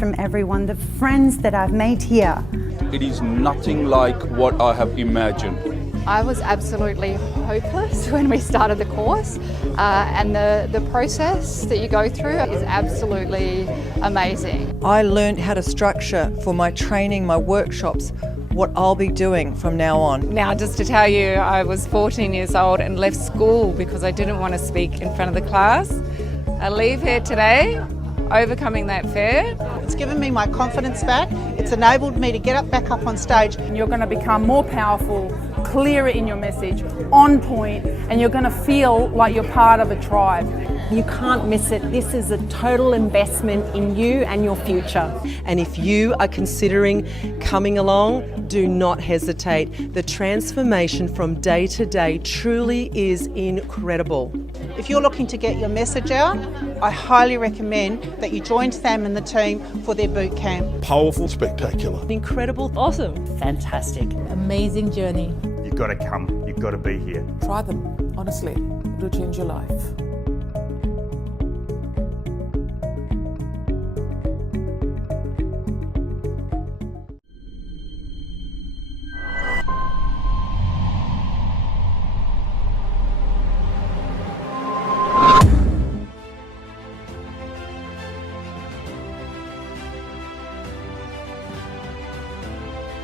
from everyone, the friends that I've made here. It is nothing like what I have imagined. I was absolutely hopeless when we started the course, and the process that you go through is absolutely amazing. I learned how to structure for my training, my workshops, what I'll be doing from now on. Now, just to tell you, I was 14 years old and left school because I didn't want to speak in front of the class. I leave here today, overcoming that fear. It's given me my confidence back. It's enabled me to get back up on stage. And you're going to become more powerful, clearer in your message, on point, and you're going to feel like you're part of a tribe. You can't miss it. This is a total investment in you and your future. And if you are considering coming along, do not hesitate. The transformation from day to day truly is incredible. If you're looking to get your message out, I highly recommend that you join Sam and the team for their boot camp. Powerful, spectacular. Incredible. Awesome. Fantastic. Amazing journey. You've got to come. You've got to be here. Try them. Honestly, it'll change your life.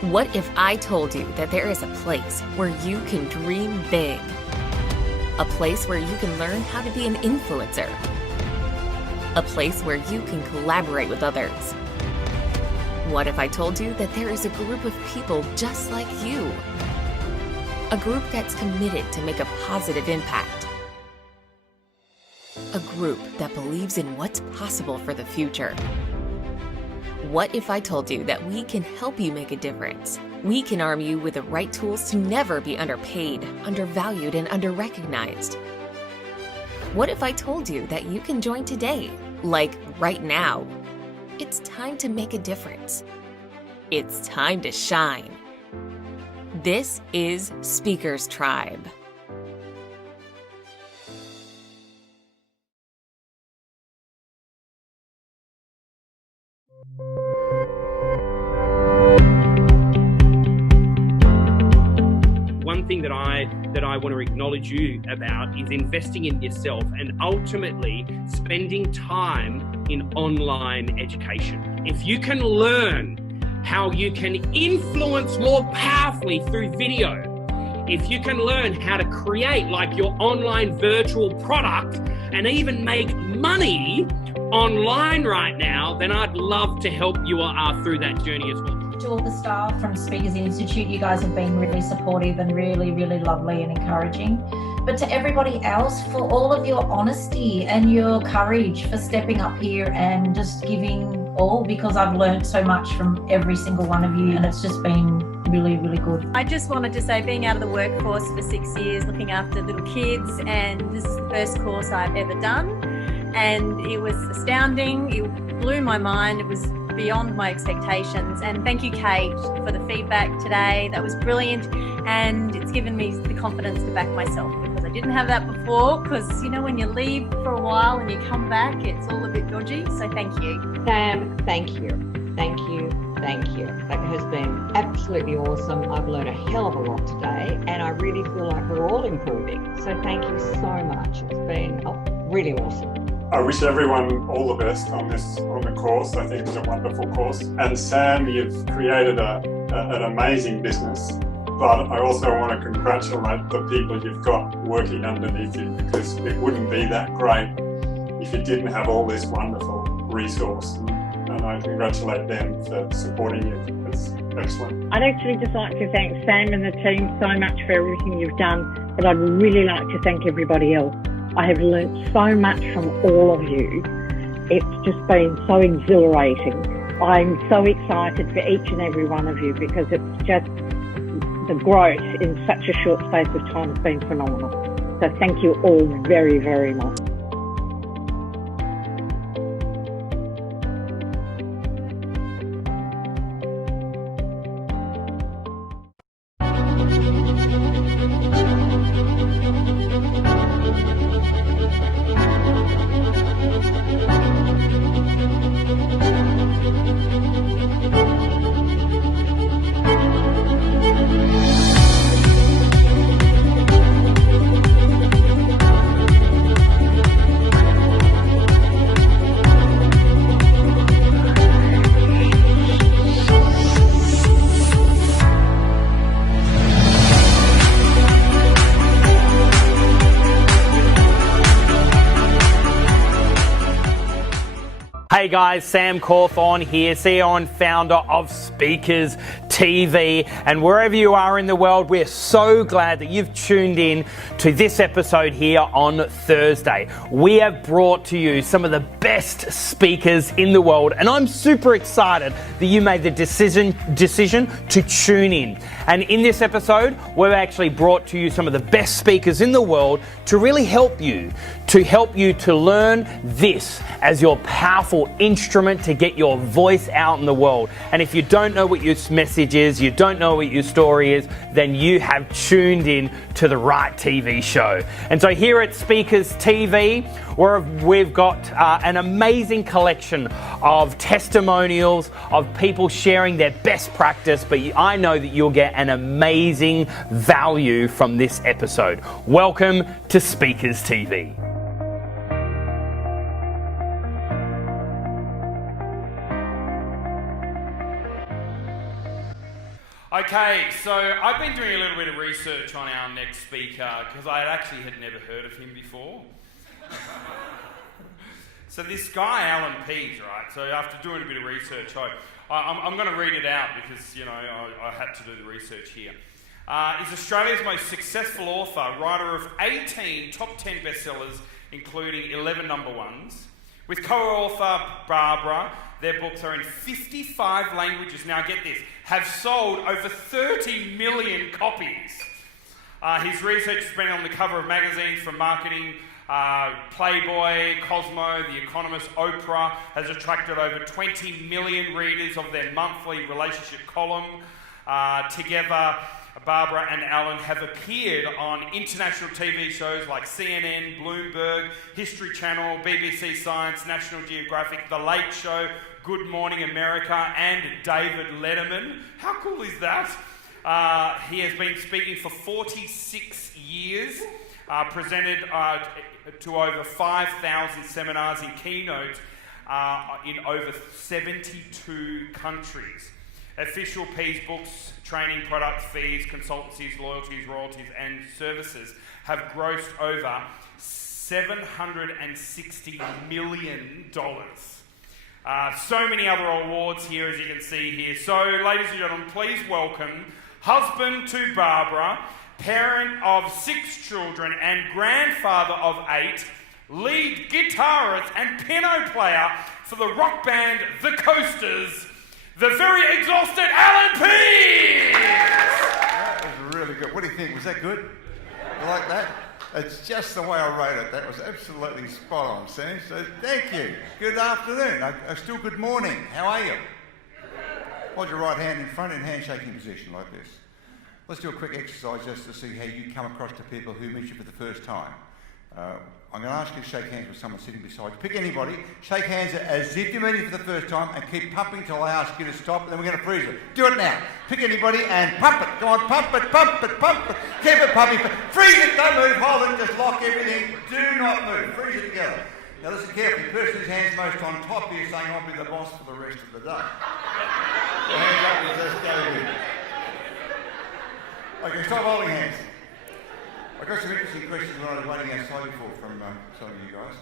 What if I told you that there is a place where you can dream big? A place where you can learn how to be an influencer. A place where you can collaborate with others. What if I told you that there is a group of people just like you? A group that's committed to make a positive impact. A group that believes in what's possible for the future. What if I told you that we can help you make a difference? We can arm you with the right tools to never be underpaid, undervalued, and underrecognized. What if I told you that you can join today, like right now? It's time to make a difference. It's time to shine. This is Speakers Tribe. One thing that I want to acknowledge you about is investing in yourself and ultimately spending time in online education. If you can learn how you can influence more powerfully through video, if you can learn how to create like your online virtual product and even make money online right now, then I'd love to help you through that journey as well. To all the staff from Speakers Institute, you guys have been really supportive and really, really lovely and encouraging. But to everybody else, for all of your honesty and your courage for stepping up here and just giving all, because I've learned so much from every single one of you and it's just been really, really good. I just wanted to say, being out of the workforce for 6 years, looking after little kids, and this is the first course I've ever done, and it was astounding. It blew my mind. It was beyond my expectations, and thank you, Kate, for the feedback today. That was brilliant, and it's given me the confidence to back myself, because I didn't have that before, because you know when you leave for a while and you come back, it's all a bit dodgy. So thank you. Sam, thank you. Thank you. Thank you. That has been absolutely awesome. I've learned a hell of a lot today, and I really feel like we're all improving. So thank you so much. It's been really awesome. I wish everyone all the best on the course. I think it's a wonderful course. And Sam, you've created an amazing business, but I also want to congratulate the people you've got working underneath you, because it wouldn't be that great if you didn't have all this wonderful resource. And I congratulate them for supporting you. It's excellent. I'd actually just like to thank Sam and the team so much for everything you've done, but I'd really like to thank everybody else. I have learnt so much from all of you. It's just been so exhilarating. I'm so excited for each and every one of you, because it's just the growth in such a short space of time has been phenomenal. So thank you all very, very much. Hey guys, Sam Cawthorn here, CEO and founder of Speakers TV, and wherever you are in the world, we're so glad that you've tuned in to this episode here on Thursday. We have brought to you some of the best speakers in the world, and I'm super excited that you made the decision to tune in. And in this episode, we've actually brought to you some of the best speakers in the world to really help you to learn this as your powerful instrument to get your voice out in the world. And if you don't know what your message is, you don't know what your story is, then you have tuned in to the right TV show. And so here at Speakers TV, we've got an amazing collection of testimonials of people sharing their best practice, but I know that you'll get an amazing value from this episode. Welcome to Speakers TV. Okay, so I've been doing a little bit of research on our next speaker because I actually had never heard of him before. So this guy, Allan Pease, right? So after doing a bit of research, I'm going to read it out because, you know, I had to do the research here. Is Australia's most successful author, writer of 18 top 10 bestsellers, including 11 number ones. With co-author Barbara, their books are in 55 languages. Now get this, have sold over 30 million copies. His research has been on the cover of magazines from Marketing, Playboy, Cosmo, The Economist, Oprah, has attracted over 20 million readers of their monthly relationship column. Together, Barbara and Allan have appeared on international TV shows like CNN, Bloomberg, History Channel, BBC Science, National Geographic, The Late Show, Good Morning America, and David Letterman. How cool is that? He has been speaking for 46 years, presented to over 5,000 seminars and keynotes in over 72 countries. Official Pease books, training, product fees, consultancies, loyalties, royalties, and services have grossed over $760 million. So many other awards here, as you can see here. So, ladies and gentlemen, please welcome husband to Barbara, parent of 6 children, and grandfather of 8, lead guitarist and piano player for the rock band The Coasters, the very exhausted Allan Pease! That was really good. What do you think? Was that good? You like that? It's just the way I wrote it. That was absolutely spot on, Sam. So thank you. Good afternoon. Still good morning. How are you? Hold your right hand in front in handshaking position like this. Let's do a quick exercise just to see how you come across to people who meet you for the first time. I'm going to ask you to shake hands with someone sitting beside you. Pick anybody, shake hands as if you're meeting for the first time, and keep pumping till I ask you to stop, and then we're going to freeze it. Do it now. Pick anybody and pump it. Go on, pump it, pump it, pump it. Keep it pumping. Freeze it, don't move, hold it, just lock everything. Do not move. Freeze it together. Now listen carefully. The person whose hand's most on top here is saying, I'll be the boss for the rest of the day. Your hands up, you just go with it. Okay, stop holding hands. I got some interesting questions when I was waiting outside before from some of you guys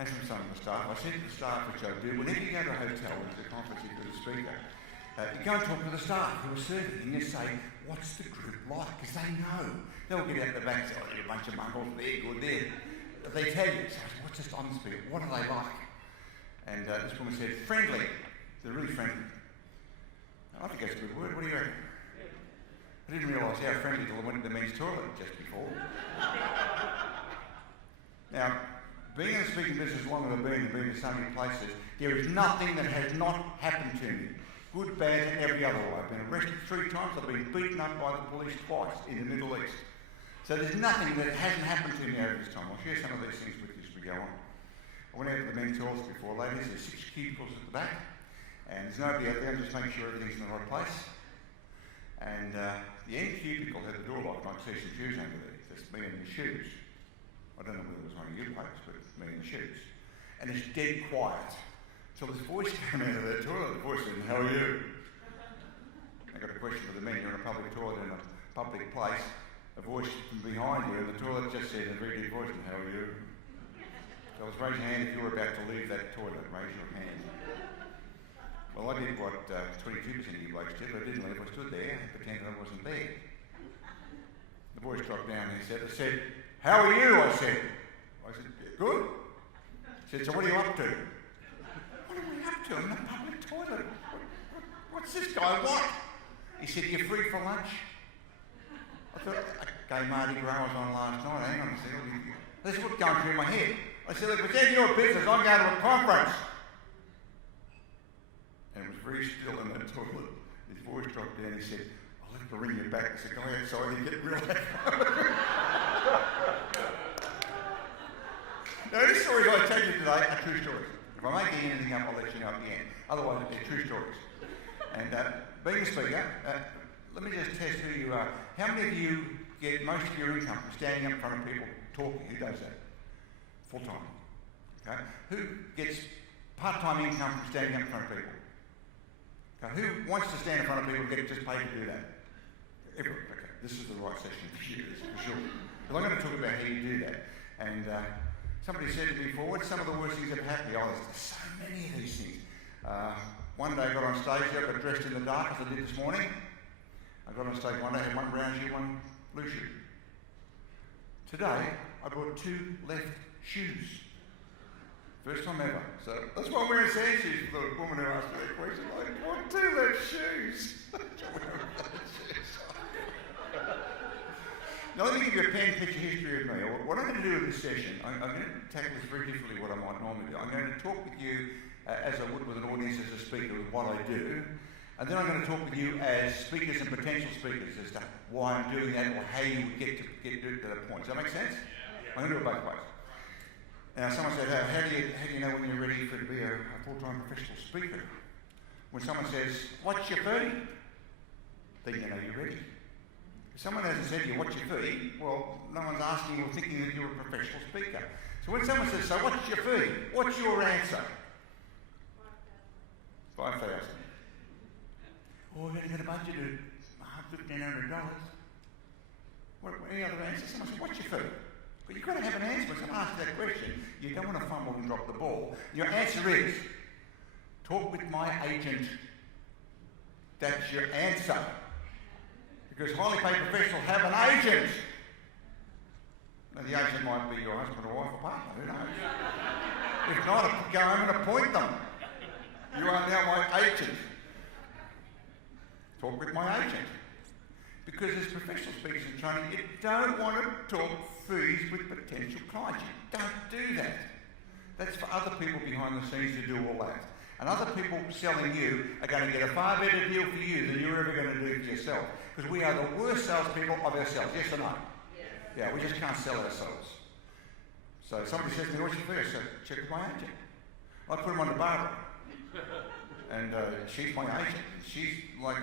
and from some of the staff. I said to the staff, which I do, whenever you go to a hotel or to a conference you do a speaker, you go and talk to the staff who are serving and you say, what's the group like? Because they know. They'll get out the back and say, oh, you're a bunch of mongrels, they're good, there. But they tell you, so what's this on speaker? What are they like? And this woman said, friendly. They're really friendly. I think that's a good word. What do you reckon? I didn't realise how friendly till I went to the men's toilet just before. Now, being in the speaking business as long as I've been in so many places, there is nothing that has not happened to me. Good, bad, and every other way. I've been arrested 3 times, I've been beaten up by the police twice in the Middle East. So there's nothing that hasn't happened to me over this time. I'll share some of these things with you as we go on. I went out to the men's toilets before, ladies, there's 6 cubicles at the back, and there's nobody out there, I'm just making sure everything's in the right place. And the end cubicle had the door locked, and I could see some shoes under there. That's me and the shoes. I don't know whether it was one of you blokes, but it's me and the shoes. And it's dead quiet. So this voice came out of that toilet. The voice said, how are you? I got a question for the men. You're in a public toilet in a public place. A voice from behind you in the toilet just said in a very deep voice, how are you? So let's raise your hand if you're about to leave that toilet. Raise your hand. Well, I did what 22% of you blokes did. I didn't leave. I stood there and pretended I wasn't there. The boys dropped down and I said, "How are you?" I said, "Good." He said, "So what are you up to?" "What am I up to? I'm in a public toilet. What's this guy want?" He said, "You're free for lunch." I thought, okay, Mardi Gras was on last night. Hang on a second. This is what's going through my head. I said, "Look, pretend your business. I'm going to a conference." And it was very still in that toilet. His voice dropped down. He said, "I'll have to ring you back." I said, "Go outside and get real loud." Now, these stories I tell you today are true stories. If I'm making anything up, I'll let you know at the end. Otherwise, they're true stories. And being a speaker, let me just test who you are. How many of you get most of your income from standing up in front of people talking? Who does that? Full time. Okay. Who gets part-time income from standing up in front of people? Okay. Who wants to stand in front of people and get just paid to do that? Everyone. Okay. This is the right session for you, for sure. Because I'm going to talk about how you do that. And somebody said to me before, "What's some of the worst things that have happened?" Oh, there's so many of these things. One day I got on stage, I got dressed in the dark as I did this morning. I got on stage one day, had one brown shoe, one blue shoe. Today, I brought 2 left shoes. First time ever. So that's why I'm wearing sand shoes for the woman who asked me that question. Like, what 2 left shoes? Now let me give you a pen picture history of me. What I'm going to do in this session, I'm going to tackle this very differently what I might normally do. I'm going to talk with you as I would with an audience as a speaker with what I do. And then I'm going to talk with you as speakers and potential speakers as to why I'm doing that or how you would get to that point. Does that make sense? I'm going to do it both ways. Now, someone said, how do you know when you're ready to be a full-time professional speaker? When someone says, "What's your fee?" then you know you're ready. If someone hasn't said to you, "What's your fee?" well, no one's asking or thinking that you're a professional speaker. So when someone says, "So what's your fee?" what's your answer? 5,000. Oh, we're going to get a budget of $1,500. Any other answer? Someone said, "What's your fee?" But you've got to have an answer. When someone asks that question, you don't want to fumble and drop the ball. Your answer is, "Talk with my agent." That's your answer. Because highly paid professionals have an agent. Now, the agent might be your husband or wife or partner, who knows? If not, go home and appoint them. You are now my agent. Talk with my agent. Because as professional speakers in training, you don't want to talk fees with potential clients. You don't do that. That's for other people behind the scenes to do all that. And other people selling you are going to get a far better deal for you than you're ever going to do for yourself. Because we are the worst salespeople of ourselves, yes or no? Yeah, we just can't sell ourselves. So somebody says to me, "What's your fee?" I say, "Check with my agent." I put them on the Barbara. And she's my agent. She's like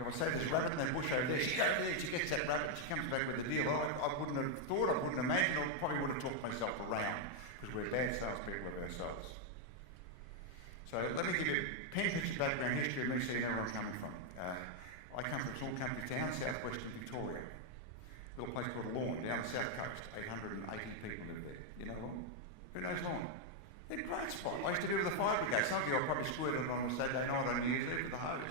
if I say there's a rabbit in that bush over there, she goes there, she gets that rabbit, she comes back with a deal. I wouldn't have thought, I wouldn't imagine, I probably would have talked myself around because we're bad salespeople of ourselves. So let me give you a pen picture background history of me so you know where I'm coming from. I come from a small country town, southwestern Victoria. A little place called Lawn, down the south coast. 880 people live there. You know Lawn? Who knows Lawn? They're a great spot. I used to do with the fire brigade. Some of you I probably squirted on a Saturday night on New Year's Eve with the hose.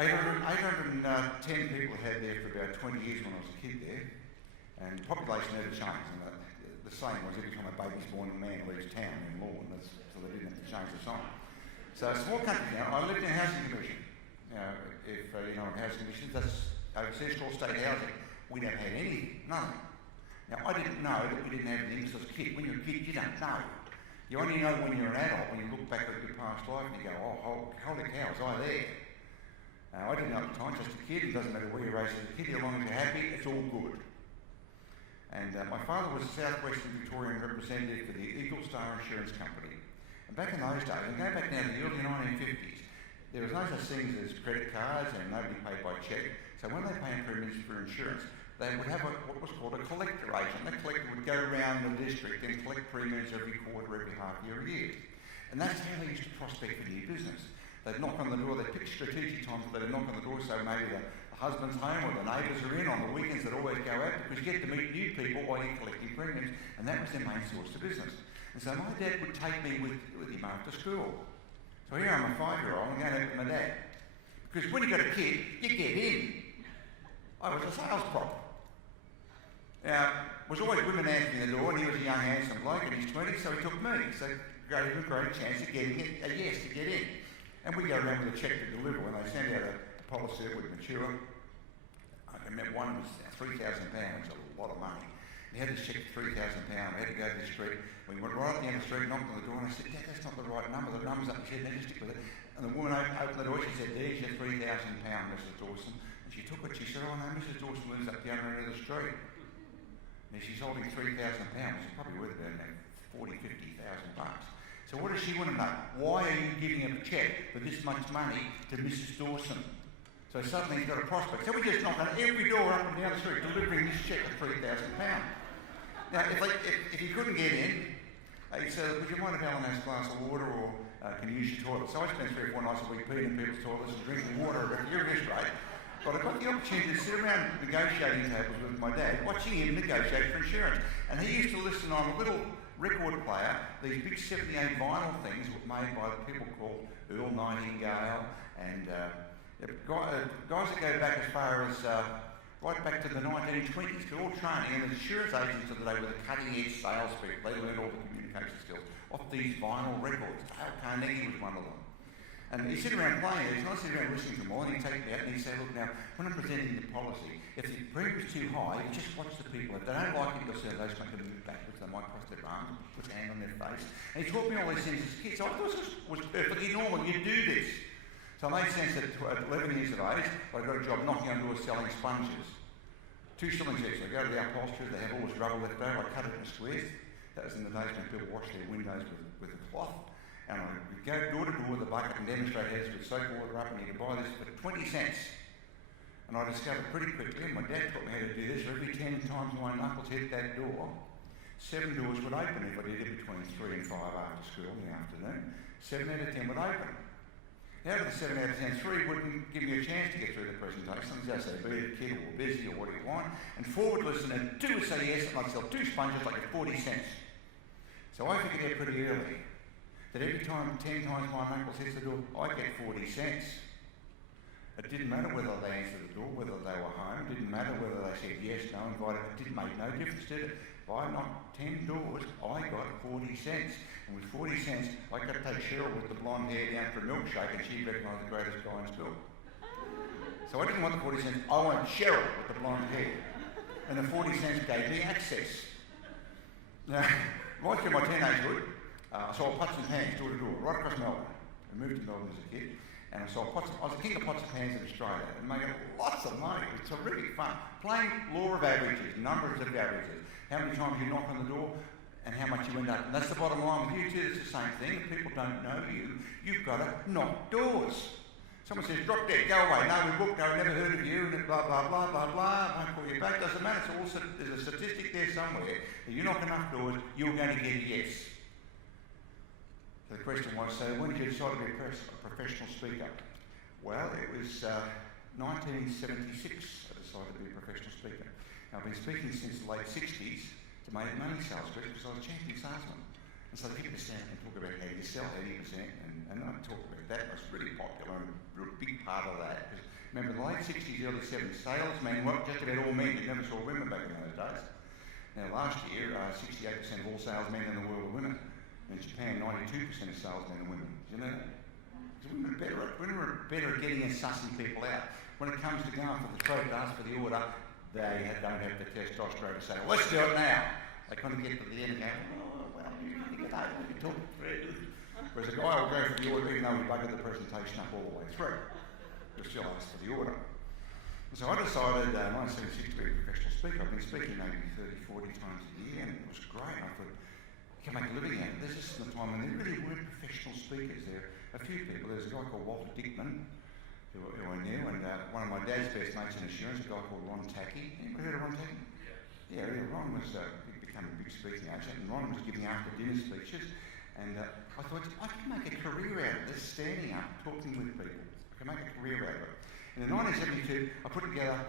810 people had there for about 20 years when I was a kid there. And population never changed. And the saying was every time a baby's born, a man leaves town in Lawn. So they didn't have to change the sign. So a small country town. I lived in a housing commission. If you know what housing commissions, that's overseas all state housing. We never had anything, nothing. Now I didn't know that we didn't have anything because I was a kid. When you're a kid, you don't know. You only know when you're an adult, when you look back at your past life and you go, "Oh, holy cow, was I there?" I didn't know at the time, just a kid. It doesn't matter where you're raised as a kid, as long as you're happy, it's all good. And my father was a southwestern Victorian representative for the Eagle Star Insurance Company. And back in those days, and go back now to the early 1950s, there was no such things as credit cards and nobody paid by cheque. So when they paid premiums for insurance, they would have what was called a collector agent. That collector would go around the district and collect premiums every quarter, every half year, a year. And that's how they used to prospect for new business. They'd knock on the door, they'd pick strategic times, they'd knock on the door, so maybe the husband's home or the neighbours are in. On the weekends they'd always go out because you get to meet new people while you're collecting premiums, and that was their main source of business. And so my dad would take me with him after school. So here I'm a 5-year-old, I'm going out with my dad. Because when you got a kid, you get in. I was a sales prop. Now, there was always women answering the door, and he was a young, handsome bloke in his 20s, so he took me. So gave him a great chance of getting a yes to get in. And we go around with a cheque to deliver. When they send out a policy that would mature, I remember one was £3,000, a lot of money. He had this cheque for £3,000. I had to go to the street. We went right up the end of the street, knocked on the door, and I said, Dad, that's not the right number. The number's up. He said, no, just stick with it. And the woman opened the door. She said, there's your £3,000, Mrs. Dawson. And she took it. She said, oh no, Mrs. Dawson lives up the other end of the street. And she's holding £3,000. It's probably worth about $40,000, $50,000. So what does she want to know? Why are you giving a cheque for this much money to Mrs. Dawson? So suddenly he's got a prospect. So we just knock on every door up and down the street, delivering this cheque for £3,000. Now, if he couldn't get in, he'd say, would you mind if Alan has a glass of water, or can you use your toilet? So I spent 3 or 4 nights a week peeing in people's toilets and drinking water at a furious rate. But I got the opportunity to sit around negotiating tables with my dad, watching him negotiate for insurance. And he used to listen on a little record player, these big 78 vinyl things made by people called Earl Nightingale, and guys that go back as far as right back to the 1920s, they're all training, and the insurance agents of the day were the cutting-edge salespeople. They learned all the communication skills off these vinyl records. Dale Carnegie was one of them. And he'd sit around playing these, and I'd sit around listening to them all, and he'd take me out and he'd say, look now, when I'm presenting the policy, if the premium's too high, you just watch the people. If they don't like it, they'll say they just make them move backwards, they might cross their arms, put their hand on their face. And he taught me all these things as a kid, so I thought this was perfectly normal, you do this. So it made sense that at 11 years of age, I got a job knocking on doors selling sponges. 2 shillings each. I go to the upholsterers, they have all this rubber left over, I cut it in squares. That was in the days when people washed their windows with a cloth. And I would go door to door with a bucket and demonstrate how this would soak water up, and you could buy this for 20 cents. And I discovered pretty quickly, and my dad taught me how to do this, every 10 times my knuckles hit that door, 7 doors would open if I did it between 3 and 5 after school in the afternoon. 7 out of 10 would open. Out of the 7 out of 10, 3 wouldn't give me a chance to get through the presentation. They'd say, be a kid or busy or what do you want? And 4 would listen, and 2 would say yes, and I'd sell 2 sponges like at 40 cents. So I figured out pretty early that every time 10 times my knuckles hits the door, I get 40 cents. It didn't matter whether they answered the door, whether they were home, it didn't matter whether they said yes, no, invited, it didn't make no difference, did it? If I knocked 10 doors, I got 40 cents. And with 40 cents, I could take Cheryl with the blonde hair down for a milkshake, and she'd recognise the greatest guy in school. So I didn't want the 40 cents, I wanted Cheryl with the blonde hair. And the 40 cents gave me access. Now, right through my teenagehood, I sold pots and pans door to door, right across Melbourne. I moved to Melbourne as a kid, and I sold pots. I was the king of pots and pans in Australia, and making lots of money. It was terrific fun. Playing law of averages, numbers of averages, how many times you knock on the door, and how much you end up. And that's the bottom line with you too. It's the same thing. If people don't know you, you've got to knock doors. Someone says, drop dead, go away. No, we booked, no, never heard of you, and blah, blah, blah, blah, blah. Won't call you back. Doesn't matter. It's all, there's a statistic there somewhere. If you knock enough doors, you're going to get a yes. So the question was, so when did you decide to be a professional speaker? Well, it was 1976 I decided to be a professional speaker. Now, I've been speaking since the late 60s to make money sales speakers because I was a champion salesman. And so they get to stand and talk about how you sell 80%, and I talk about that. It was really popular and a real big part of that. Because remember, the late 60s, early 70s, salesmen were just about all men. You never saw women back in those days. Now, last year, 68% of all salesmen in the world were women. In Japan, 92% of salesmen are women. Do you know that? Women are better at getting and sussing people out. When it comes to going for the throat to ask for the order, they don't have the testosterone to say, well, let's do it now. They kind of get to the end and go, oh, well, you can get over it, you talk through. Whereas a guy will go for the order even though he buggered the presentation up all the way through. He'll still ask for the order. So I decided in 1976 to be a professional speaker. I've been speaking maybe 30, 40 times a year, and it was great. I thought, you can make a living out of this. This is the time when there really weren't professional speakers. There are a few people. There's a guy called Walter Dickman, who I knew, and one of my dad's best mates in insurance, a guy called Ron Tackey. Anybody heard of Ron Tackey? Yeah, Ron was become a big speaking agent, and Ron was giving after dinner speeches. And I thought, I can make a career out of this, standing up, talking with people. I can make a career out of it. And in 1972, I put together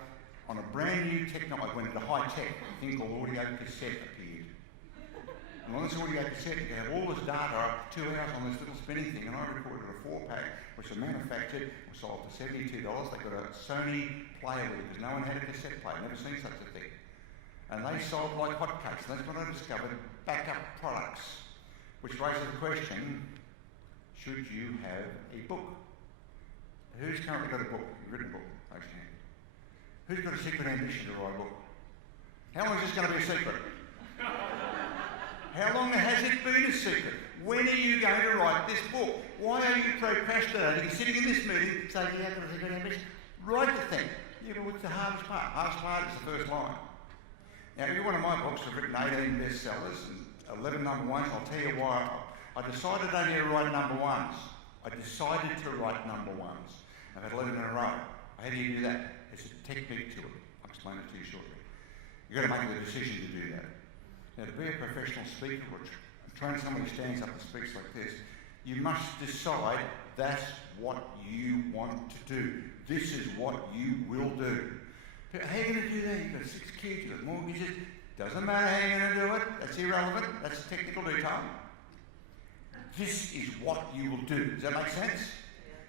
on a brand new technology, I went into high tech, a thing called audio cassette appeared. And on this audio cassette, you could have all this data up 2 hours on this little spinning thing, and I recorded a 4-pack, which was manufactured, was sold for $72. They got a Sony player with it, because no one had a cassette player, never seen such a thing. And they sold like hotcakes, and that's when I discovered backup products, which raises the question, should you have a book? Who's currently got a book, a written book? Raise your hand. Who's got a secret ambition to write a book? How long is this going to be a secret? How long has it been a secret? When are you going to write this book? Why are you procrastinating, sitting in this meeting, saying you haven't got a secret ambition? Write the thing. Yeah, but what's the hardest part? Hardest part is the first line. Now, every one of my books have written 18 bestsellers and 11 number ones. I'll tell you why. I decided only to write number ones. I decided to write number ones. I've had 11 in a row. How do you do that? It's a technique to it. I'll explain it to you shortly. You've got to make the decision to do that. Now, to be a professional speaker or train somebody who stands up and speaks like this, you must decide that's what you want to do. This is what you will do. How are you going to do that? You've got 6 kids, you've got mortgages. Doesn't matter how you're going to do it. That's irrelevant. That's a technical detail. This is what you will do. Does that make sense?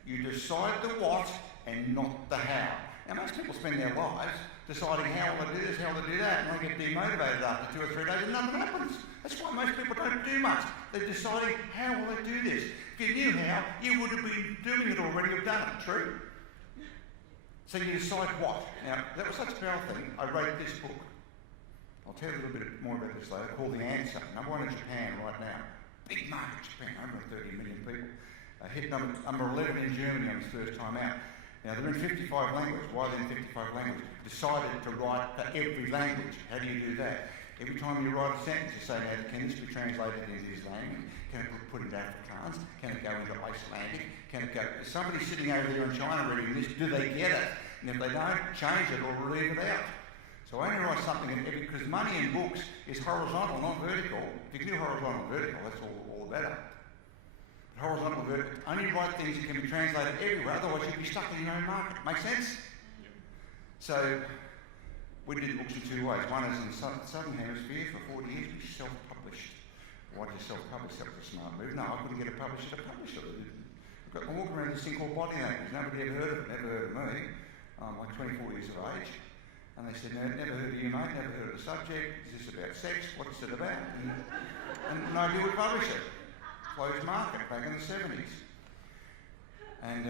You decide the what and not the how. Now, most people spend their lives deciding how will they do this, how will they do that, and they get demotivated after 2 or 3 days and nothing happens. That's why most people don't do much. They're deciding how will they do this. If you knew how, you would have been doing it already or done it, true? So you decide what. Now, that was such a powerful thing. I wrote this book. I'll tell you a little bit more about this later, called The Answer. Number 1 in Japan right now. Big market, Japan, over 30 million people. Hit number 11 in Germany on his first time out. Now, they're in 55 languages. Why are they in 55 languages? Decided to write for every language. How do you do that? Every time you write a sentence, you say, now, can this be translated into this language? Can it be put into Afrikaans? Can it go into Icelandic? Can it go... Somebody sitting over there in China reading this, do they get it? And if they don't, change it or leave it out. So I only write something in every... Because money in books is horizontal, not vertical. If you can do horizontal and vertical, that's all better. Horizontal and vertical. Only write things that can be translated everywhere, otherwise you'd be stuck in your own market. Make sense? So we did books in 2 ways. One is in the Southern Hemisphere for 40 years, we self-published. Why did you self-publish? That was a smart move. No, I couldn't get a publisher to publish it. I'm walking around this thing called body language. Nobody ever heard of it, never heard of me. I'm like 24 years of age. And they said, no, never heard of you, mate, never heard of the subject. Is this about sex? What's it about? And nobody would publish it. Closed market back in the 70s. And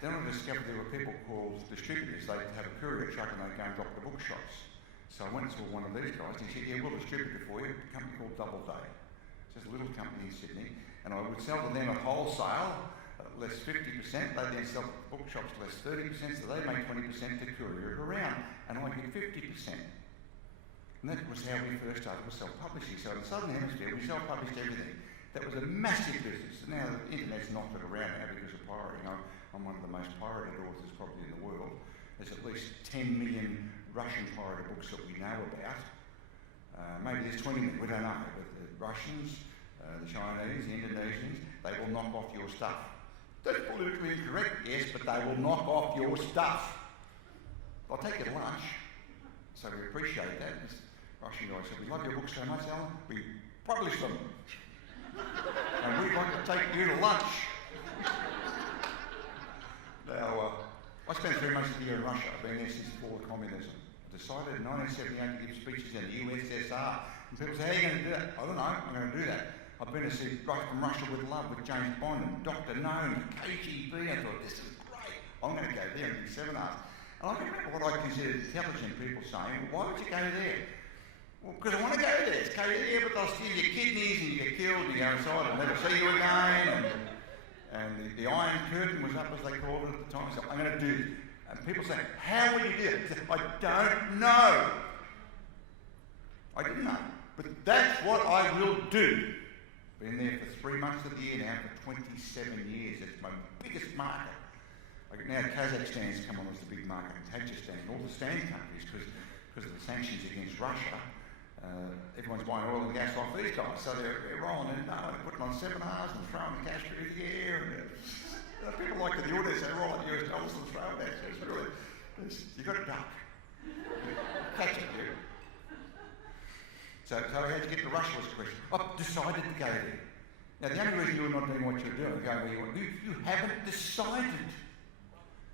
then I discovered there were people called distributors. They'd have a courier truck and they'd go and drop the bookshops. So I went to one of these guys and he said, yeah, we'll distribute it for you. A company called Doubleday. It's just a little company in Sydney. And I would sell to them at wholesale, less 50%. They then sell to bookshops less 30%, so they make 20% to courier it around. And I get 50%. And that was how we first started with self-publishing. So in the Southern Hemisphere, we self-published everything. That was a massive business. Now the internet's knocked it around now because of pirating. I'm one of the most pirated authors probably in the world. There's at least 10 million Russian pirated books that we know about. Maybe there's 20 million, we don't know. But the Russians, the Chinese, the Indonesians, they will knock off your stuff. That's politically incorrect, yes, but they will knock off your stuff. They'll take you to lunch. So we appreciate that. This Russian guy said, we love your books so much, Alan, we publish them. And we'd like to take you to lunch. Now, I spent 3 months a year in Russia. I've been there since before communism. I decided in 1978 to give speeches in the USSR. And people say, how are you going to do that? I don't know, I'm going to do that. I've been to see Right from Russia with Love with James Bond and Dr. No and KGB. I thought, this is great. I'm going to go there and do seminars. And I remember what I considered intelligent people saying, well, why would you go there? Well, because I want to go there. It's go there, but they'll steal your kidneys and you get killed and you go inside and never see you again. And the Iron Curtain was up, as they called it at the time. So I'm going to do this. And people say, how will you do it? I don't know. I didn't know. But that's what I will do. Been there for 3 months of the year now for 27 years. It's my biggest market. Now Kazakhstan's come on as the big market, and Tajikistan, and all the stand countries, because of the sanctions against Russia. Everyone's buying oil and gas off these guys, so they're rolling in, they're putting on seminars and throwing the cash through the air. And people like the audience, they roll out US dollars and throw it. It's really, So how'd you get to Russia was the question. I've decided to go there. Now, the only reason you're not doing what you're doing, going where you want, you haven't decided.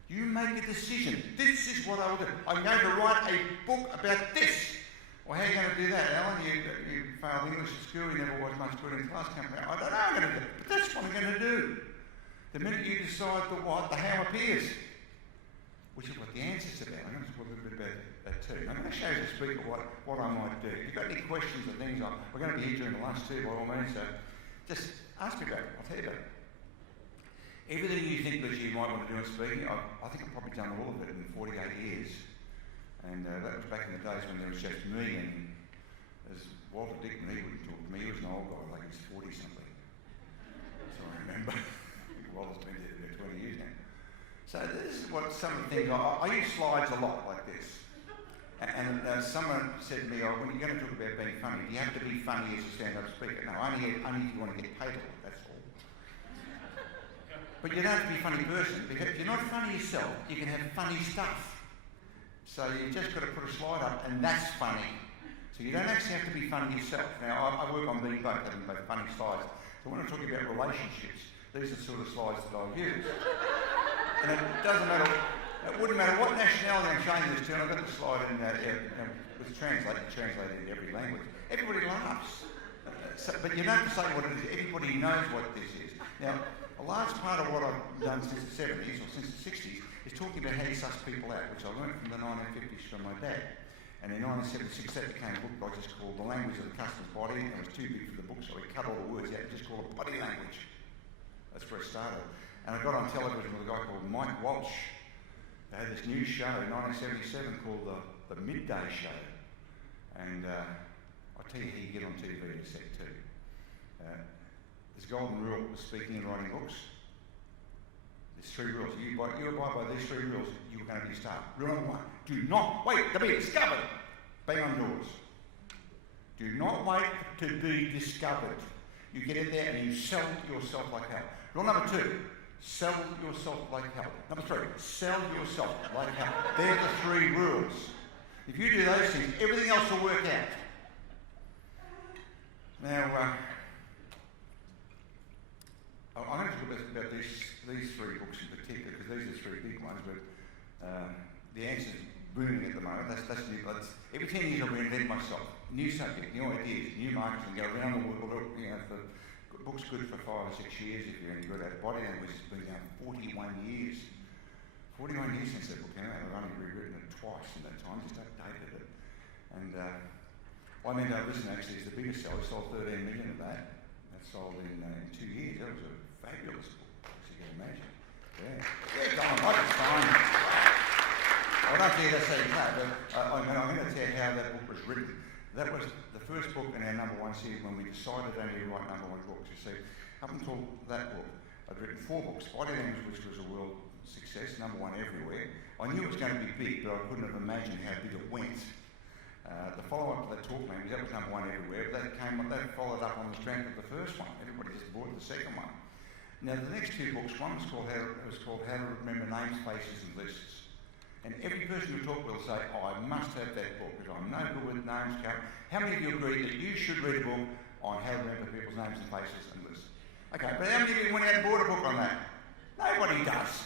You make a decision. This is what I will do. I'm going to write a book about this. Well, how are you going to do that, Alan? You failed English at school, you never was much good in class. I don't know what I'm going to do, but that's what I'm going to do. The minute you decide the what, the how appears, which is what the answer's about. I'm going to talk a little bit about that too. I'm going to show you as a speaker what I might do. If you've got any questions or things, we're going to be here during the lunch too, by all means, so just ask me about it. I'll tell you about it. Everything you think that you might want to do in speaking, I think I've probably done all of it in 48 years. And that was back in the days when there was just me, and as Walter Dickman, he wouldn't talk to me. He was an old guy, like he's 40-something. So I remember. Walter's been there about 20 years now. So this is what some of the things, I use slides a lot like this. And someone said to me, when you're going to talk about being funny, do you have to be funny as a stand-up speaker? No, only if you want to get paid a lot, that's all. But you don't have to be a funny person, because if you're not funny yourself, you can have funny stuff. So you've just got to put a slide up, and that's funny. So you don't actually have to be funny yourself. Now, I work on being both, having both funny slides. So when I'm talking about relationships, these are the sort of slides that I'll use. And it doesn't matter, it wouldn't matter what nationality I'm showing this to, and I've got the slide in it's translated in every language. Everybody laughs. But you don't have to say what it is. Everybody knows what this is. Now, a large part of what I've done since the 70s or since the 60s is talking about how you suss people out, which I learned from the 1950s from my dad. And in 1976, that became a book I just called The Language of the Customer's Body, and it was too big for the book, so we cut all the words out and just called it Body Language. That's where it started. And I got on television with a guy called Mike Walsh. They had this new show in 1977 called the Midday Show. And I'll tell you how you get on TV in a sec too. There's a golden rule of speaking and writing books. There's 3 rules. You abide by these 3 rules, you're going to be a star. Rule number 1, do not wait to be discovered. Bang on doors. Do not wait to be discovered. You get in there and you sell yourself like hell. Rule number 2, sell yourself like hell. Number 3, sell yourself like hell. They're the 3 rules. If you do those things, everything else will work out. Now, I'm going to talk about these 3 books in particular, because these are 3 big ones, but the answer's booming at the moment. That's new. Every 10 years I reinvent myself. New subject, new ideas, new markets, and go around the world. The book's good for 5 or 6 years if you're any good at it. Body Language has been going 41 years. 41 years since that book came out. I've only rewritten it twice in that time, just updated it. And I mean, listen, actually, it's the biggest seller. We sold 13 million of that. That sold in 2 years. That was a fabulous book, as you can imagine. Yeah, go on, like it's fine. I don't think that's saying that, but I'm going to tell you how that book was written. That was the first book in our #1 series when we decided only to write #1 books. You see, up until that book, I'd written 4 books. Body Language, which was a world success, #1 everywhere. I knew it was going to be big, but I couldn't have imagined how big it went. The follow-up to that Talk Language, that was #1 everywhere, but that followed up on the strength of the first one. Everybody just bought the second one. Now, the next 2 books, one was called How to Remember Names, Faces and Lists. And every person who talked will say, I must have that book, because I'm no good with names. How many of you agree that you should read a book on how to remember people's names and faces and lists? Okay, but how many of you went out and bought a book on that? Nobody does.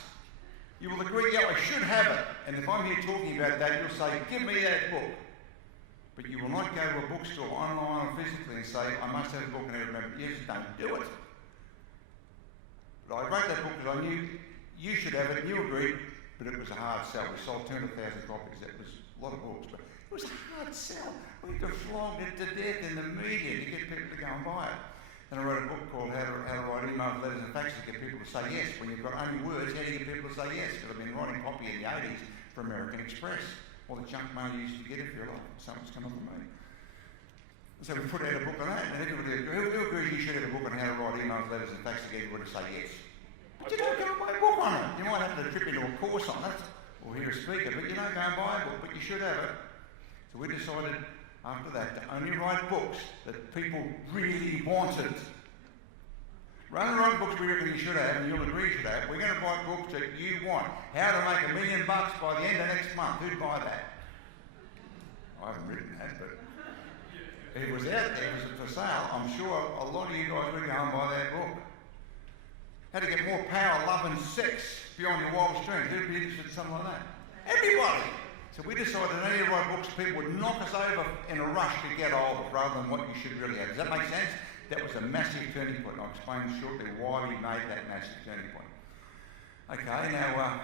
You will agree, yeah, I should have it. And if I'm here talking about that, you'll say, give me that book. But you will not go to a bookstore online or physically and say, I must have a book and I remember it. You just don't do it. But I wrote that book because I knew you should have it and you agreed, but it was a hard sell. We sold 200,000 copies. That was a lot of books, but it was a hard sell. We flogged it to death in the media to get people to go and buy it. And I wrote a book called How to Write Emails, Letters and Faxes to get people to say yes. When you've got only words, how do you get people to say yes? Because I've been writing copy in the 80s for American Express. All the junk mail you used to get if you're like, someone's come up with me. So we put out a book on that, and everybody, who agrees you should have a book on how to write emails, letters and faxes to get everybody to say yes? But you don't go and buy a book on it. You might have to trip into a course on it, or hear a speaker, but you don't go and buy a book, but you should have it. So we decided after that to only write books that people really wanted. Rather than write books we reckon you should have, and you'll agree you should have, we're going to write books that you want. How to make $1 million by the end of next month. Who'd buy that? I haven't written that, but it was out there, it was for sale. I'm sure a lot of you guys would go and buy that book. How to get more power, love and sex beyond your wildest dreams. Who'd be interested in something like that? Everybody! So we decided any of our books people would knock us over in a rush to get hold of rather than what you should really have. Does that make sense? That was a massive turning point. I'll explain shortly why we made that massive turning point. Okay, now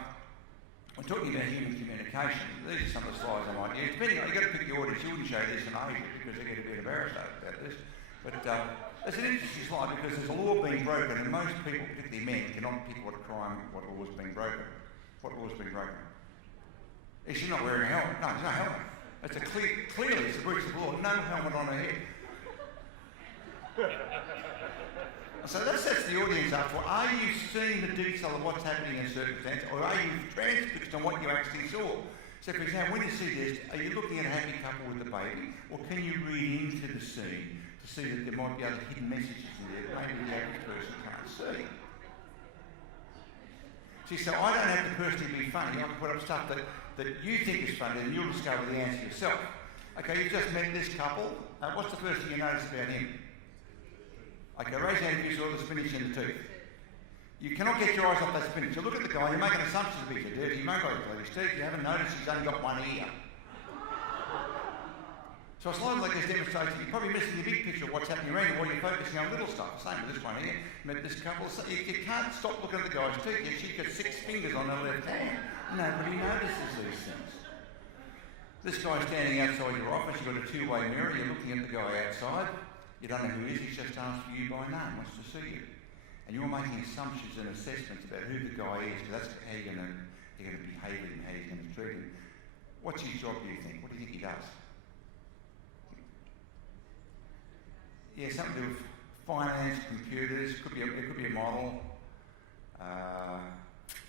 we're talking about human communication. These are some of the slides I might use. Depending on, you've got to pick the audience. You wouldn't show this in Asia because they get a bit embarrassed about this. But it's an interesting slide because there's a law being broken and most people, particularly men, cannot pick what law is being broken. What law is being broken? Is she not wearing a helmet? No, there's no helmet. It's clearly it's a breach of law. No helmet on her head. So that sets the audience up for, are you seeing the detail of what's happening in a circumstance, or are you transfixed on what you actually saw? So for example, when you see this, are you looking at a happy couple with a baby, or can you read into the scene to see that there might be other hidden messages in there that maybe the average person can't see? See, so I don't have to personally be funny. I can put up stuff that you think is funny and you'll discover the answer yourself. Okay, you've just met this couple. What's the first thing you notice about him? Okay, raise your hand if you saw the spinach in the tooth. You cannot get your eyes off that spinach. You look at the guy, you're making assumptions that he's a dirty mongrel with his teeth. You haven't noticed he's only got one ear. So a slide like this demonstrates that you're probably missing the big picture of what's happening around you while you're focusing on little stuff. Same with this one here. Met this couple. So you can't stop looking at the guy's teeth. Yet she's got 6 fingers on her left hand. Nobody notices these things. This guy's standing outside your office. You've got a two-way mirror. You're looking at the guy outside. You don't know who he is. He's just asked for you by name. Wants to see you. And you're making assumptions and assessments about who the guy is. Because that's how you're going to behave with him, how you're going to treat him. What's his job, do you think? What do you think he does? Yeah, something to do with finance, computers. It could be a model.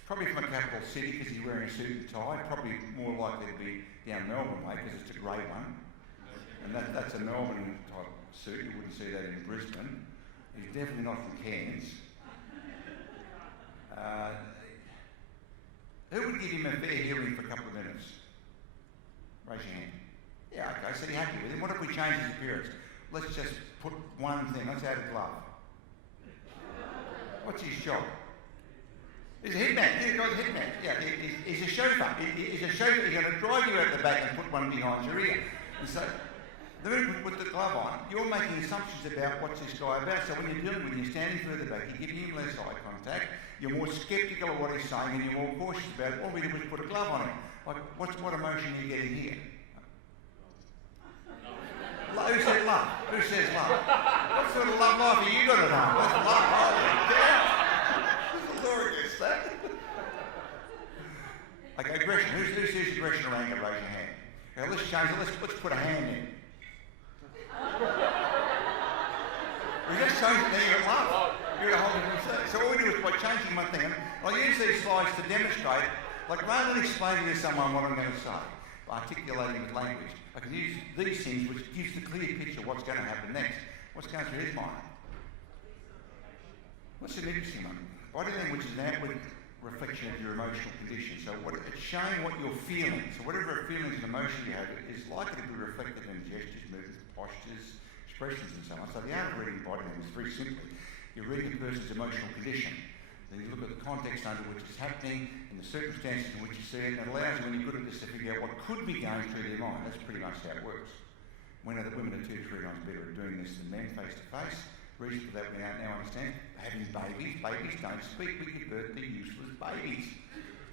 Probably from a capital city because he's wearing a suit and tie. Probably more likely to be down Melbourne way because it's a grey one. And that's a Melbourne type suit. You wouldn't see that in Brisbane. He's definitely not from Cairns. Who would give him a fair hearing for a couple of minutes? Raise your hand. Yeah, okay, so you're happy with him. What if we change his appearance? Let's just put one thing. Let's add a glove. What's his job? He's a hitman. He's got a hitman. Yeah, he's a chauffeur. He's a chauffeur. He's going to drive you out the back and put one behind your ear. And so, the minute you put the glove on, you're making assumptions about what's this guy about. So when you're dealing with him, you're standing further back, you're giving him less eye contact, you're more sceptical of what he's saying, and you're more cautious about it. All we did was put a glove on him. Like, what emotion are you getting here? Who said love? Who says love? What sort of love life have you got at home? That's love. The Lord gets that. Okay, aggression. Who sees aggression or anger? Raise your hand. Okay, let's change it. Let's put a hand in. We just changed it there at love. You're holding it. So all we do is by changing one thing, and I'll use these slides to demonstrate, like rather than explaining to someone what I'm going to say, articulating with language, I can use these things which gives the clear picture of what's going to happen next. What's going through his mind? What's an interesting one? Body language is an outward reflection of your emotional condition. So it's showing what you're feeling. So whatever feelings and emotion you have is likely to be reflected in gestures, movements, postures, expressions and so on. So the art of reading body language is very simply, you're reading a person's emotional condition. Then you look at the context under which it's happening and the circumstances in which you see it, and it allows you, when you're good at this, to figure out what could be going through their mind. That's pretty much how it works. We know that women are 2 to 3 times better at doing this than men face to face. The reason for that we now understand. Having babies don't speak. We give birth to useless babies.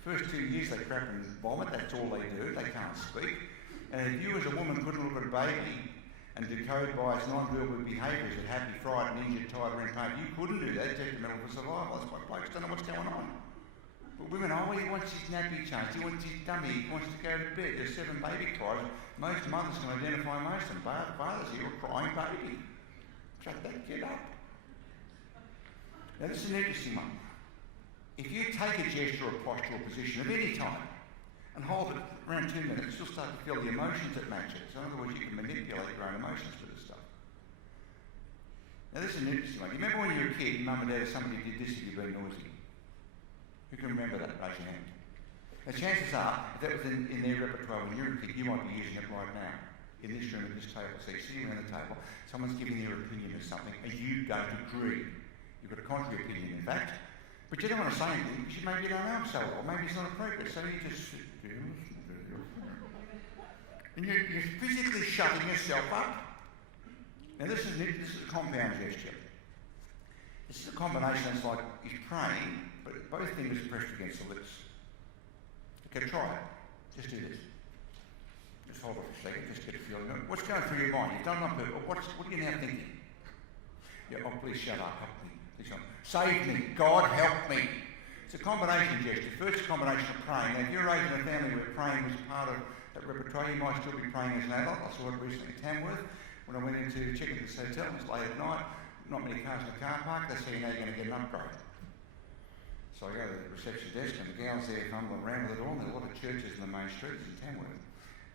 First 2 years they crap and vomit, that's all they do. They can't speak. And if you as a woman couldn't look at a baby and decode by its non-verbal behaviours at happy, frightened, injured, tired, or in pain, you couldn't do that. It's detrimental for survival. That's why blokes don't know what's going on. But women, he wants his nappy changed, he wants his dummy, he wants to go to bed. There's 7 baby cries. Most mothers can identify most of them. Fathers here, a crying baby. Shut that kid up. Now this is an interesting one. If you take a gesture or posture or position of any type and hold it around 2 minutes, you'll start to feel the emotions that match it. So in other words, you can manipulate your own emotions with this stuff. Now this is an interesting one. You remember when you were a kid, mum and dad, somebody did this if you've been noisy? Who can remember that? Raise your hand. Now chances are, if that was in their repertoire when you were a kid, you might be using it right now. in this room at this table, so you're sitting around the table, someone's giving their opinion of something, and you don't agree. You've got a contrary opinion, in fact, but you don't want to say anything because maybe you don't know him so well, maybe it's not appropriate, so you just sit there and you're physically shutting yourself up. Now this is a compound gesture. This is a combination. It's like he's praying, but both fingers are pressed against the lips. Okay, try it. Just do this. Just hold off a second, just get a feeling. What's going through your mind? You've done it on purpose. What are you now thinking? Yeah, oh, please shut up. Help me. Please help me. Save me. God, help me. It's a combination gesture. First, a combination of praying. Now, if you're raised in a family where praying was part of that repertoire, you might still be praying as an adult. I saw it recently at Tamworth when I went in to check into this hotel. It was late at night. Not many cars in the car park. They say, now you're going to get an upgrade. So I go to the reception desk and the gal's there fumbling around with it all. And there are a lot of churches in the main streets in Tamworth.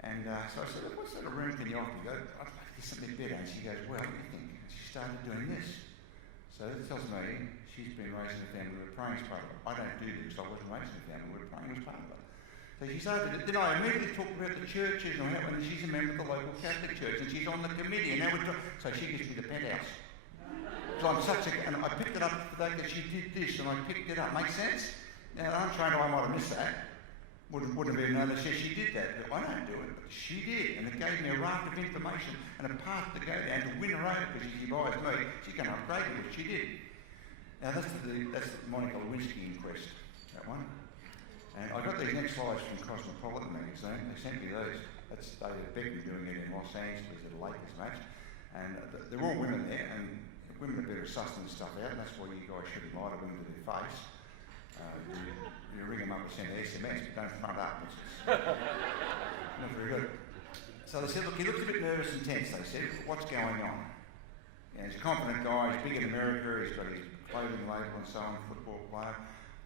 And so I said, what sort of room can you offer? He goes, I'd like to get something better. And she goes, well, what do you think? And she started doing this. So that tells me she's been raised in a family where praying is part of it. I don't do this. I wasn't raised in a family where praying was part of it. So she started it. Then I immediately talked about the churches and how, and she's a member of the local Catholic church and she's on the committee. And now so she gives me the penthouse. So I'm and I picked it up for that she did this and I picked it up. Make sense? Now, untrained, I might have missed that. Wouldn't have been known that she did that. But I don't do it, but she did. And it gave me a raft of information and a path to go down to win her over because she buys me. She's going to upgrade me, which she did. Now, that's the Monica Lewinsky inquest, that one. And I got these next slides from Cosmopolitan magazine. They sent me those. That's David Beckham doing it in Los Angeles at a Lakers match. And they're all women there, and women are better at sussing stuff out, and that's why you guys shouldn't lie to women to their face. You ring them up and send an SMS, but don't front up. It's not very good. So they said, look, he looks a bit nervous and tense, they said. What's going on? And he's a confident guy, he's big in America, he's got his clothing label and so on, football player.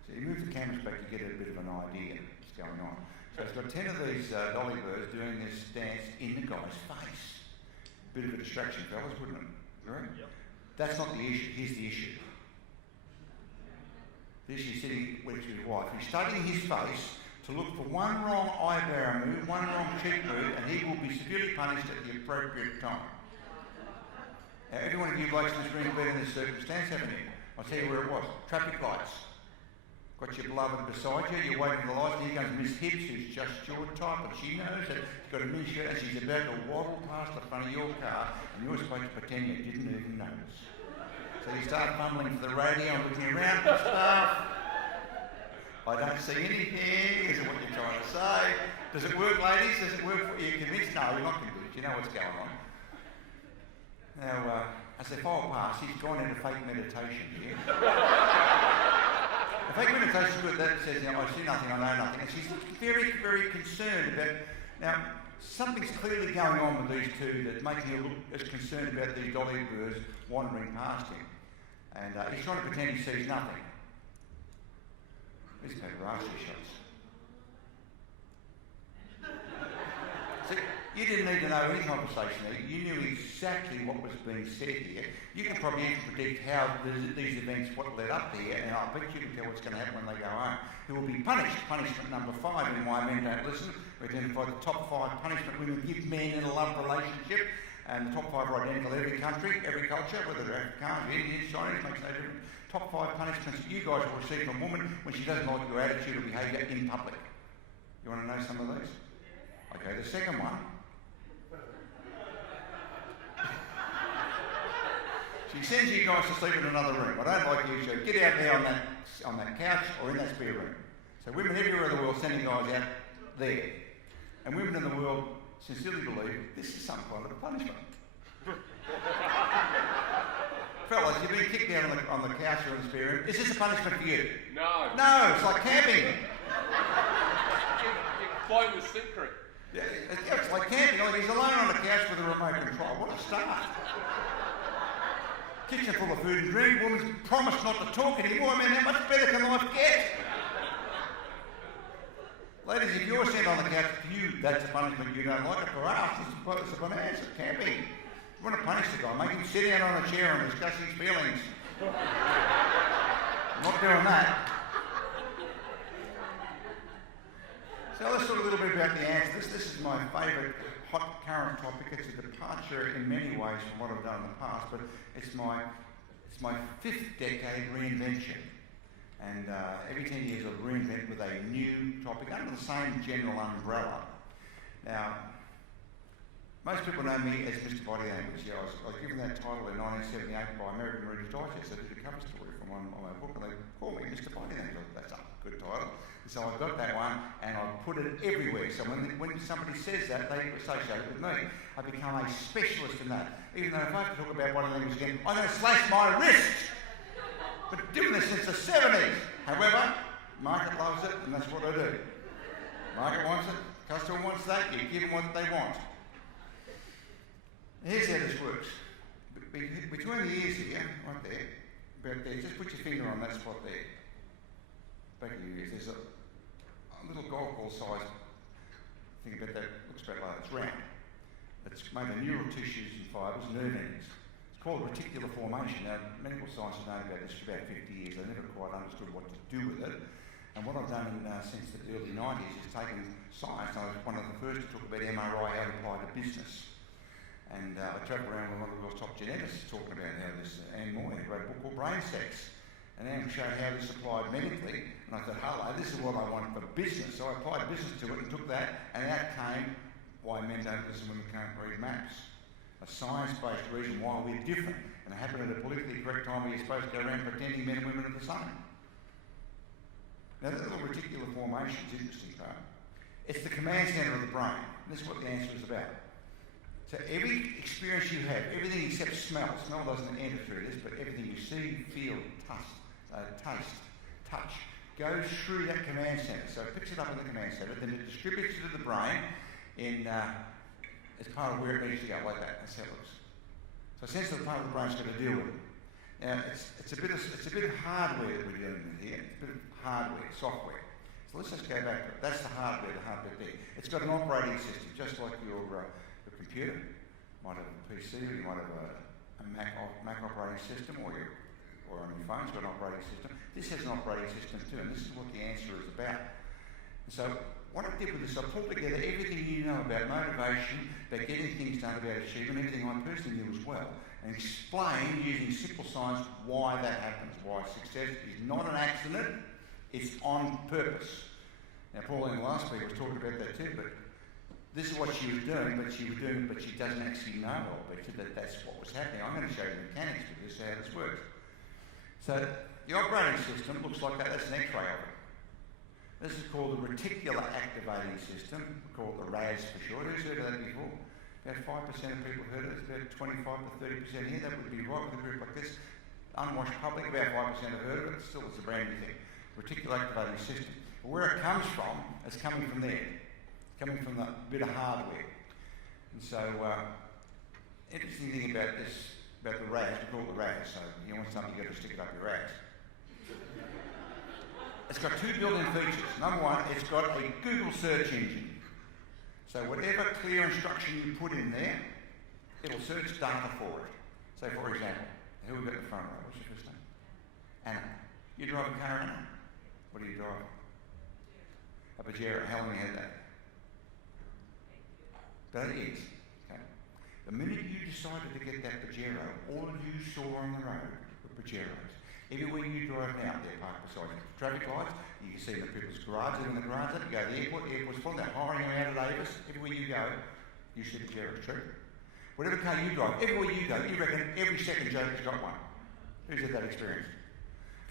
So he moved the cameras back to get a bit of an idea of what's going on. So he's got 10 of these dolly birds doing this dance in the guy's face. Bit of a distraction, fellas, wouldn't it? Right? Yep. That's not the issue. Here's the issue. The issue is sitting with his wife. He's studying his face to look for one wrong eyebrow move, one wrong cheek move, and he will be severely punished at the appropriate time. Now, every one of you blokes in this room have been in this circumstance, haven't you? I'll tell you where it was. Traffic lights. Got your beloved beside you, you're waiting for the lights, and here comes Miss Hibbs, who's just your type, and she knows that she's got a miniskirt and she's about to waddle past the front of your car, and you're supposed to pretend you didn't even notice. So you start fumbling for the radio and looking around for stuff. I don't see anything. Is it what you're trying to say? Does it work, ladies? Does it work for you? Convinced? No, you're not convinced. You know what's going on. Now, as they file past, he's gone into fake meditation here. The fake meditation is good. That says, I see nothing, I know nothing. And she's very, very concerned about... Now, something's clearly going on with these two that's making her look as concerned about these dolly birds wandering past him. And he's trying to pretend he sees nothing. These paparazzi shots. See, you didn't need to know any conversation there. You knew exactly what was being said here. You can probably even predict how these events, what led up here, and I bet you can tell what's going to happen when they go home. He will be punished. Punishment number 5 in Why Men Don't Listen. We identify the top 5 punishment women give men in a love relationship. And the top 5 are identical in every country, every culture, whether they're Afrikaans, Indians, Chinese, makes no difference. Top 5 punishments that you guys will receive from a woman when she doesn't like your attitude or behaviour in public. You want to know some of these? Okay, the second one. She sends you guys to sleep in another room. I don't like you, so get out there on that couch or in that spare room. So women everywhere in the world sending guys out there. And women in the world sincerely believe this is some kind of a punishment. Fellas, you've been kicked down on the couch or in the spare room. Is this a punishment for you? No. No, it's like camping. Your quote was secret. Yeah, it's like camping. Like he's alone on the couch with a remote control. What a start. Kitchen full of food and drink. Woman's promised not to talk anymore. I mean, how much better can life get? Ladies, if you're sent on the couch for you, that's a punishment you don't like it. For us, it's a bonanza, camping. You want to punish the guy, make him sit down on a chair and discuss his feelings. I'm not doing that. So let's sort of little bit about the answer. This is my favourite hot current topic. It's a departure in many ways from what I've done in the past, but it's my 5th decade reinvention. And every 10 years I'll reinvent with a new topic under the same general umbrella. Now, most people know me as Mr. Body Language. Yeah, I was given that title in 1978 by American Reader's Digest. I did a cover story from one of my book, and they called me Mr. Body Language. That's a good title. So I got that one, and I put it everywhere. So when somebody says that, they associate it with me. I become a specialist in that. Even though if I have to talk about body language again, I'm going to slash my wrist. But doing this since the 70s. However, market loves it, and that's what I do. Market wants it, customer wants that, you give them what they want. Here's how this works. Between the ears here, right there, about there, just put your finger on that spot there. Back of your ears, there's a little golf ball size thing about that, looks about like it's round. It's made of neural tissues and fibres, nerve endings. It's called reticular formation. Now, medical science has known about this for about 50 years. They never quite understood what to do with it. And what I've done since the early 90s is taken science. I was one of the first to talk about MRI, how to apply to business. And I travelled around with one of the world's top geneticists talking about how this, and more, he wrote a book called Brain Sex. And then showed how this applied medically. And I thought, hello, this is what I want for business. So I applied business to it and took that, and out came why men don't listen when we can't read maps. A science-based reason why we're different. And it happened at a politically correct time where you're supposed to go around pretending men and women are the same. Now, that little reticular formation is interesting, though. It's the command centre of the brain. And this is what the answer is about. So every experience you have, everything except smell doesn't enter through this, but everything you see, feel, taste, touch, goes through that command centre. So it picks it up in the command centre, then it distributes it to the brain in as part of where it needs to go, like that. That's how it looks. So a sensitive part of the brain's got to deal with it. Now it's a bit of hardware that we're dealing with here. It's a bit of hardware, software. So let's just go back to it. That's the hardware there. It's got an operating system, just like your computer. You might have a PC, or you might have a Mac operating system, or on your phone, it's got an operating system. This has an operating system too, and this is what the answer is about. And so what I did with this, I pulled together everything you know about motivation, about getting things done, about achievement, everything I personally knew as well, and explain using simple science why that happens, why success is not an accident, it's on purpose. Now, Pauline, the last speaker, was talking about that too, but this is what she was doing, but she doesn't actually know all of it, that that's what was happening. I'm going to show you the mechanics of this, how this works. So the operating system looks like that. That's an X-ray of it. This is called the reticular activating system, called the RAS for short. Who's heard of that before? About 5% of people heard of it. It's about 25 to 30% here. That would be right with a group like this. Unwashed public, about 5% have heard of it. Still, it's a brand new thing. Reticular activating system. But where it comes from, it's coming from there. It's coming from the bit of hardware. And so, interesting thing about this, about the RAS, we call it the RAS. So you want something, you've got to stick it up your RAS. It's got two built-in features. Number one, it's got a Google search engine. So whatever clear instruction you put in there, it'll search data for it. So for example, who have we got in the front row? What's your first name? Anna. You drive a car, Anna? What do you drive? A Pajero. How long have you had that? About 8 years. Okay. The minute you decided to get that Pajero, all you saw on the road were Pajeros. Everywhere you drive now, they're parked beside you. Traffic lights, you can see them in people's garages, in the garage, you go to the airport's full, they're hiring around at Avis. Everywhere you go, you see Pajeros, true? Whatever car you drive, everywhere you go, you reckon every second Joker's got one. Who's had that experience?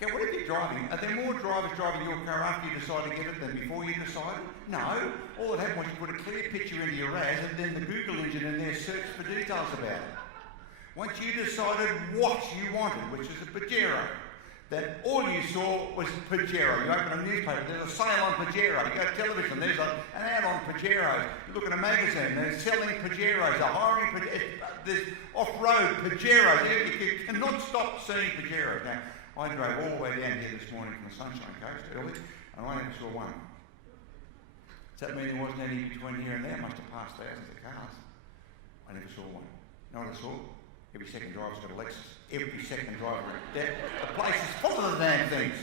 Okay, what if you're driving? Are there more drivers driving your car after you decide to get it than before you decided? No. All that happened was you put a clear picture into your RAS and then the Google engine in there searched for details about it. Once you decided what you wanted, which is a Pajero, that all you saw was Pajero. You open a newspaper, there's a sale on Pajero. You go to television, there's an ad on Pajeros. You look at a magazine, they're selling Pajeros, they're hiring Pajeros, there's off-road Pajeros. You cannot stop seeing Pajeros. Now, I drove all the way down here this morning from the Sunshine Coast early, and I never saw one. Does that mean there wasn't any between here and there? I must have passed thousands of cars. I never saw one. You know what I saw? Every second driver's got a Lexus. Every second driver. The place is full of the damn things.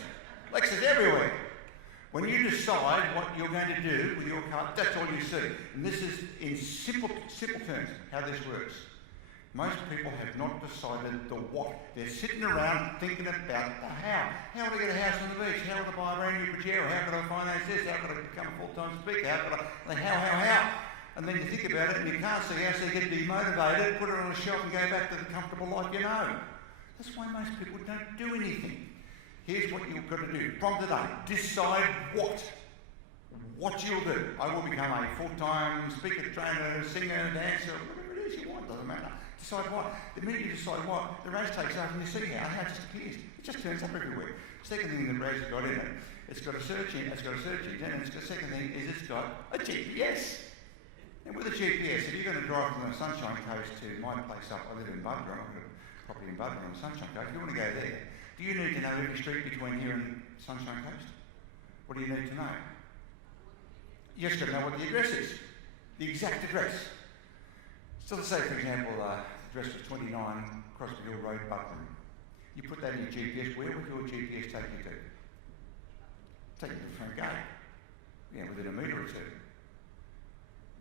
Lexus everywhere. When you decide what you're going to do with your car, that's all you see. And this is, in simple terms, how this works. Most people have not decided the what. They're sitting around thinking about the how. How would I get a house on the beach? How would I buy a brand new Pajero? How could I finance this? How could I become a full-time speaker? How could I... How? And then you think about it and you can't see how, so you get demotivated, put it on a shelf and go back to the comfortable life you know. That's why most people don't do anything. Here's what you've got to do. From today, decide what you'll do. I will become a full-time speaker, trainer, singer, dancer, whatever it is you want, doesn't matter. Decide what. The minute you decide what, the race takes off and you see how it just appears. It just turns up everywhere. Second thing the race has got in it, it's got a search engine, and the second thing is it's got a GPS. And with a GPS, if you're going to drive from the Sunshine Coast to my place up, I live in Budborough, I've got a property in Budborough on the Sunshine Coast, if you want to go there, do you need to know every street between here and Sunshine Coast? What do you need to know? You just got to know what the address is. The exact address. So let's say, for example, the address was 29 Crosby Hill Road, Budborough. You put that in your GPS, where would your GPS take you to? Take you to the front gate. Yeah, within a metre or two.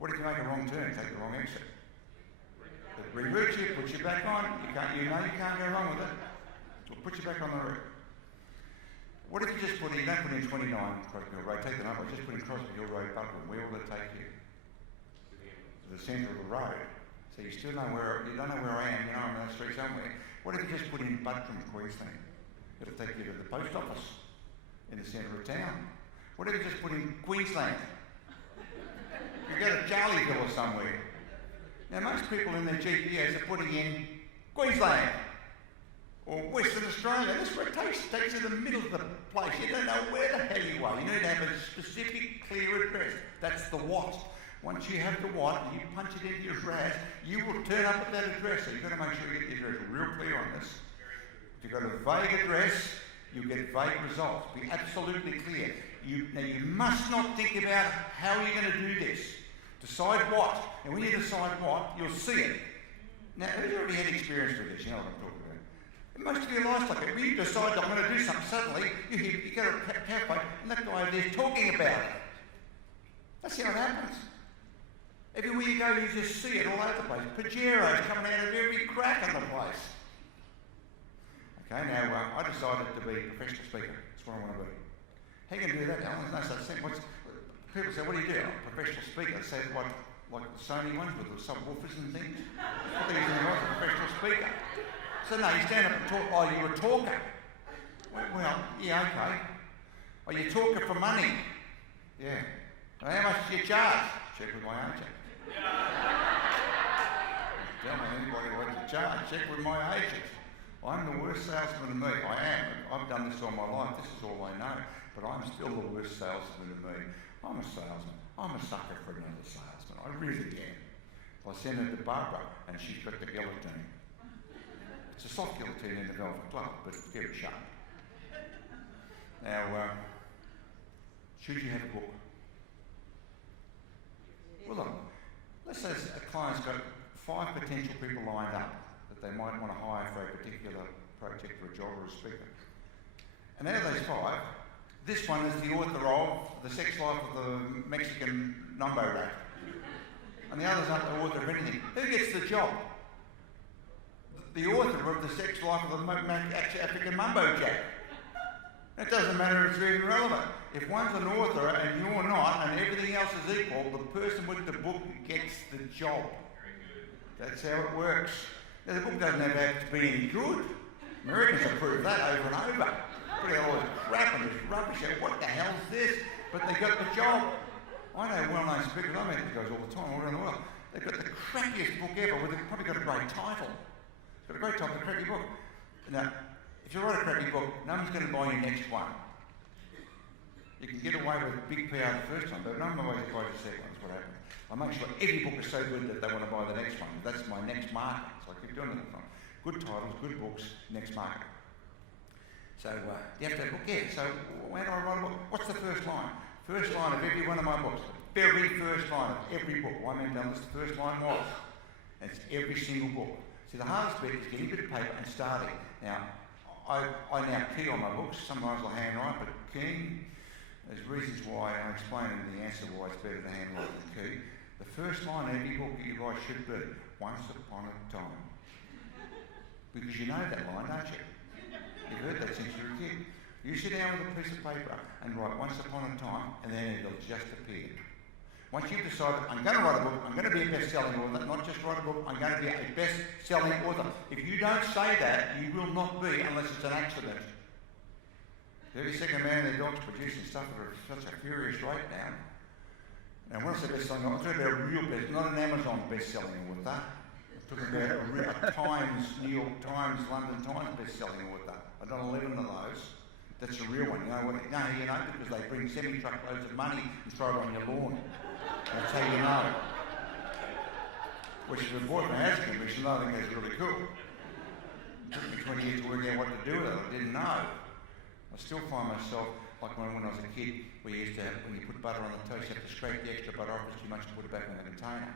What if you make a wrong turn, take the wrong exit? It reroutes you, puts you back on, you can't go wrong with it. It'll put you back on the route. What if you just put in, you don't put in 29 Crosby Hill Road, take the number, just put in Crosby Hill Road, Budborough. Where will it take you? To the centre of the road. So you still know you don't know where I am, I'm on that street somewhere. What if you just put in Budborough, Queensland? It'll take you to the post office in the centre of town. What if you just put in Queensland? You go to Charlieville or somewhere. Now most people in their GPS are putting in Queensland or Western Australia. That's where it takes you to the middle of the place. You don't know where the hell you are. You need to have a specific, clear address. That's the what. Once you have the what and you punch it into your RAS, you will turn up at that address. So you've got to make sure you get the address real clear on this. If you've got a vague address, you'll get vague results. Be absolutely clear. Now you must not think about how you're going to do this. Decide what. And when you decide what, you'll see it. Now, have you already had experience with this? You know what I'm talking about. And most of your life's like it. When you decide I'm going to do something, suddenly you go to a cafe and that guy there is talking about it. That's how it happens. Everywhere you go, you just see it all over the place. Pajeros coming out of every crack in the place. Okay, now I decided to be a professional speaker. That's what I want to be. How are you going to do that, Alan? There's no such thing. People say, what do you do? I'm a professional speaker. They say, like the Sony ones with the subwoofers and things. What do you think I was, a professional speaker? So no, you stand up and talk, oh, you're a talker. Well, yeah, okay. Oh, you're a talker for money. Yeah. Well, how much do you charge? Check with my agent. Tell me anybody what to charge. Check with my agent. I'm the worst salesman of me. I am. I've done this all my life. This is all I know. But I'm still the worst salesman of me. I'm a salesman. I'm a sucker for another salesman. I really am. I send her to Barbara and she's got the guillotine. It's a soft guillotine in the Velvet Club, but very sharp. Now, should you have a book? Well, look, let's say a client's got 5 potential people lined up that they might want to hire for a particular project or a job or a speaker. And out of those 5, this one is the author of The Sex Life of the Mexican Numbo Rat. And the others aren't the author of anything. Who gets the job? The author of The Sex Life of the African Mumbo Jack. It doesn't matter if it's even relevant. If one's an author and you're not, and everything else is equal, the person with the book gets the job. That's how it works. Now, the book doesn't have to be any good. Americans have proved that over and over. Putting all this crap and this rubbish out. What the hell's this? But they got the job. I know well-known speakers, I meet these guys all the time, all around the world. They've got the crappiest book ever, but they've probably got a great title. It's got a great title, a crappy book. Now, if you write a crappy book, no one's going to buy your next one. You can get away with big PR the first time, but no one always buys the second one. That's what happens. I make sure every book is so good that they want to buy the next one. That's my next market. So I keep doing it. Good titles, good books, next market. So you have to have a book, yeah. So when I write a book, what's the first line? First line of every one of my books. The very first line of every book. Why I meant down this, the first line was. And it's every single book. See, the hardest bit is getting a bit of paper and starting. Now, I now key on my books. Sometimes I'll handwrite, but keying, There's reasons why I explain in the answer why it's better to handwrite than key. The first line of any book that you write should be, once upon a time. Because you know that line, don't you? You've heard that since you were a kid. You sit down with a piece of paper and write once upon a time, and then it'll just appear. Once you've decided, I'm going to write a book, I'm going to be a best-selling author, not just write a book, I'm going to be a best-selling author. If you don't say that, you will not be unless it's an accident. The 32nd man and their dogs producing stuff at such a furious rate now. And when I say best-selling author, I'm talking about a real best, not an Amazon best-selling author. I'm talking about a Times, New York Times, London Times best-selling author. I've done 11 of those. That's the real one. You know what? No, you know, because they bring semi-truckloads of money and throw it on your lawn. That's how you know. Which is before the housing commission, I think that's really cool. It took me 20 years to work out what to do with it. I didn't know. I still find myself, like when I was a kid, we used to have, when you put butter on the toast, you have to scrape the extra butter off, it's too much to put it back in the container.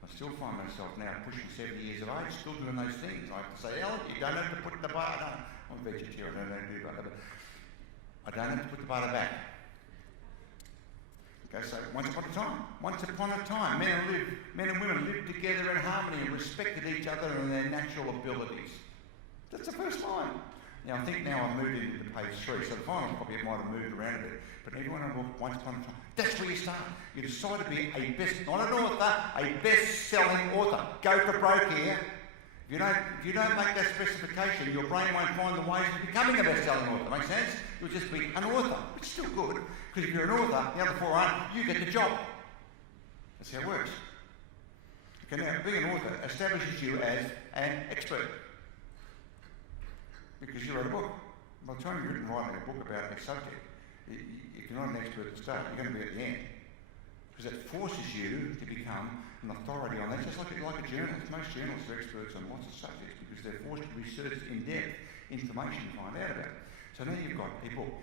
I still find myself now, pushing 70 years of age, still doing those things. I have to say, Ellen, you don't have to put the butter, no. I'm a vegetarian, I don't do butter, but I don't have to put the butter back. Okay, so once upon a time, men and women lived together in harmony and respected each other and their natural abilities. That's the first line. Now, I think now I've moved into page 3, so the final copy might have moved around a bit. But everyone I book, once upon a time, that's where you start. You decide to be not an author, a best-selling author. Go for broke here. If you don't make that specification, your brain won't find the ways of becoming a best-selling author. Make sense? You'll just be an author, which is still good, because if you're an author, the other 4 aren't, you get the job. That's how it works. Okay, now, being an author establishes you as an expert. Because you wrote a book. By the time you've written writing a book about a subject, if you're not an expert at the start, you're going to be at the end. Because it forces you to become an authority on that, just like a journalist. Most journalists are experts on lots of subjects because they're forced to research in-depth information to find out about it. So now you've got a book.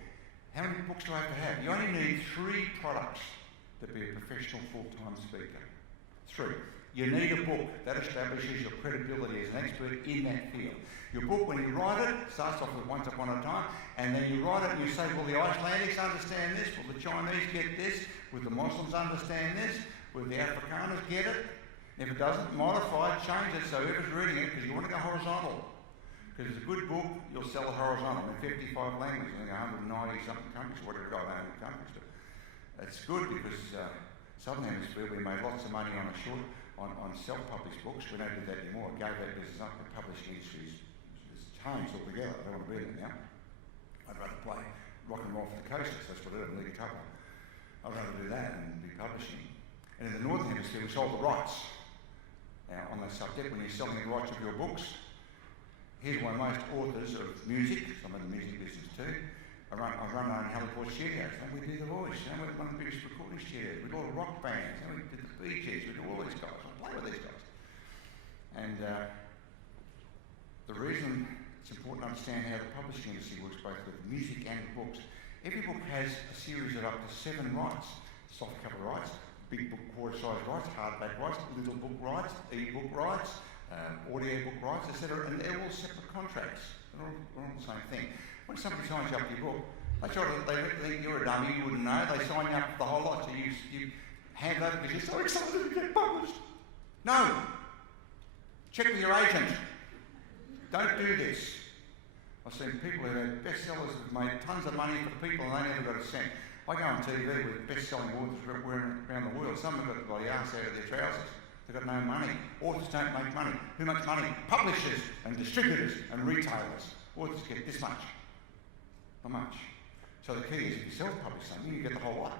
How many books do I have to have? You only need 3 products to be a professional full-time speaker. 3. You need a book that establishes your credibility as an expert in that field. Your book, when you write it, starts off with once upon a time, and then you write it and you say, will the Icelandics understand this? Will the Chinese get this? Will the Muslims understand this? Will the Afrikaners get it? If it doesn't, modify it, change it so whoever's reading it, because you want to go horizontal. Because it's a good book, you'll sell it horizontal in 55 languages, I think 190 something countries, whatever, 100 countries. But it's good because Southern Hemisphere, we made lots of money on self-published books. We don't do that anymore. It gave that business up. The publishing industry is changed altogether. I don't want to be there now. I'd rather play rock and roll for the coasters. That's what I did, lead guitar. I'd rather do that than be publishing. And in the Northern Hemisphere, we sold the rights. Now, on that subject, when you're selling the rights of your books, here's why most authors of music, I'm in the music business too, I run our own Halifax studios, and we do the voice, and we run the biggest recording studios, we do all the rock bands, and we did the Bee Gees, we do all these guys, I play with these guys. And the reason it's important to understand how the publishing industry works, both with music and books, every book has a series of up to 7 rights. Softcover rights, big book quarter-size rights, hardback rights, little book rights, e-book rights, audio book rights, etc. And they're all separate contracts. They're all the same thing. When somebody signs you up for your book, they think you're a dummy, you wouldn't know. They sign you up for the whole lot, so you hand over because you're so excited to get published. No! Check with your agent. Don't do this. I've seen people who have bestsellers who've made tons of money for the people and they never got a cent. I go on TV with best-selling authors around the world. Some have got the bloody arse out of their trousers. They've got no money. Authors don't make money. Who makes money? Publishers and distributors and retailers. Authors get this much. Not much. So the key is if you self-publish something, you get the whole lot.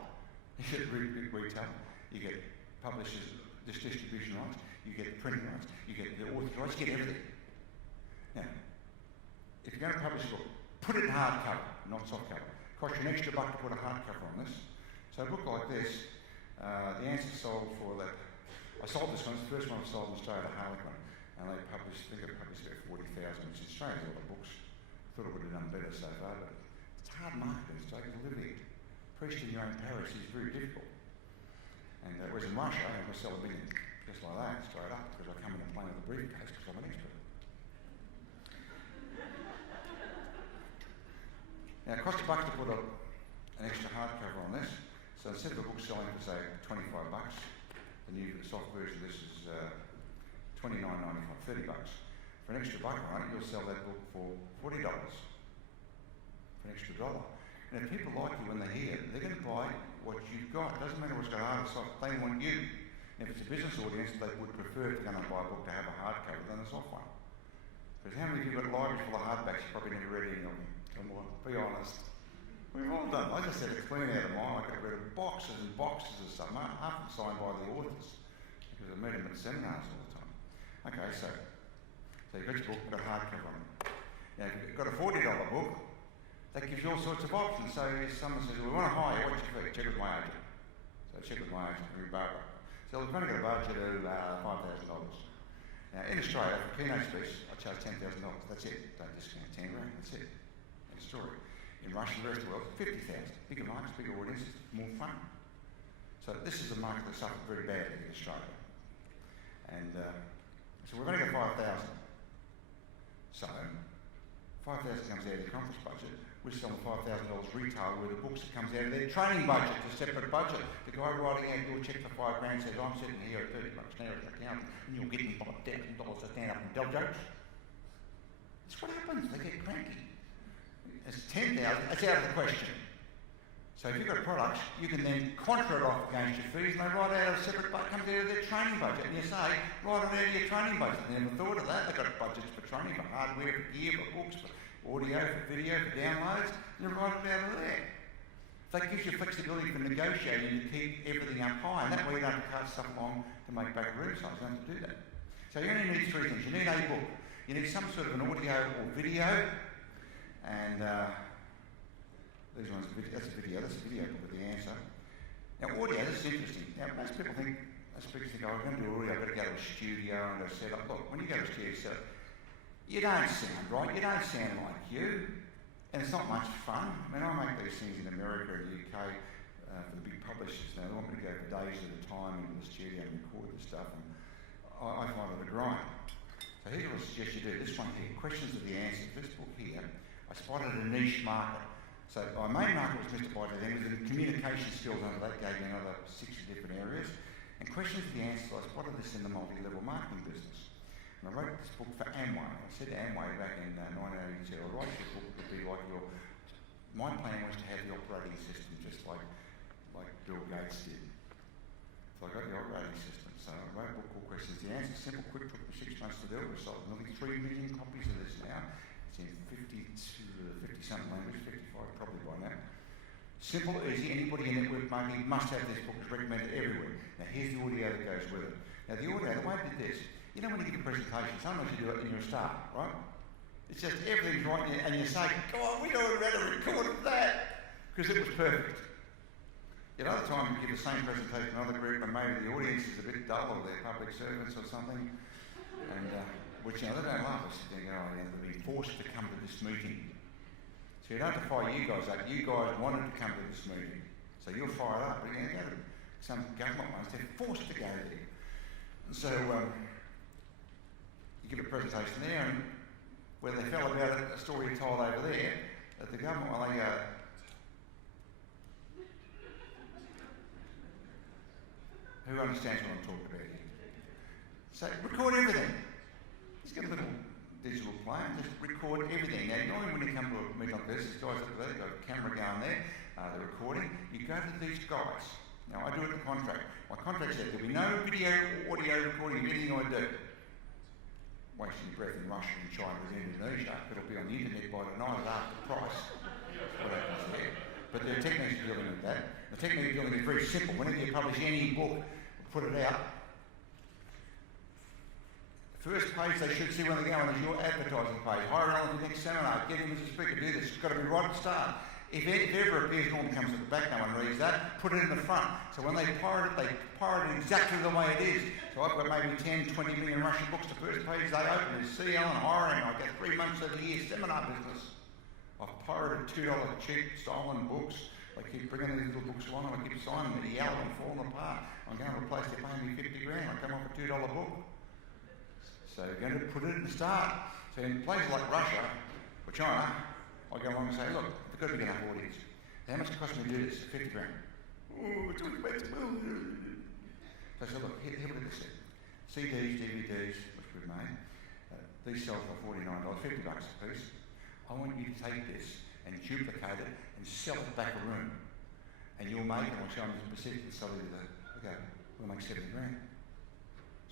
You get retail, you get publishers, distribution rights, you get printing rights, you get the author's rights, you get everything. Now, if you're going to publish a book, put it in hardcover, not softcover. Cost you an extra $1 to put a hardcover on this. So a book like this, the answer sold for that. I sold this one, it's the first one I sold in Australia, Harlequin, and they published, I think they published about 40,000, which is strange, a lot of books. I thought I would have done better so far, but it's hard marketing, it's taken to live it. Preaching in your own parish is very difficult. And whereas in Russia, I can sell a million just like that, straight up, because I come in and play with a briefcase because I'm an expert. Now, it costs $1 to put a an extra hardcover on this. So instead of a book selling for say $25, the soft version of this is $29.95, $30. For an extra buck on it, you'll sell that book for $40 for an extra $1. And if people like you when they're here, they're going to buy what you've got. It doesn't matter what's got hard or soft, they want you. And if it's a business audience, they would prefer if they're going to buy a book to have a hardcover than a soft one. Because how many of you have got libraries full of hardbacks? You probably never read any of them. Come on, be honest. We've all done. I just had it clean out of mine. I could have read boxes and boxes of stuff, half of them signed by the authors, because I met them at seminars all the time. Okay, so you've got your book, you've got a hardcover on it. Now, if you've got a $40 book, that gives you all sorts of options. So if someone says, we want to hire you, what's your fee? Check with my agent. So check with my agent, Barbara. So we've only got a budget of $5,000. Now, in Australia, for a keynote speech, I charge $10,000. That's it. Don't discount 10 grand. That's it. End of story. In Russia and the rest of the world, 50,000. Bigger markets, bigger audiences, more fun. So this is a market that suffered very badly in Australia. And so we've only got 5,000. So 5,000 comes out of the conference budget. We're selling $5,000 retail where the books that comes out of their training budget, a separate budget. The guy writing out your check for $5 grand says, I'm sitting here at $30 now as an accountant and you're getting $5,000 to stand up and tell jokes. That's what happens. They get cranky. It's 10,000, that's out of the question. So if you've got products, you can then contra it off against your fees and they write out a separate budget, comes out of their training budget. And you say, write it out of your training budget. They never thought of that. They've got budgets for training, for hardware, for gear, for books, for audio, for video, for downloads. And you write it out of there. That gives you flexibility for negotiating to keep everything up high. And that way you don't have to cut stuff along to make back room size. You don't have to do that. So you only need three things. You need a book. You need some sort of an audio or video. And these ones, that's a video book with the answer. Now audio, this is interesting. Now most people think, most speakers think, oh, I'm going to do audio, I've got to go to a studio and go set up. Look, when you go to a studio set up, you don't sound right, you don't sound like you, and it's not much fun. I mean, I make these things in America and the UK for the big publishers. Now they want me to go for days at a time into the studio and record this stuff, and I find it a grind. So here's what I suggest you do. This one here, questions of the answers. This book here, I spotted a niche market. So my main market was Mr. By then, was in communication skills under that, gave me another 60 different areas. And questions of the answers, I spotted this in the multi-level marketing business. And I wrote this book for Amway. I said to Amway back in 1982, I'll write this book that would be like my plan was to have the operating system just like Bill Gates did. So I got the operating system. So I wrote a book called Questions of the Answers. Simple, quick, took me 6 months to do it. We sold nearly 3 million copies of this now. It's in 50-something languages, 55 probably by now. Simple, easy, anybody in network marketing must have this book. It's recommended everywhere. Now here's the audio that goes with it. Now the audio, the way I did this, you know when you give a presentation, sometimes you do it in your start, right? It's just everything's right and you say, go on, we know how to record that, because it was perfect. At other times you give the same presentation to another group and maybe the audience is a bit dull or they're public servants or something, and which, you know, they don't love us. They go, oh, yeah, they've been forced to come to this meeting. So you don't have to fire you guys up. You guys wanted to come to this meeting. So you're fired up. But you go to some government ones, they're forced to go there. And so you give a presentation there, and where they fell about it, a story you told over there, at the government one, they go, who understands what I'm talking about here? So record everything. Just get a little digital plane, just record everything. Now, normally when you come to a meeting like this, these guys up there, they've got a camera going there, they're recording. You go to these guys. Now, I do it in the contract. My contract says there'll be no video or audio recording of anything I do. Wasting your breath in Russia and China and Indonesia, it'll be on the internet by tonight at half the price. That's what happens there. But there are techniques for dealing with that. The technique of dealing with it is very simple. Whenever you publish any book, put it out, first page they should see when they go on is your advertising page. Hire Allan for the next seminar, get him as a speaker, do this. It's got to be right at the start. If it ever appears, normally comes at the back, no one reads that, put it in the front. So when they pirate it exactly the way it is. So I've got maybe 10, 20 million Russian books. The first page they open is see Allan hiring. I get 3 months of the year seminar business. I've pirated $2 cheap stolen books. They keep bringing these little books along and I keep signing them. They're yellow and falling apart. I'm going to a place they're paying me 50 grand. I come off a $2 book. So you're going to put it at the start. So in places like Russia or China, I go along and say, look, they've got to be enough audience. How much it cost me to do this? 50 grand. Oh, it's too expensive. So I said, look, here what it is. CDs, DVDs, which we've made, these sell for $49, $50 a piece. I want you to take this and duplicate it and sell it back a room. And you'll make it, I'll show them the specific and sell it to the, okay, we'll make 70 grand.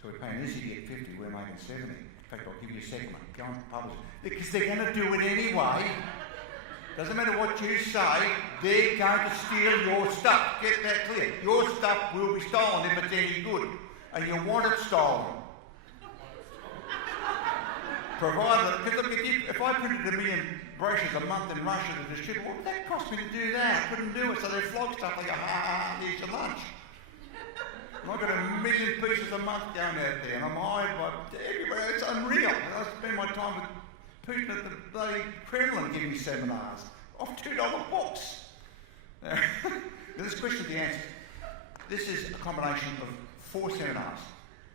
So we're paying this idiot 50, we're making 70. In fact, I'll give you a second one. Go and publish it. Because they're going to do it anyway. Doesn't matter what you say, they're going to steal your stuff. Get that clear. Your stuff will be stolen if it's any good. And you want it stolen. Provided, because look, if I printed 1 million brochures a month in Russia to distribute, what would that cost me to do that? I couldn't do it, so they flog stuff, they go, here's your lunch. And I've got 1 million pieces a month going out there, and I'm hired by everywhere, it's unreal. And I spend my time with Putin at the bloody Kremlin giving me seminars off $2 books. Now, this question the answer. This is a combination of 4 seminars.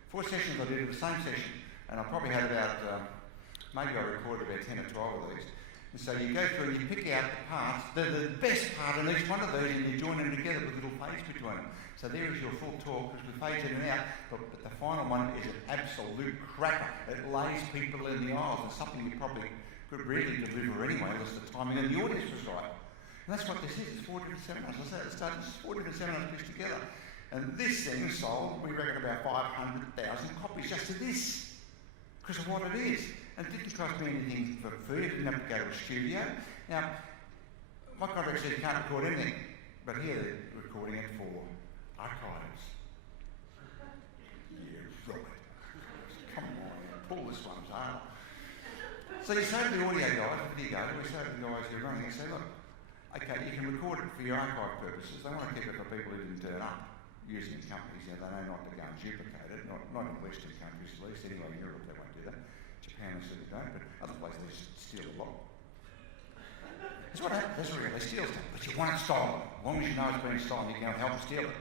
4 sessions I did in the same session, and I probably had about, maybe I recorded about 10 or 12 of these. And so you go through and you pick out the parts, the best part in each one of these, and you join them together with little fades between them. So there is your full talk, because we fade in and out, but the final one is an absolute cracker. It lays people in the aisles, and something you probably could really deliver anyway, unless the timing and the audience was right. And that's what this is, it's 4 different seminars. I said at the start, it's 4 different seminars put together. And this thing sold, we reckon, about 500,000 copies just of this, because of what it is. And it didn't cost me anything for free, it didn't have to go to a studio. Now, my contract says you can't record anything, but here they're recording it for archives. Yeah, right. Come on, pull this one, Zara. So you say to the audio guys, the video guys, we say to the guys who are running, you say, look, okay, you can record it for your archive purposes. They want to keep it for people who didn't turn up using companies. You know, they know not to go and duplicate it, not in Western countries at least. Anyway, in Europe they won't do that. Japan certainly don't, but other places they just steal a lot. That's what happens, that's real, they steal stuff, but you want it stolen. As long as you know it's being stolen, you can help them steal it.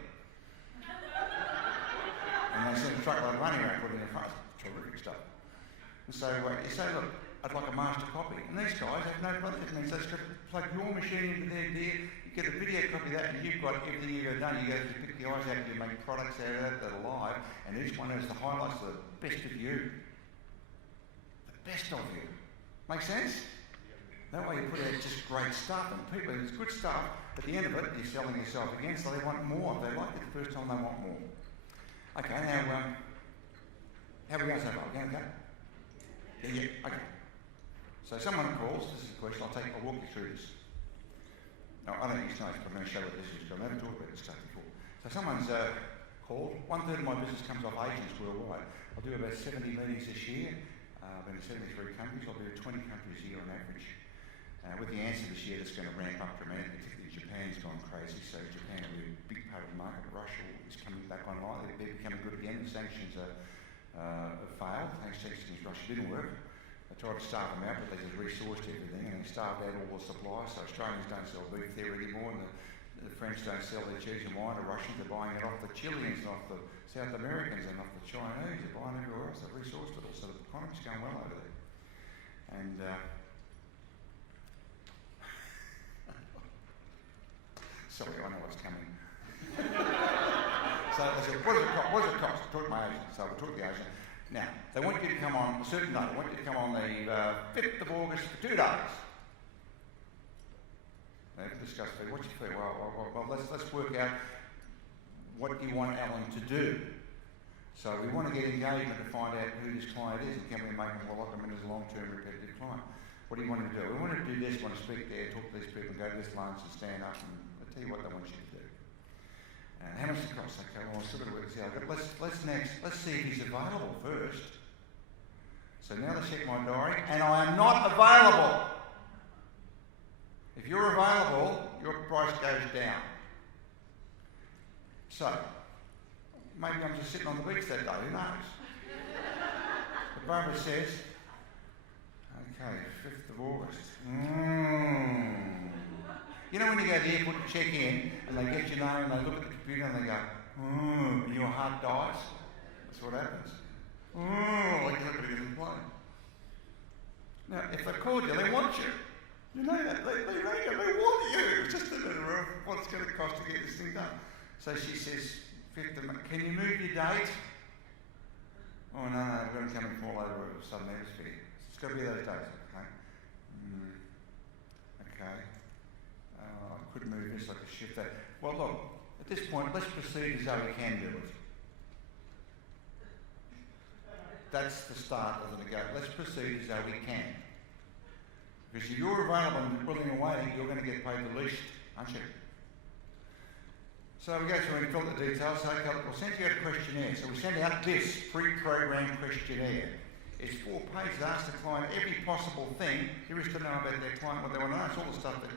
And they send a truckload of money around, put it in front, terrific stuff. And so you say, look, I'd like a master copy. And these guys have no bloody, that means they've got to plug your machine into their gear, you get a video copy of that, and you've got everything you've ever done. You go to pick the eyes out, you make products out of that that are live, and each one has the highlights of the best of you. The best of you. Make sense? That way you put out just great stuff, and people, there's good stuff, at the end of it, you're selling yourself again, so they want more. If they like it the first time, they want more. Okay, now, how are we going so far? We're going okay? Yeah, okay. So someone calls, this is the question, I'll walk you through this. Now, I don't use notes, but I'm going to show what this is, because I've never talked about this stuff before. So someone's called, 1/3 of my business comes off agents worldwide. I'll do about 70 meetings this year. I've been in 73 countries, I'll be in 20 countries a year on average. With the answer this year, that's going to ramp up dramatically, particularly Japan's gone crazy, so Japan will be a big part of the market. Russia is coming back online, they're becoming good again. The sanctions have failed, thanks to sanctions, Russia didn't work. They tried to starve them out, but they just resourced everything and they starved out all the supplies, so Australians don't sell beef there anymore, and the French don't sell their cheese and wine, the Russians are buying it off the Chileans and off the South Americans and off the Chinese, they're buying it everywhere else, they've resourced it all, so the economy's going well over there. And sorry, I know what's coming. So I said, what does it cost? Talk to my agent. So we talk to the agent. Now, they want you to come on a certain day. They want you to come on the 5th of August for 2 days. They have to discuss fee. What's your fee? Well, let's work out what you want Allan to do. So we want to get engagement to find out who this client is and can we make him lock him in as a long-term repetitive client. What do you want him to do? We want him to do this, want to speak there, talk to these people and go to this lunch and stand up and I'll tell you what they want you to do. How much does it cost? Okay, well, I've still got to work this out. Let's see if he's available first. So now let's check my diary, and I am not available. If you're available, your price goes down. So, maybe I'm just sitting on the beach that day, who knows? But Barbara says, okay, 5th of August. You know when you go to the airport to check in and they get your name and they look at the computer and they go, and your heart dies? That's what happens. Like you're not going to get in the plane. Now, if they called you, they want you. You know that, they want you. It's just a matter of what it's going to cost to get this thing done. So she says, can you move your date? Oh no, I've got to come in from all over the Southern Hemisphere. It's got to be those days, okay? Okay. I could move this, I could shift that. Well look, at this point, let's proceed as though we can do it. That's the start of the negotiation. Let's proceed as though we can. Because if you're available and willing and waiting, you're going to get paid the least, aren't you? So we go through and fill the details. So okay, we'll send you out a questionnaire. So we send out this pre-programmed questionnaire. It's 4 pages. Ask the client every possible thing there is to know about their client, what they want to know. It's all the stuff that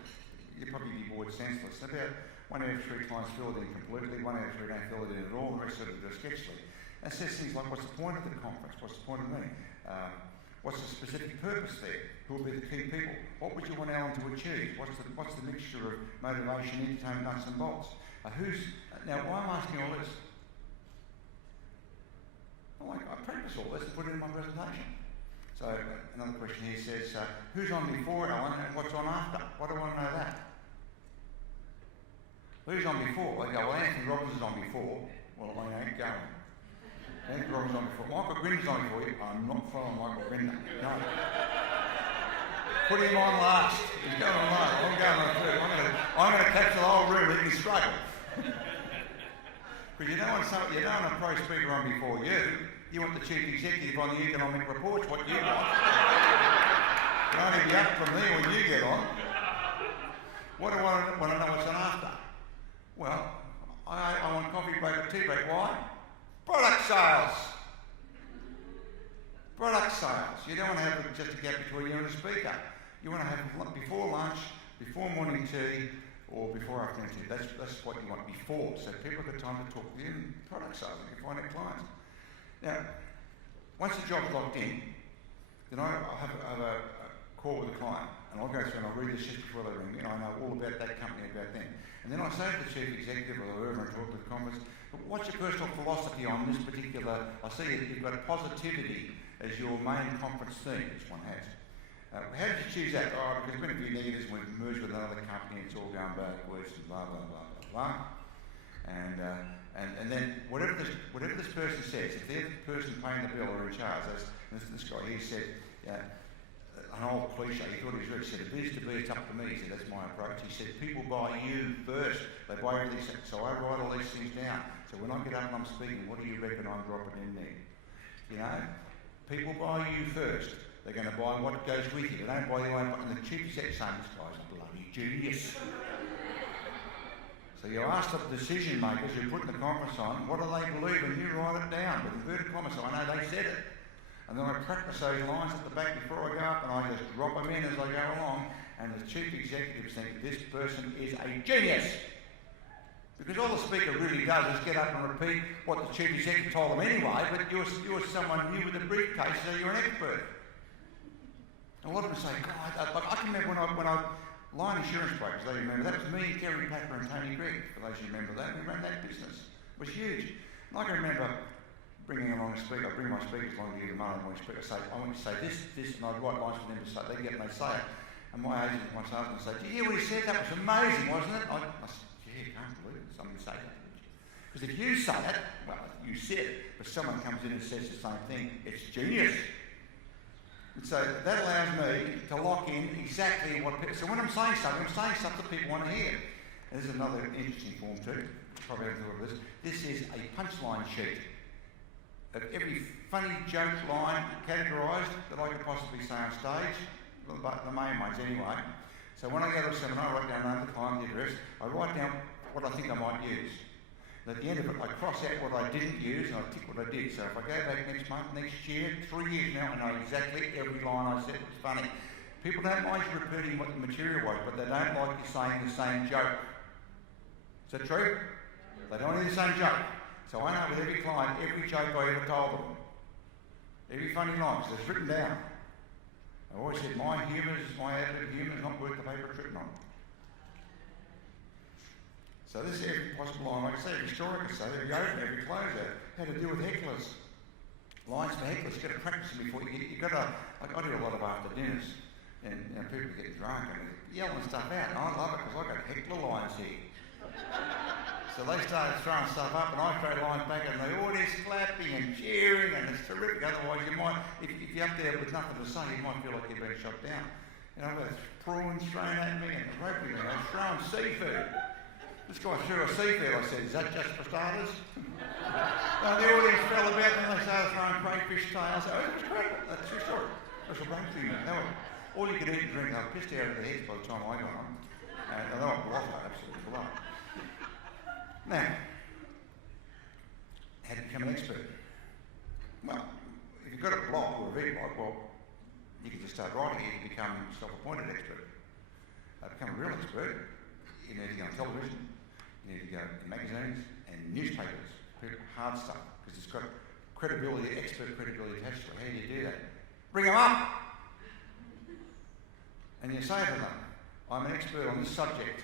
you'd probably be bored senseless. About 1 out of 3 clients fill it in completely, 1 out of 3 don't fill it in at all, the rest of it do sketchily. And it says things like, what's the point of the conference? What's the point of the meeting? What's the specific purpose there? Who will be the key people? What would you want Alan to achieve? What's the mixture of motivation, entertainment, nuts and bolts? Now, why am I asking all this? Well, I practice all this and put it in my presentation. So another question here says, who's on before Alan and what's on after? Why do I want to know that? Who's on before? They go, well, Anthony Robbins is on before. Well, I ain't going. Anthony Robbins is on before. Michael Grinder's on before you. I'm not following Michael Grinder. No. Put him on last. He's going on last. I'm going on third. I'm going to catch the whole room that he can struggle. Because you don't want a pro speaker on before you. You want the chief executive on the economic reports, what you want. You'll only be up from there when you get on. What do I want to know what's on after? Well, I want coffee break or tea break. Why? Product sales. Product sales. You don't want to have just a gap between you and the speaker. You want to have before lunch, before morning tea, or before afternoon tea. That's what you want before, so people have got time to talk with you and product sales and you find out clients. Now, once the job's locked in, then I'll have a call with the client, and I'll go through and I'll read this just before they ring me, and I know all about that company, about them. And then I say to the chief executive or whoever I talk to the conference, what's your personal philosophy on this particular, I see that you've got positivity as your main conference theme, which one has. How did you choose that? Oh, because there's been a few negatives, we've merged with another company, it's all going backwards and blah, blah, blah, blah, blah. And then whatever this person says, if they're the person paying the bill or in charge, this guy, he said, an old cliche, he thought he was rich, he said, if it is to be, it's up to me. He said, that's my approach. He said, people buy you first. They buy everything. So I write all these things down. So when I get up and I'm speaking, what do you reckon I'm dropping in there? You know, people buy you first. They're going to buy what goes with you. They don't buy your own. And the chief executive saying, this guy's a bloody genius. So you ask the decision makers who put the conference on, what do they believe? And you write it down with inverted commas. So I know they said it. And then I practice those lines at the back before I go up, and I just drop them in as I go along, and the chief executives think this person is a genius. Because all the speaker really does is get up and repeat what the chief executive told them anyway, but you're someone new with a briefcase, so you're an expert. And a lot of them say, God, I can remember when I line insurance brokers, they remember, that was me, Terry Packer and Tony Gregg, for those who remember that. We ran that business. It was huge. And I can remember bringing along a speaker, I bring my speakers along to give them money, I say, I want you to say this, and I'd write lines for them to say, they get it and they say it. And my agent, my salesman would say, did you hear what he said? That was amazing, wasn't it? I said, yeah, can't believe it, somebody say that. Because if you say it, well, you said it, but someone comes in and says the same thing, it's genius. And so that allows me to lock in exactly what people, so when I'm saying something that people want to hear. And this is another interesting form too, probably haven't thought of this. This is a punchline sheet of every funny joke line categorised that I could possibly say on stage, the main ones anyway. So when I go to a seminar, I write down the name of the client, the address, I write down what I think I might use. And at the end of it, I cross out what I didn't use and I tick what I did. So if I go back next month, next year, 3 years now, I know exactly every line I said was funny. People don't mind you repeating what the material was, but they don't like you saying the same joke. Is that true? They don't want to hear the same joke. So I know with every client, every joke I ever told them, every funny line, so it's written down. I always said, my ad lib humour is not worth the paper it's written on. So this is every possible line. Like I say, every story I can say, every opener, every closer, how to deal with hecklers. Lines for hecklers, you've got to practice them before you got to, like I do a lot of after dinners. And people get drunk and yelling stuff out, and I love it because I've got heckler lines here. So they started throwing stuff up, and I throw lines back, and the audience clapping and cheering, and it's terrific. Otherwise, you might, if you're up there with nothing to say, you might feel like you're being shot down. You know, there's prawns thrown at me, and rugby, throwing seafood. This guy threw a seafood. I said, "Is that just for starters?" And the audience fell about, and they started throwing crayfish tails. Oh, it was incredible. That's a true story. It was a rugby man. All you could eat and drink, they were pissed out of their heads by the time I got on. And they were blotto, absolutely blotto. Now, how to become an expert? Well, if you've got a blog or a video blog, well, you can just start writing it to become a self-appointed expert. Become a real expert, you need to go on television, you need to go in magazines and newspapers, hard stuff, because it's got credibility, expert credibility attached to it. How do you do that? Bring them up! And you say to them, I'm an expert on this subject,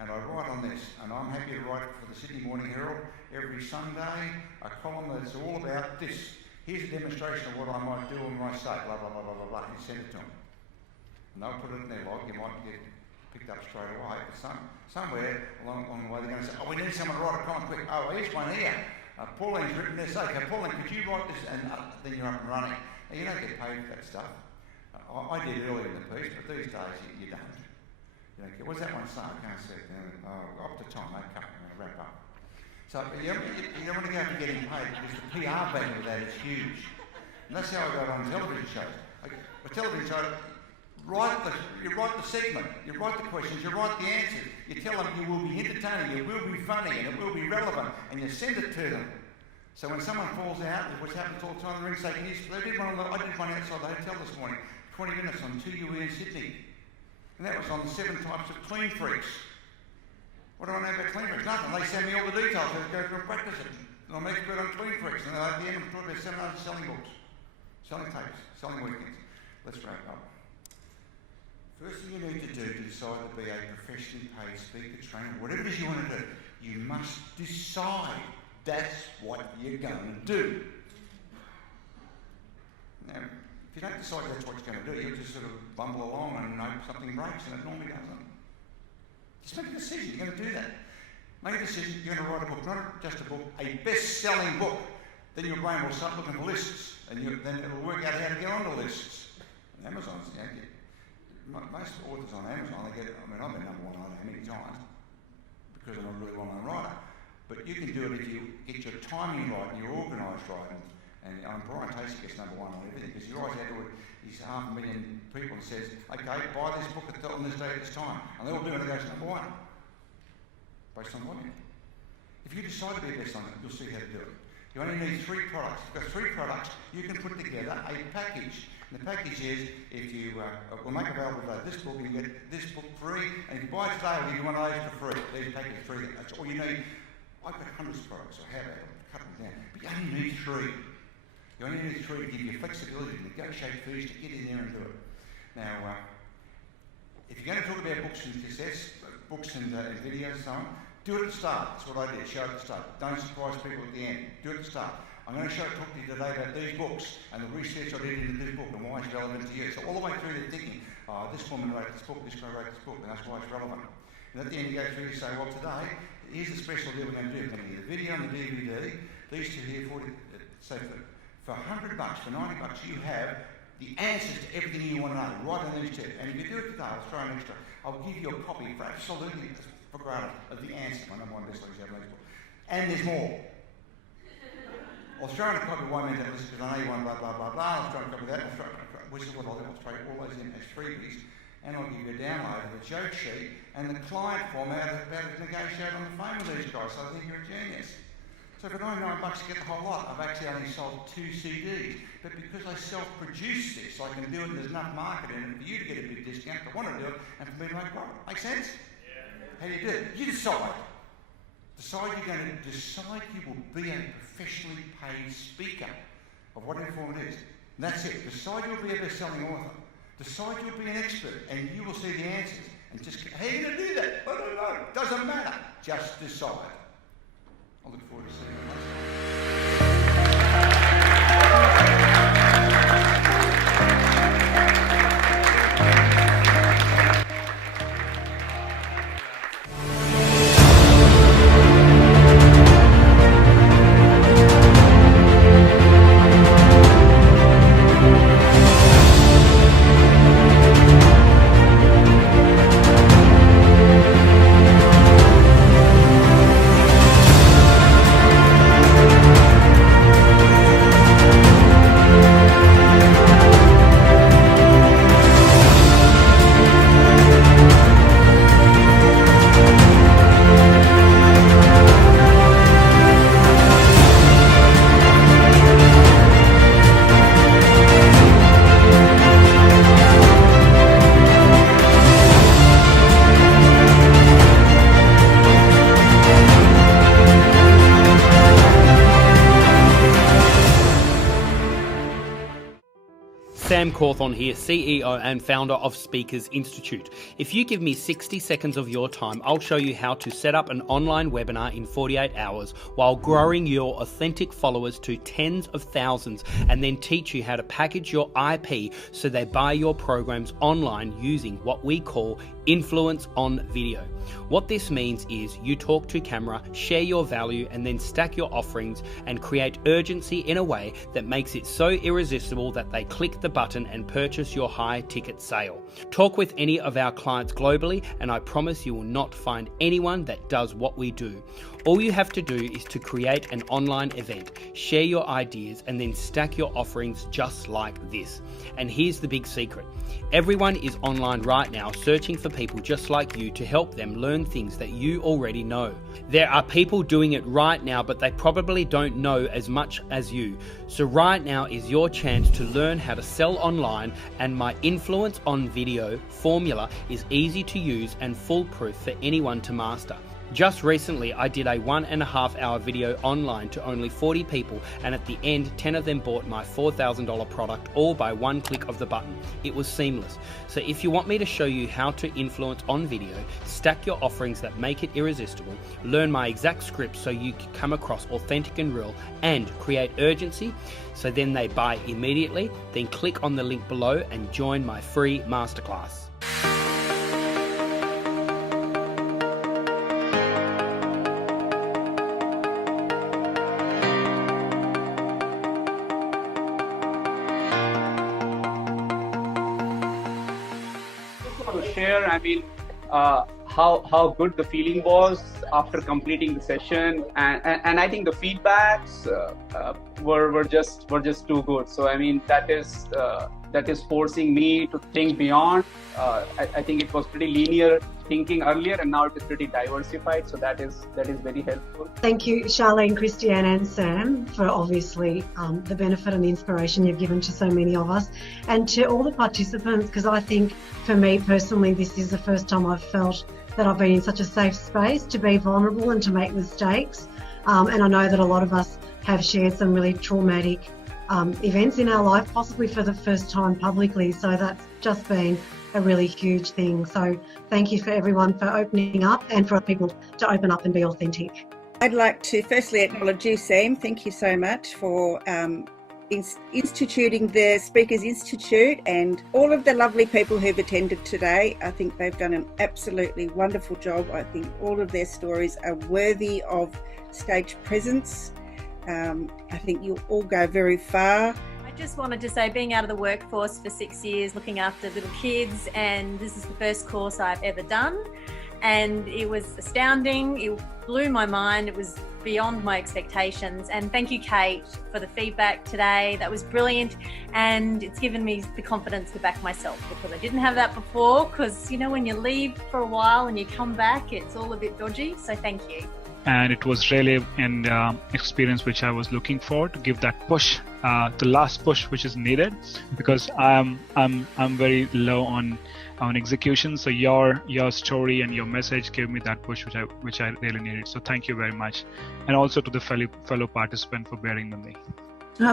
and I write on this, and I'm happy to write for the Sydney Morning Herald every Sunday, a column that's all about this. Here's a demonstration of what I might do and might say, blah, blah, blah, blah, blah, blah, and you send it to them. And they'll put it in their log, you might get picked up straight away, but somewhere along the way they're going to say, oh, we need someone to write a column quick. Oh, here's one here. Pauline's written this. Okay, Pauline, could you write this? And then you're up and running. Now, you don't get paid for that stuff. I did earlier in the piece, but these days you don't. You don't get, what's that one saying? I can't see it. Up to time, okay, I'm going to wrap up. So you don't want to go for getting paid because the PR value of that is huge. And that's how I got on television shows. A television show, you write the segment, you write the questions, you write the answers, you tell them you will be entertaining, it will be funny, and it will be relevant, and you send it to them. So when someone falls out, which happens all the time, the ring say, I did one outside the hotel this morning, 20 minutes on 2UE in Sydney. And that was on 7 types of clean freaks. What do I know about clean freaks? Nothing. They send me all the details. I go through and practice it. And I'm an expert on clean freaks. And at the end, I'm talking about seminars and selling books, selling tapes, selling weekends. Let's wrap up. First thing you need to do to decide to be a professionally paid speaker, trainer, whatever it is you want to do, you must decide that's what you're going to do. Now, if you don't decide that's what you're going to do, you'll just sort of bumble along and hope something breaks, and it normally doesn't. Just make a decision, you're going to do that. Make a decision, you're going to write a book, not just a book, a best-selling book. Then your brain will start looking for lists, and then it'll work out how to get onto lists. And Amazon's, most authors on Amazon, I've been #1 on how many times, because I'm a really well-known writer. But you can do it if you get your timing right and you're organised right. And Brian Tracy gets #1 on everything because he writes out to his 500,000 people and says, okay, buy this book on this day at this time. And they all do it and it goes #1 based on volume. If you decide to be a best on it, you'll see how to do it. You only need 3 products. If you've got 3 products, you can put together a package. And the package is, if you will make available this book, you get this book free. And if you buy it today, we'll give you one of those for free. These packages free. That's all you need. I've got hundreds of products. I have cut them down. But you only need 3. You only need 3 to give you flexibility to negotiate fees, to get in there and do it. Now, if you're going to talk about books and success, books and videos and so on, do it at the start. That's what I did, show it at the start. Don't surprise people at the end. Do it at the start. I'm going to talk to you today about these books and the research I did into this book and why it's relevant to you. So all the way through they're thinking, oh, this woman wrote this book, this guy wrote this book, and that's why it's relevant. And at the end you go through and say, well, today, here's the special deal we're going to do. We're going to get the video and the DVD. These two here, for $100, for $90, you have the answers to everything you want to know, right on these 2. And if you do it today, I'll throw an extra. I'll give you a copy for absolutely, for granted, of the answer. My #1 best-selling Japanese book. And there's more. I'll throw in a copy of Why Men Don't Listen because I know you want blah, blah, blah, blah. I'll throw in a copy of that. Which is what I'll do. I'll throw all those in as freebies. And I'll give you a download of the joke sheet and the client form about to negotiate on the phone with these guys. So I think you're a genius. So for $99 you get the whole lot. I've actually only sold 2 CDs. But because I self-produce this, I can do it and there's enough market in it for you to get a big discount. I want to do it and for me to make profit. Make sense? Yeah. How do you do it? You decide. Decide you're going to decide you will be a professionally paid speaker of whatever form it is. And that's it. Decide you'll be a best-selling author. Decide you'll be an expert and you will see the answers. And just, how are you going to do that? I don't know. Doesn't matter. Just decide. I look forward to seeing you next time. Sam Cawthorn here, CEO and founder of Speakers Institute. If you give me 60 seconds of your time, I'll show you how to set up an online webinar in 48 hours while growing your authentic followers to tens of thousands, and then teach you how to package your IP so they buy your programs online using what we call influence on video. What this means is you talk to camera, share your value, and then stack your offerings and create urgency in a way that makes it so irresistible that they click the button and purchase your high ticket sale. Talk with any of our clients globally, and I promise you will not find anyone that does what we do. All you have to do is to create an online event, share your ideas, and then stack your offerings just like this. And here's the big secret. Everyone is online right now searching for people just like you to help them learn things that you already know. There are people doing it right now, but they probably don't know as much as you. So right now is your chance to learn how to sell online, and my influence on video formula is easy to use and foolproof for anyone to master. Just recently, I did a 1.5 hour video online to only 40 people, and at the end, 10 of them bought my $4,000 product, all by one click of the button. It was seamless. So if you want me to show you how to influence on video, stack your offerings that make it irresistible, learn my exact script so you can come across authentic and real, and create urgency so then they buy immediately, then click on the link below and join my free masterclass. Share, how good the feeling was after completing the session, and I think the feedbacks were just too good. So that is forcing me to think beyond. I think it was pretty linear thinking earlier, and now it is pretty diversified. So that is very helpful. Thank you, Charlene, Christiane, and Sam, for obviously the benefit and the inspiration you've given to so many of us, and to all the participants, because I think for me personally, this is the first time I've felt that I've been in such a safe space to be vulnerable and to make mistakes. And I know that a lot of us have shared some really traumatic events in our life, possibly for the first time publicly. So that's just been a really huge thing. So thank you for everyone for opening up, and for people to open up and be authentic. I'd like to firstly acknowledge you, Sam. Thank you so much for instituting the Speakers Institute, and all of the lovely people who've attended today. I think they've done an absolutely wonderful job. I think all of their stories are worthy of stage presence. I think you'll all go very far. I just wanted to say, being out of the workforce for 6 years, looking after little kids, and this is the first course I've ever done, and it was astounding. It blew my mind. It was beyond my expectations. And thank you, Kate, for the feedback today. That was brilliant, and it's given me the confidence to back myself, because I didn't have that before. Because when you leave for a while and you come back, it's all a bit dodgy. So thank you. And it was really an experience which I was looking for, to give that push, the last push which is needed, because I'm very low on execution. So your story and your message gave me that push which I really needed. So thank you very much, and also to the fellow participant for bearing with me.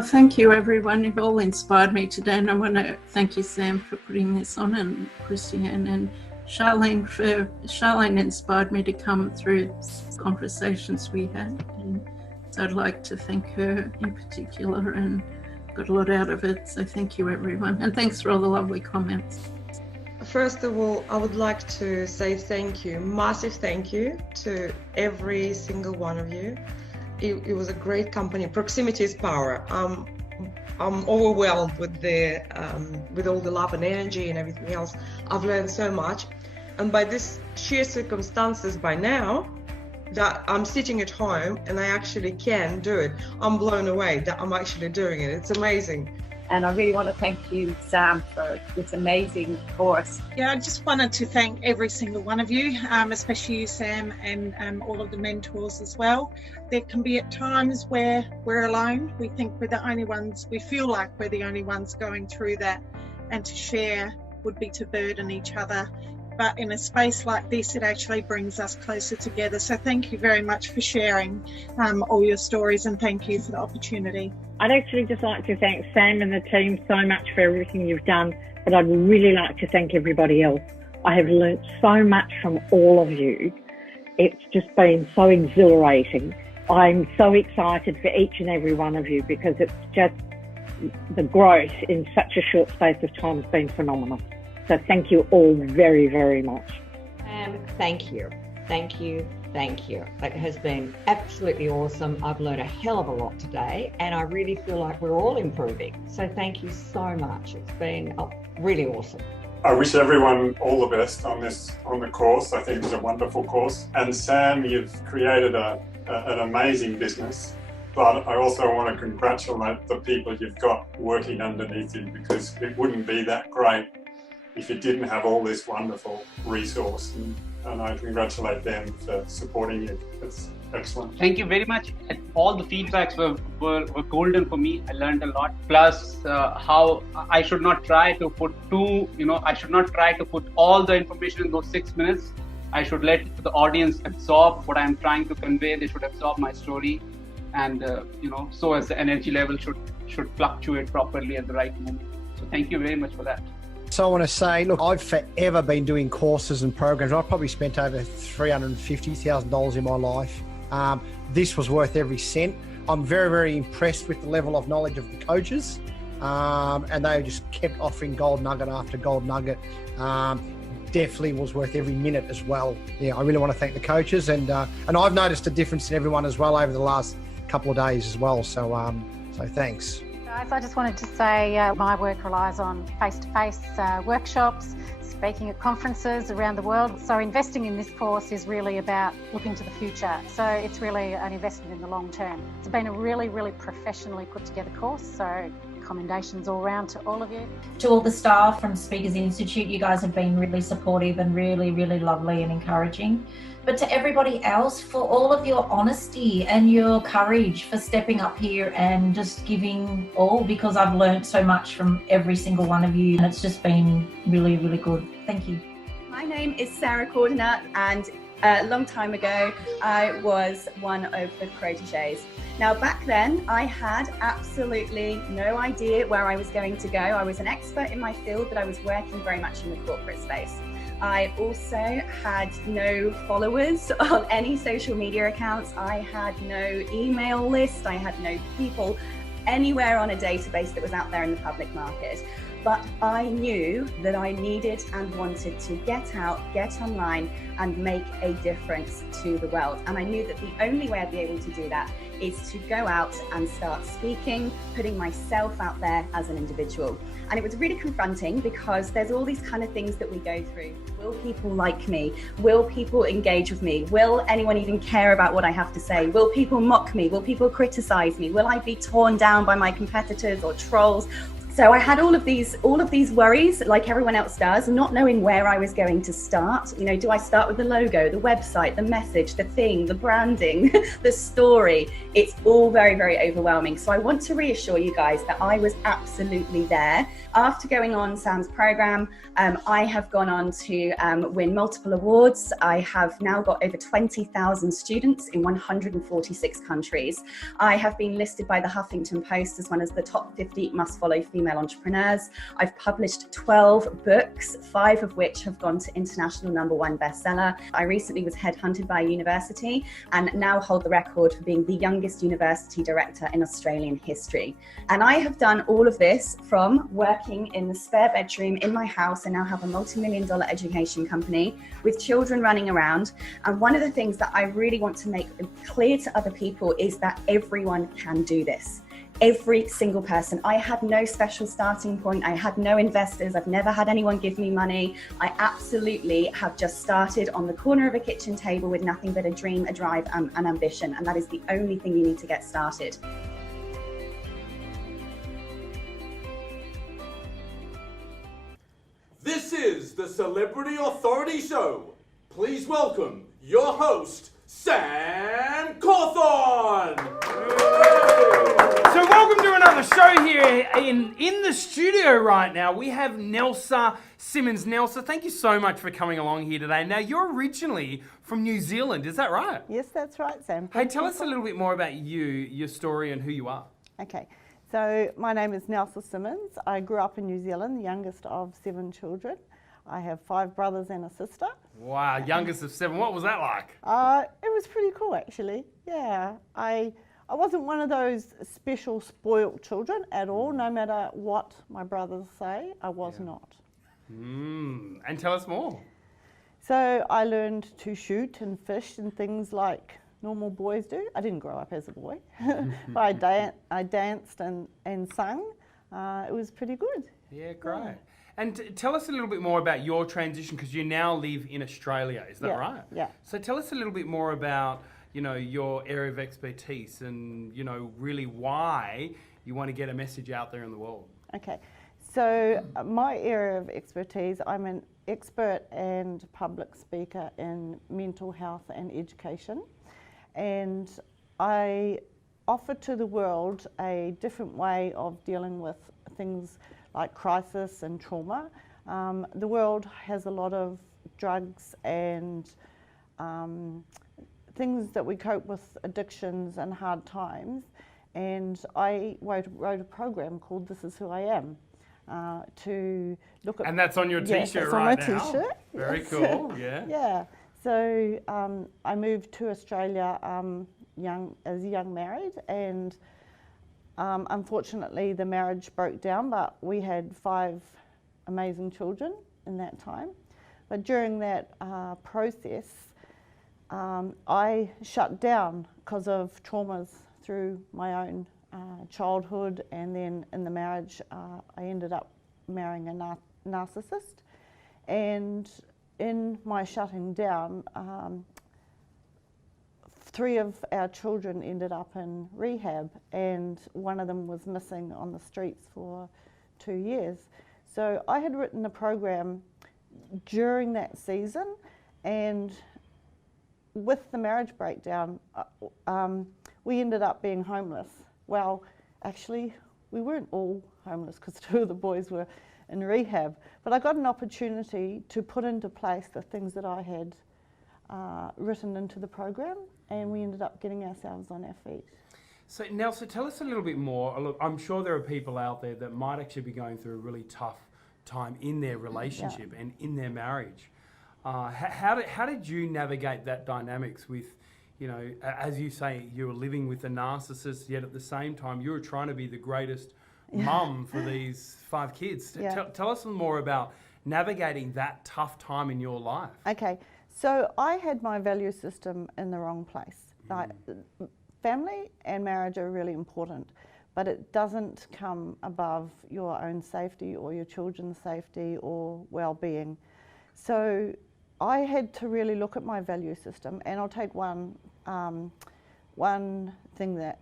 Thank you, everyone. You've all inspired me today, and I want to thank you, Sam, for putting this on, and Christiane and Charlene inspired me to come through conversations we had, and so I'd like to thank her in particular, and got a lot out of it. So thank you, everyone, and thanks for all the lovely comments. First of all, I would like to say thank you, massive thank you to every single one of you. It was a great company. Proximity is power. I'm overwhelmed with all the love and energy and everything else. I've learned so much, and by this sheer circumstances, by now that I'm sitting at home and I actually can do it, I'm blown away that I'm actually doing it. It's amazing. And I really want to thank you, Sam, for this amazing course. Yeah, I just wanted to thank every single one of you, especially you, Sam, and all of the mentors as well. There can be at times where we're alone. We think we're the only ones, we feel like we're the only ones going through that, and to share would be to burden each other. but in a space like this, it actually brings us closer together. So thank you very much for sharing all your stories, and thank you for the opportunity. I'd actually just like to thank Sam and the team so much for everything you've done, but I'd really like to thank everybody else. I have learnt so much from all of you. It's just been so exhilarating. I'm so excited for each and every one of you, because it's just the growth in such a short space of time has been phenomenal. So thank you all very, very much. Thank you. Thank you. Thank you. It has been absolutely awesome. I've learned a hell of a lot today, and I really feel like we're all improving. So thank you so much. It's been really awesome. I wish everyone all the best on the course. I think it's a wonderful course. And Sam, you've created an amazing business, but I also want to congratulate the people you've got working underneath you, because it wouldn't be that great if you didn't have all this wonderful resource. And I congratulate them for supporting you. It's excellent. Thank you very much. All the feedbacks were golden for me. I learned a lot. Plus, how I should not try to put all the information in those 6 minutes. I should let the audience absorb what I'm trying to convey. They should absorb my story, and so as the energy level should fluctuate properly at the right moment. So thank you very much for that. So I want to say, look, I've forever been doing courses and programs. I've probably spent over $350,000 in my life. This was worth every cent. I'm very, very impressed with the level of knowledge of the coaches, and they just kept offering gold nugget after gold nugget. Definitely was worth every minute as well. Yeah, I really want to thank the coaches, and I've noticed a difference in everyone as well over the last couple of days as well. So thanks. Guys, I just wanted to say my work relies on face-to-face workshops, speaking at conferences around the world. So investing in this course is really about looking to the future. So it's really an investment in the long term. It's been a really, really professionally put together course. So commendations all round to all of you. To all the staff from Speakers Institute, you guys have been really supportive and really, really lovely and encouraging. But to everybody else, for all of your honesty and your courage for stepping up here and just giving all, because I've learned so much from every single one of you, and it's just been really, really good. Thank you. My name is Sarah Cordner, and a long time ago, I was one of the proteges. Now, back then, I had absolutely no idea where I was going to go. I was an expert in my field, but I was working very much in the corporate space. I also had no followers on any social media accounts. I had no email list. I had no people anywhere on a database that was out there in the public market. But I knew that I needed and wanted to get out, get online, and make a difference to the world. And I knew that the only way I'd be able to do that is to go out and start speaking, putting myself out there as an individual. And it was really confronting, because there's all these kind of things that we go through. Will people like me? Will people engage with me? Will anyone even care about what I have to say? Will people mock me? Will people criticize me? Will I be torn down by my competitors or trolls? So I had all of these worries, like everyone else does, not knowing where I was going to start. You know, do I start with the logo, the website, the message, the thing, the branding, the story? It's all very, very overwhelming. So I want to reassure you guys that I was absolutely there. After going on Sam's program, I have gone on to win multiple awards. I have now got over 20,000 students in 146 countries. I have been listed by the Huffington Post as one of the top 50 must-follow female entrepreneurs. I've published 12 books, 5 of which have gone to international #1 bestseller. I recently was headhunted by a university and now hold the record for being the youngest university director in Australian history. And I have done all of this from working in the spare bedroom in my house. I now have a multi-million-dollar education company with children running around. And one of the things that I really want to make clear to other people is that everyone can do this. Every single person. I had no special starting point. I had no investors. I've never had anyone give me money. I absolutely have just started on the corner of a kitchen table with nothing but a dream, a drive, and an ambition. And that is the only thing you need to get started. This is the Celebrity Authority Show. Please welcome your host, Sam Cawthorn. So welcome to another show here in the studio right now, we have Nelsa Simmonds. Nelsa, thank you so much for coming along here today. Now, you're originally from New Zealand, is that right? Yes, that's right, Sam. Hey, tell us a little bit more about you, your story, and who you are. Okay, so my name is Nelsa Simmonds. I grew up in New Zealand, the youngest of 7 children. I have 5 brothers and a sister. Wow, youngest of 7. What was that like? It was pretty cool, actually. Yeah, I wasn't one of those special spoilt children at all. No matter what my brothers say, I was not. And tell us more. So I learned to shoot and fish and things like normal boys do. I didn't grow up as a boy, but I danced and sung. It was pretty good. Yeah, great. Yeah. And tell us a little bit more about your transition, because you now live in Australia, is that right? Yeah. So tell us a little bit more about, you know, your area of expertise and, you know, really why you want to get a message out there in the world. Okay. So my area of expertise, I'm an expert and public speaker in mental health and education. And I offer to the world a different way of dealing with things like crisis and trauma. The world has a lot of drugs and things that we cope with, addictions and hard times. And I wrote a program called This Is Who I Am to look at... And that's on your T-shirt right now. That's on my T-shirt. Very cool, yeah. Yeah. So I moved to Australia as young married, and unfortunately the marriage broke down, but we had 5 amazing children in that time. But during that process, I shut down because of traumas through my own childhood, and then in the marriage I ended up marrying a narcissist. And in my shutting down, 3 of our children ended up in rehab, and one of them was missing on the streets for 2 years. So I had written a program during that season, and with the marriage breakdown, we ended up being homeless. Well, actually, we weren't all homeless because 2 of the boys were in rehab, but I got an opportunity to put into place the things that I had written into the program, and we ended up getting ourselves on our feet. So Nelsa, tell us a little bit more. Look, I'm sure there are people out there that might actually be going through a really tough time in their relationship and in their marriage. How did you navigate that dynamics with, you know, as you say, you were living with a narcissist, yet at the same time you were trying to be the greatest mum for these 5 kids. Tell us some more about navigating that tough time in your life. Okay, so I had my value system in the wrong place. Like, family and marriage are really important, but it doesn't come above your own safety or your children's safety or well-being. So I had to really look at my value system, and I'll take one thing that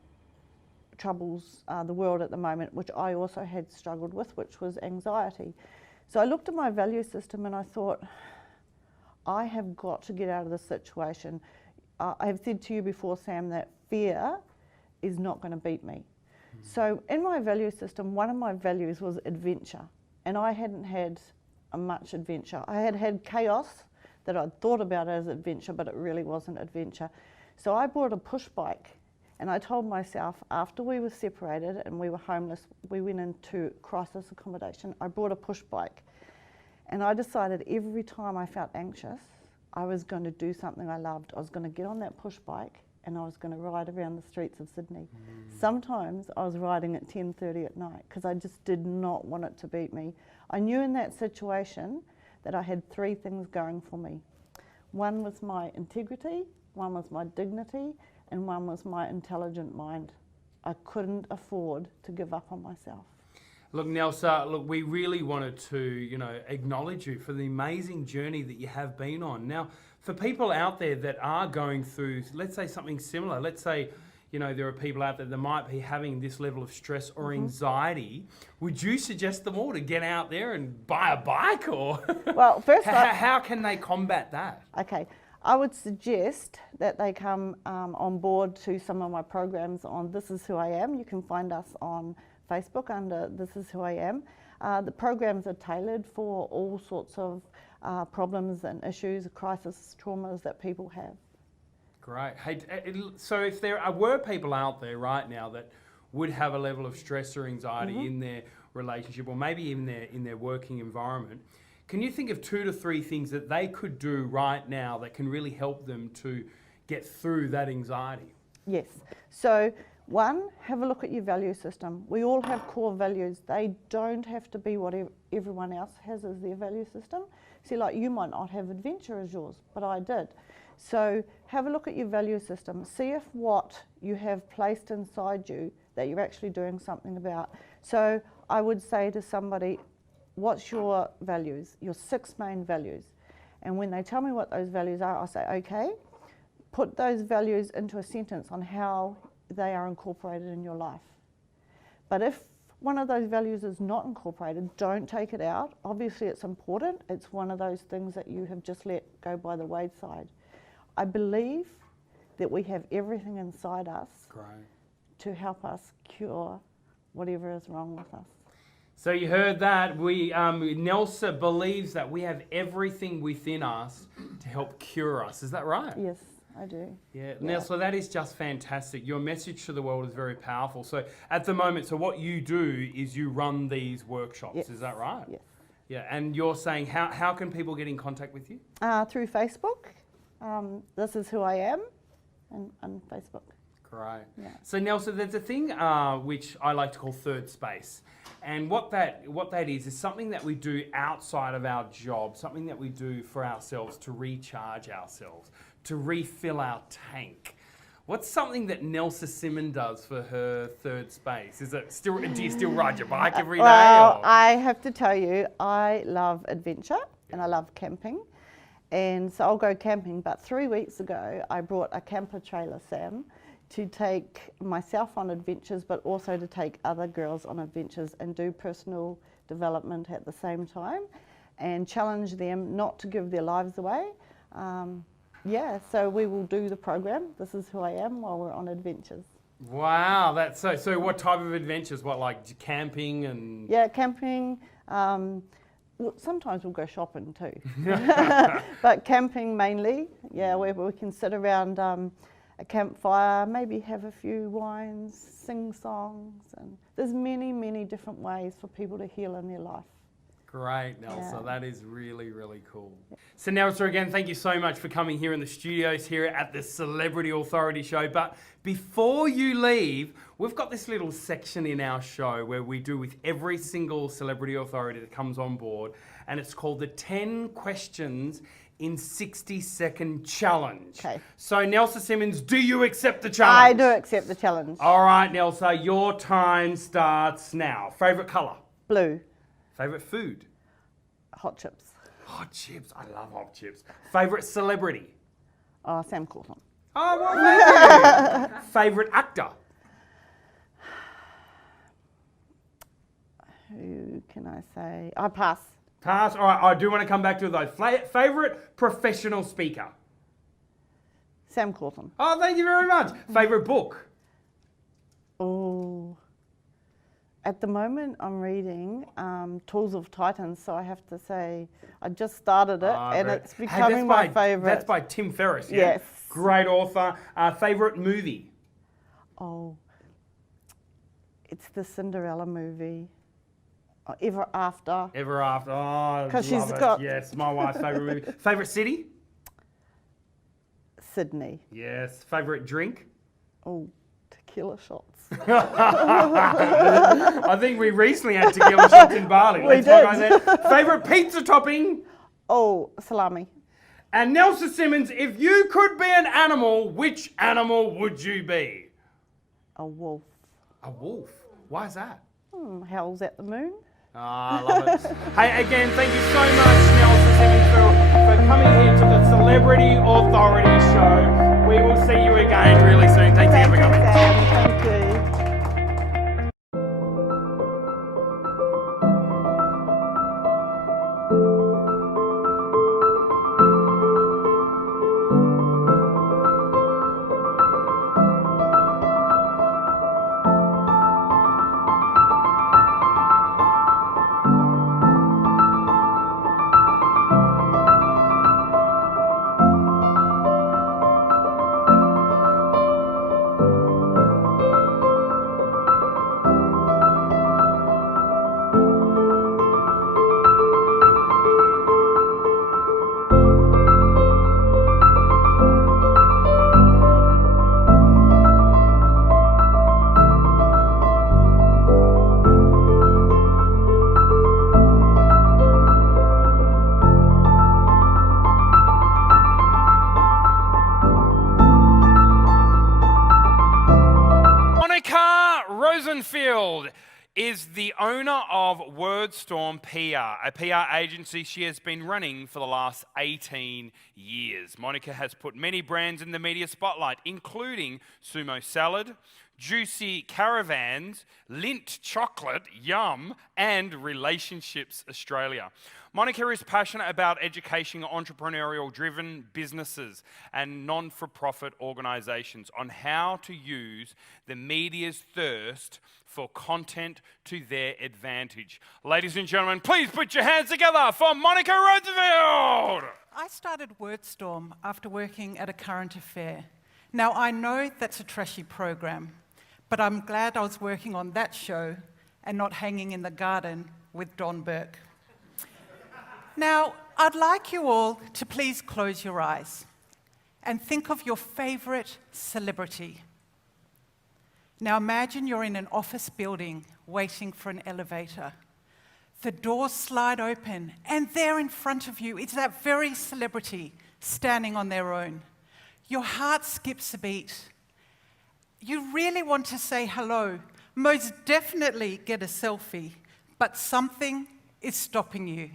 troubles the world at the moment, which I also had struggled with, which was anxiety. So I looked at my value system and I thought, I have got to get out of this situation. I have said to you before, Sam, that fear is not going to beat me. So in my value system, one of my values was adventure, and I hadn't had much adventure. I had had chaos that I'd thought about as adventure, but it really wasn't adventure. So I bought a push bike, and I told myself, after we were separated and we were homeless, we went into crisis accommodation, I bought a push bike. And I decided every time I felt anxious, I was going to do something I loved. I was going to get on that push bike and I was going to ride around the streets of Sydney. Sometimes I was riding at 10:30 at night because I just did not want it to beat me. I knew in that situation that I had 3 things going for me. One was my integrity, one was my dignity, and one was my intelligent mind. I couldn't afford to give up on myself. Look, Nelsa, look, we really wanted to, you know, acknowledge you for the amazing journey that you have been on. Now, for people out there that are going through, let's say something similar, let's say, you know, there are people out there that might be having this level of stress or anxiety, would you suggest them all to get out there and buy a bike, or well, first how can they combat that? Okay, I would suggest that they come on board to some of my programs on This Is Who I Am. You can find us on Facebook under This Is Who I Am. The programs are tailored for all sorts of problems and issues, crisis, traumas that people have. Great. Hey, so if there were people out there right now that would have a level of stress or anxiety in their relationship, or maybe in their working environment, can you think of 2 to 3 things that they could do right now that can really help them to get through that anxiety? Yes. So 1, have a look at your value system. We all have core values. They don't have to be what everyone else has as their value system. See, like you might not have adventure as yours, but I did. So have a look at your value system. See if what you have placed inside you that you're actually doing something about. So I would say to somebody, what's your values, your 6 main values? And when they tell me what those values are, I'll say, okay, put those values into a sentence on how they are incorporated in your life. But if one of those values is not incorporated, don't take it out. Obviously it's important. It's one of those things that you have just let go by the wayside. I believe that we have everything inside us to help us cure whatever is wrong with us. So you heard that. Nelsa believes that we have everything within us to help cure us. Is that right? Yes, I do. Yeah, Nelsa, that is just fantastic. Your message to the world is very powerful. So at the moment, so what you do is you run these workshops. Yes. Is that right? Yes. Yeah, and you're saying how can people get in contact with you? Through Facebook. This Is Who I Am, and Facebook. Great. Yeah. So Nelsa, there's a thing which I like to call third space, and what that is something that we do outside of our job, something that we do for ourselves to recharge ourselves, to refill our tank. What's something that Nelsa Simmonds does for her third space? Is it still? Do you still ride your bike every day? Well, or? I have to tell you, I love adventure and I love camping. And so I'll go camping, but 3 weeks ago I brought a camper trailer, Sam, to take myself on adventures, but also to take other girls on adventures and do personal development at the same time and challenge them not to give their lives away. So we will do the program, This Is Who I Am, while we're on adventures. Wow, that's so what type of adventures? What, like camping and? Yeah, camping. Sometimes we'll go shopping too, but camping mainly. Yeah, where we can sit around a campfire, maybe have a few wines, sing songs, and there's many, many different ways for people to heal in their life. Great, Nelsa. That is really, really cool. So Nelsa, again, thank you so much for coming here in the studios here at the Celebrity Authority Show. But before you leave, we've got this little section in our show where we do with every single celebrity authority that comes on board, and it's called the 10 Questions in 60-Second Challenge. Okay. So Nelsa Simmonds, do you accept the challenge? I do accept the challenge. All right, Nelsa, your time starts now. Favourite colour? Blue. Favourite food? Hot chips. Hot chips. I love hot chips. Favourite celebrity? Sam Cawthorn. Oh, well, thank you. Favourite actor? Who can I say? I pass. Pass. All right, I do want to come back to those. Favourite professional speaker? Sam Cawthorn. Oh, thank you very much. Favourite book? Oh. At the moment, I'm reading Tools of Titans, so I have to say I just started it, and it's becoming my favourite. That's by Tim Ferriss, yeah? Yes. Great author. Favourite movie? Oh, it's the Cinderella movie. Ever After. Ever After. Oh, because she's love it. got. Yes, my wife's favourite movie. Favourite city? Sydney. Yes. Favourite drink? Oh, tequila shots. I think we recently had tequila shots in Bali. We did. Favourite pizza topping? Oh, salami. And Nelsa Simmonds, if you could be an animal, which animal would you be? A wolf. A wolf? Why is that? Howls at the moon. I love it. Hey, again, thank you so much, Nelsa Simmonds, for coming here to the Celebrity Authority Show. We will see you again really soon. Thank you for coming. Thank you. Rosenfield is the owner of Wordstorm PR, a PR agency she has been running for the last 18 years. Monica has put many brands in the media spotlight, including Sumo Salad, Juicy Caravans, Lindt Chocolate, Yum, and Relationships Australia. Monica is passionate about educating entrepreneurial-driven businesses and non-for-profit organisations on how to use the media's thirst for content to their advantage. Ladies and gentlemen, please put your hands together for Monica Rosenfield! I started Wordstorm after working at a current affair. Now, I know that's a trashy program, but I'm glad I was working on that show and not hanging in the garden with Don Burke. Now, I'd like you all to please close your eyes and think of your favourite celebrity. Now imagine you're in an office building waiting for an elevator. The doors slide open and there in front of you is that very celebrity standing on their own. Your heart skips a beat. You really want to say hello, most definitely get a selfie, but something is stopping you.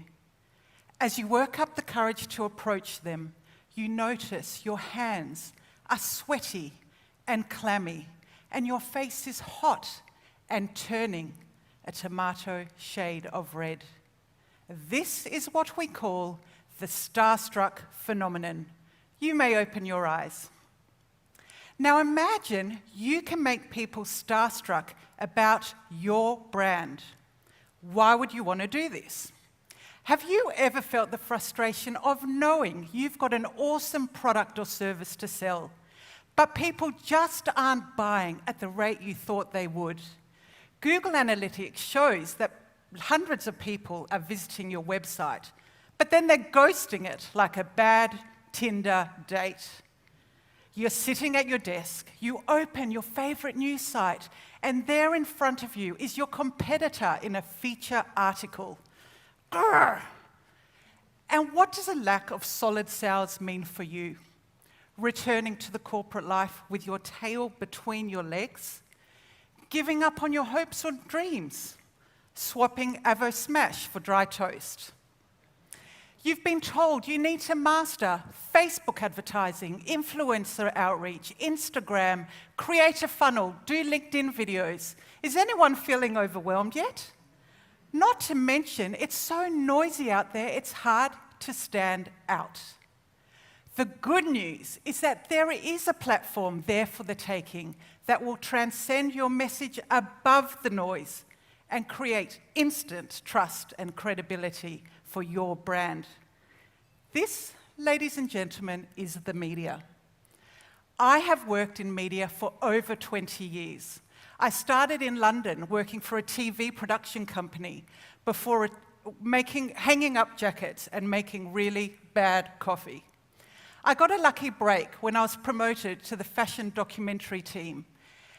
As you work up the courage to approach them, you notice your hands are sweaty and clammy, and your face is hot and turning a tomato shade of red. This is what we call the starstruck phenomenon. You may open your eyes. Now imagine you can make people starstruck about your brand. Why would you want to do this? Have you ever felt the frustration of knowing you've got an awesome product or service to sell, but people just aren't buying at the rate you thought they would? Google Analytics shows that hundreds of people are visiting your website, but then they're ghosting it like a bad Tinder date. You're sitting at your desk, you open your favorite news site, and there in front of you is your competitor in a feature article. Grr. And what does a lack of solid sales mean for you? Returning to the corporate life with your tail between your legs? Giving up on your hopes or dreams? Swapping Avo Smash for dry toast? You've been told you need to master Facebook advertising, influencer outreach, Instagram, create a funnel, do LinkedIn videos. Is anyone feeling overwhelmed yet? Not to mention, it's so noisy out there, it's hard to stand out. The good news is that there is a platform there for the taking that will transcend your message above the noise and create instant trust and credibility for your brand. This, ladies and gentlemen, is the media. I have worked in media for over 20 years. I started in London working for a TV production company before hanging up jackets and making really bad coffee. I got a lucky break when I was promoted to the fashion documentary team,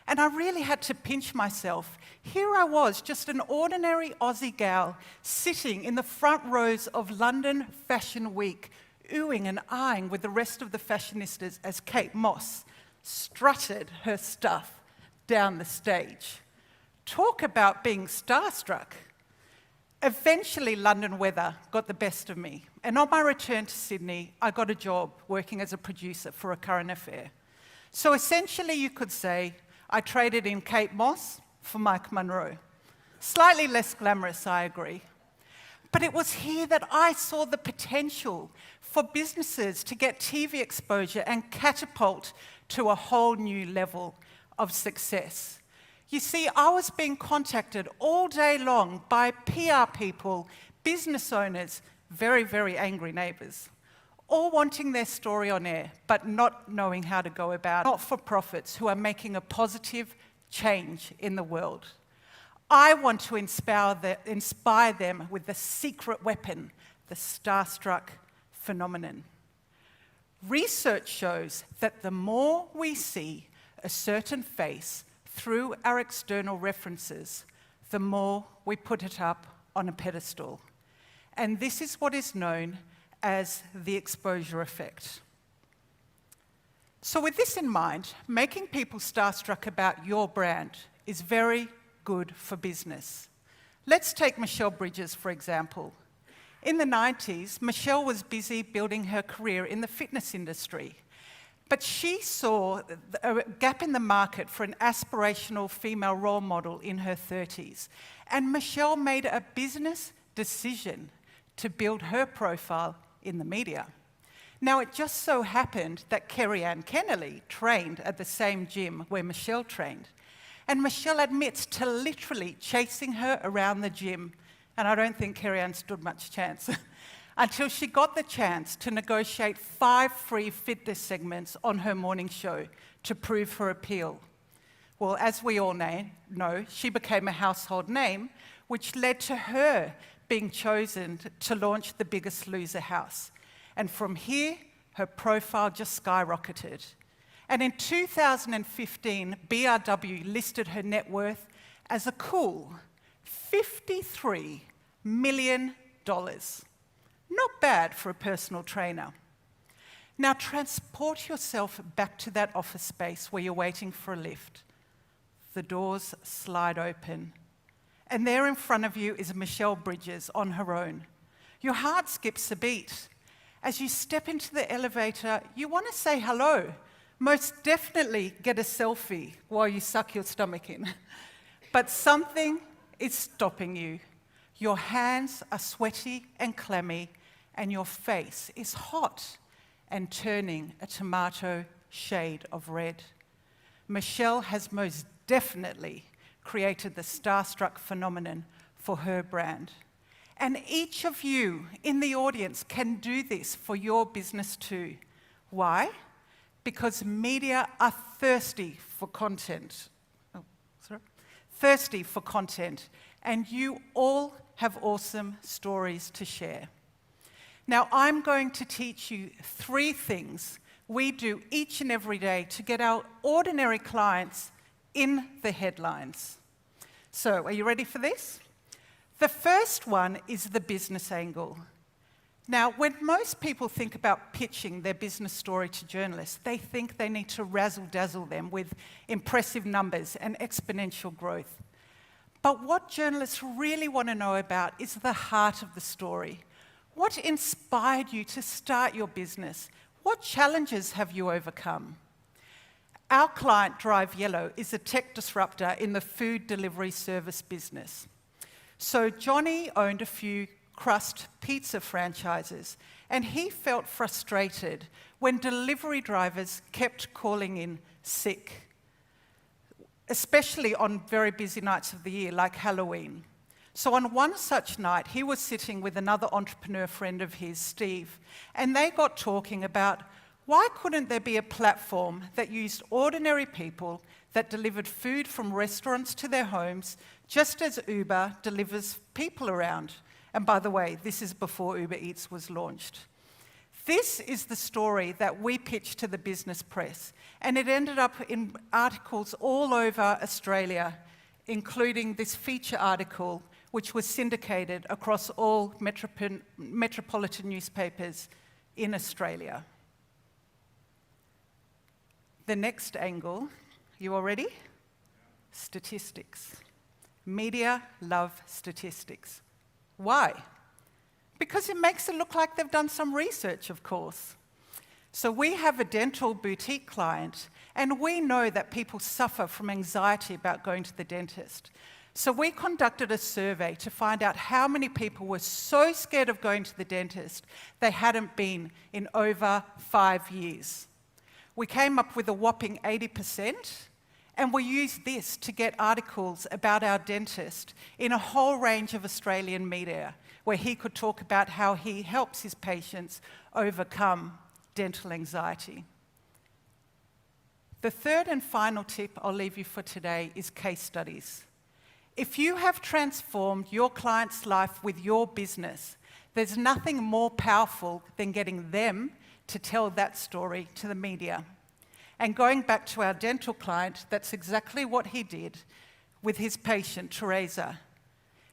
and I really had to pinch myself. Here I was, just an ordinary Aussie gal, sitting in the front rows of London Fashion Week, oohing and eyeing with the rest of the fashionistas as Kate Moss strutted her stuff down the stage. Talk about being starstruck. Eventually, London weather got the best of me, and on my return to Sydney, I got a job working as a producer for a current affair. So essentially, you could say I traded in Kate Moss for Mike Munro. Slightly less glamorous, I agree. But it was here that I saw the potential for businesses to get TV exposure and catapult to a whole new level of success. You see, I was being contacted all day long by PR people, business owners, very, very angry neighbours, all wanting their story on air, but not knowing how to go about it. Not-for-profits who are making a positive change in the world. I want to inspire them with the secret weapon, the starstruck phenomenon. Research shows that the more we see a certain face through our external references, the more we put it up on a pedestal. And this is what is known as the exposure effect. So with this in mind, making people starstruck about your brand is very good for business. Let's take Michelle Bridges, for example. In the 90s, Michelle was busy building her career in the fitness industry, but she saw a gap in the market for an aspirational female role model in her 30s, and Michelle made a business decision to build her profile in the media. Now, it just so happened that Kerry-Anne Kennelly trained at the same gym where Michelle trained, and Michelle admits to literally chasing her around the gym, and I don't think Kerry-Anne stood much chance, until she got the chance to negotiate 5 free fitness segments on her morning show to prove her appeal. Well, as we all know, she became a household name, which led to her being chosen to launch the Biggest Loser house. And from here, her profile just skyrocketed. And in 2015, BRW listed her net worth as a cool $53 million. Not bad for a personal trainer. Now transport yourself back to that office space where you're waiting for a lift. The doors slide open, and there in front of you is Michelle Bridges on her own. Your heart skips a beat. As you step into the elevator, you want to say hello. Most definitely get a selfie while you suck your stomach in. But something is stopping you. Your hands are sweaty and clammy, and your face is hot and turning a tomato shade of red. Michelle has most definitely created the starstruck phenomenon for her brand. And each of you in the audience can do this for your business too. Why? Because media are thirsty for content. Thirsty for content, and you all have awesome stories to share. Now, I'm going to teach you 3 things we do each and every day to get our ordinary clients in the headlines. So, are you ready for this? The first one is the business angle. Now, when most people think about pitching their business story to journalists, they think they need to razzle-dazzle them with impressive numbers and exponential growth. But what journalists really want to know about is the heart of the story. What inspired you to start your business? What challenges have you overcome? Our client, Drive Yellow, is a tech disruptor in the food delivery service business. So Johnny owned a few crust pizza franchises, and he felt frustrated when delivery drivers kept calling in sick, especially on very busy nights of the year, like Halloween. So on one such night, he was sitting with another entrepreneur friend of his, Steve, and they got talking about why couldn't there be a platform that used ordinary people that delivered food from restaurants to their homes, just as Uber delivers people around. And by the way, this is before Uber Eats was launched. This is the story that we pitched to the business press, and it ended up in articles all over Australia, including this feature article, which was syndicated across all metropolitan newspapers in Australia. The next angle, you all ready? Statistics. Media love statistics. Why? Because it makes it look like they've done some research, of course. So we have a dental boutique client, and we know that people suffer from anxiety about going to the dentist. So we conducted a survey to find out how many people were so scared of going to the dentist they hadn't been in over 5 years. We came up with a whopping 80%, and we used this to get articles about our dentist in a whole range of Australian media, where he could talk about how he helps his patients overcome dental anxiety. The third and final tip I'll leave you for today is case studies. If you have transformed your client's life with your business, there's nothing more powerful than getting them to tell that story to the media. And going back to our dental client, that's exactly what he did with his patient, Teresa.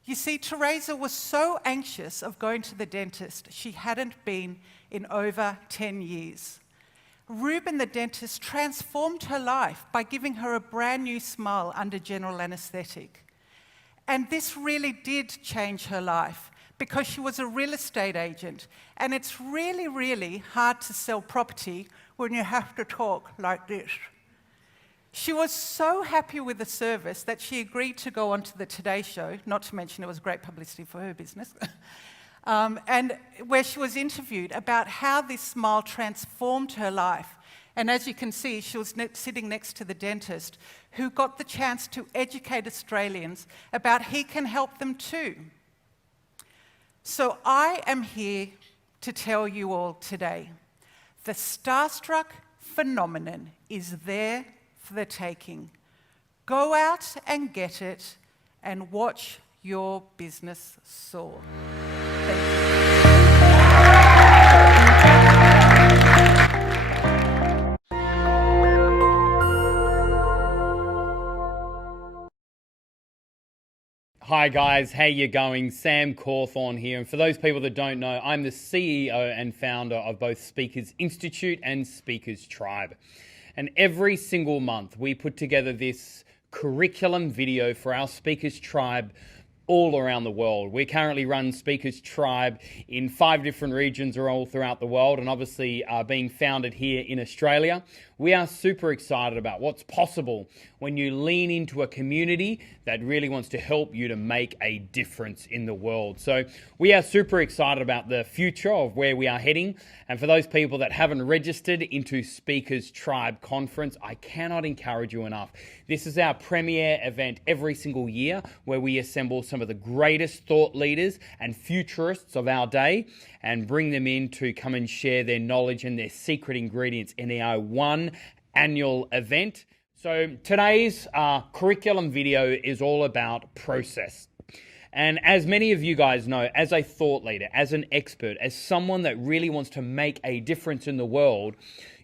You see, Teresa was so anxious of going to the dentist, she hadn't been in over 10 years. Ruben the dentist transformed her life by giving her a brand new smile under general anaesthetic. And this really did change her life because she was a real estate agent, and it's really, really hard to sell property when you have to talk like this. She was so happy with the service that she agreed to go onto the Today Show, not to mention it was great publicity for her business, and where she was interviewed about how this smile transformed her life. And as you can see, she was sitting next to the dentist who got the chance to educate Australians about he can help them too. So I am here to tell you all today, the starstruck phenomenon is there for the taking. Go out and get it and watch your business soar. Thank you. Hi guys, how you going? Sam Cawthorn here, and for those people that don't know, I'm the CEO and founder of both Speakers Institute and Speakers Tribe. And every single month we put together this curriculum video for our Speakers Tribe all around the world. We currently run Speakers Tribe in 5 different regions all throughout the world, and obviously being founded here in Australia. We are super excited about what's possible when you lean into a community that really wants to help you to make a difference in the world. So we are super excited about the future of where we are heading. And for those people that haven't registered into Speakers Tribe Conference, I cannot encourage you enough. This is our premier event every single year where we assemble some of the greatest thought leaders and futurists of our day and bring them in to come and share their knowledge and their secret ingredients in our one annual event. So today's curriculum video is all about process. And as many of you guys know, as a thought leader, as an expert, as someone that really wants to make a difference in the world,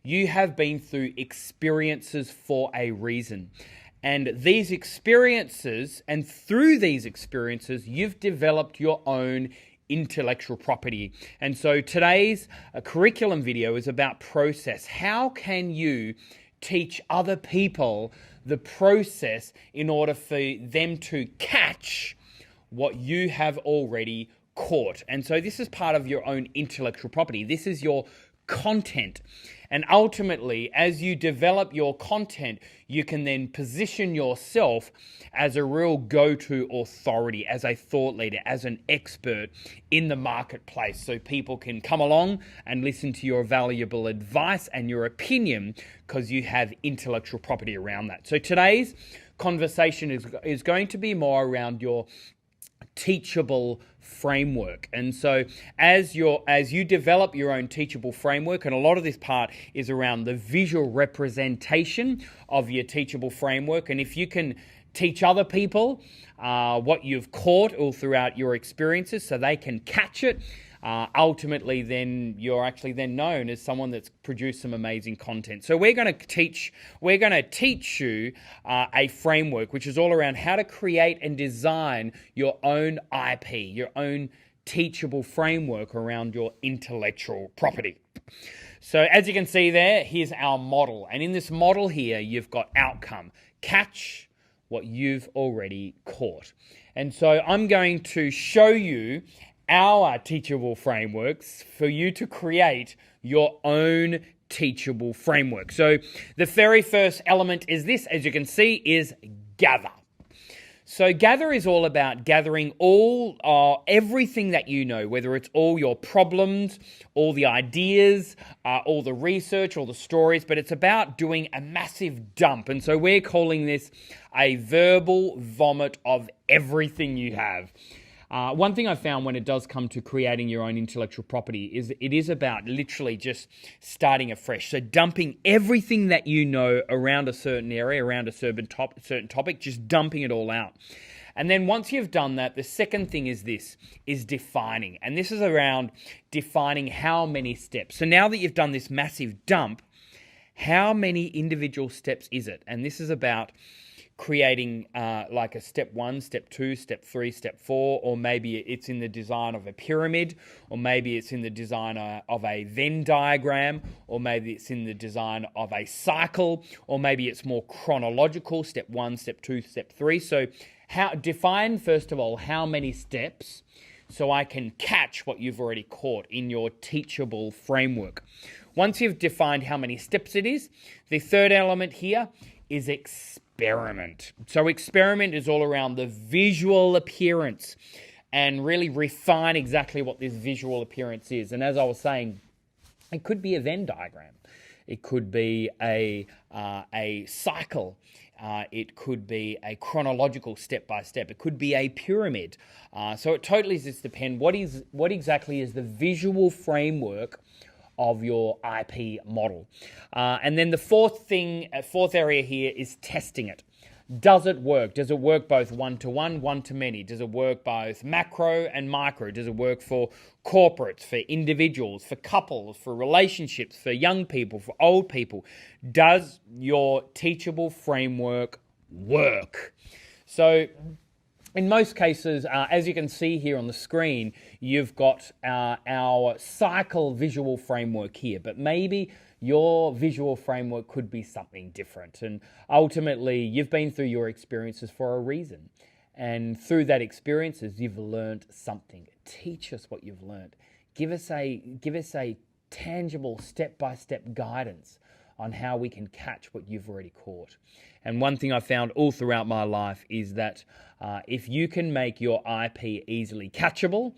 you have been through experiences for a reason. And these experiences, and through these experiences, you've developed your own intellectual property. And so today's curriculum video is about process. How can you teach other people the process in order for them to catch what you have already caught? And so this is part of your own intellectual property. This is your content. And ultimately, as you develop your content, you can then position yourself as a real go-to authority, as a thought leader, as an expert in the marketplace, so people can come along and listen to your valuable advice and your opinion because you have intellectual property around that. So today's conversation is going to be more around your teachable framework. And so as you develop your own teachable framework, and a lot of this part is around the visual representation of your teachable framework, and if you can teach other people what you've caught all throughout your experiences so they can catch it, ultimately then you're actually then known as someone that's produced some amazing content. So we're going to teach you a framework which is all around how to create and design your own IP, your own teachable framework around your intellectual property. So as you can see there, here's our model. And in this model here, you've got outcome, catch what you've already caught. And so I'm going to show you our teachable frameworks for you to create your own teachable framework. So the very first element is this, as you can see, is gather. So gather is all about gathering everything that you know, whether it's all your problems, all the ideas, all the research, all the stories, but it's about doing a massive dump. And so we're calling this a verbal vomit of everything you have. One thing I found when it does come to creating your own intellectual property is it is about literally just starting afresh. So dumping everything that you know around a certain area, around a certain topic, just dumping it all out. And then once you've done that, the second thing is defining. And this is around defining how many steps. So now that you've done this massive dump, how many individual steps is it? And this is about creating like a step 1, step 2, step 3, step 4, or maybe it's in the design of a pyramid, or maybe it's in the design of a Venn diagram, or maybe it's in the design of a cycle, or maybe it's more chronological, step 1, step 2, step 3. So define, first of all, how many steps so I can catch what you've already caught in your teachable framework. Once you've defined how many steps it is, the third element here is experiment. So experiment is all around the visual appearance and really refine exactly what this visual appearance is. And as I was saying, it could be a Venn diagram. It could be a cycle. It could be a chronological step-by-step. It could be a pyramid. So it totally just depends. What exactly is the visual framework of your IP model? And then the fourth area here is testing it. Does it work? Does it work both one-to-one, one-to-many? Does it work both macro and micro? Does it work for corporates, for individuals, for couples, for relationships, for young people, for old people? Does your teachable framework work? So in most cases, as you can see here on the screen, you've got our cycle visual framework here, but maybe your visual framework could be something different. And ultimately, you've been through your experiences for a reason. And through that experiences, you've learned something. Teach us what you've learned. Give us a tangible step-by-step guidance on how we can catch what you've already caught. And one thing I found all throughout my life is that if you can make your IP easily catchable,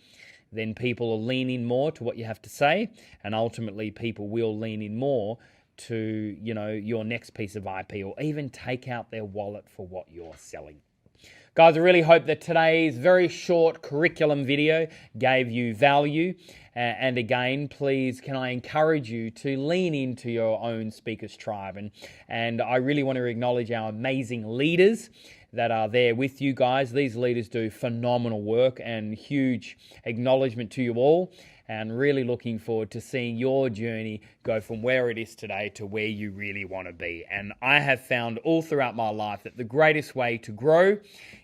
then people will lean in more to what you have to say, and ultimately people will lean in more to, you know, your next piece of IP, or even take out their wallet for what you're selling. Guys, I really hope that today's very short curriculum video gave you value. And again, please, can I encourage you to lean into your own Speakers Tribe? And I really want to acknowledge our amazing leaders that are there with you guys. These leaders do phenomenal work, and huge acknowledgement to you all, and really looking forward to seeing your journey go from where it is today to where you really want to be. And I have found all throughout my life that the greatest way to grow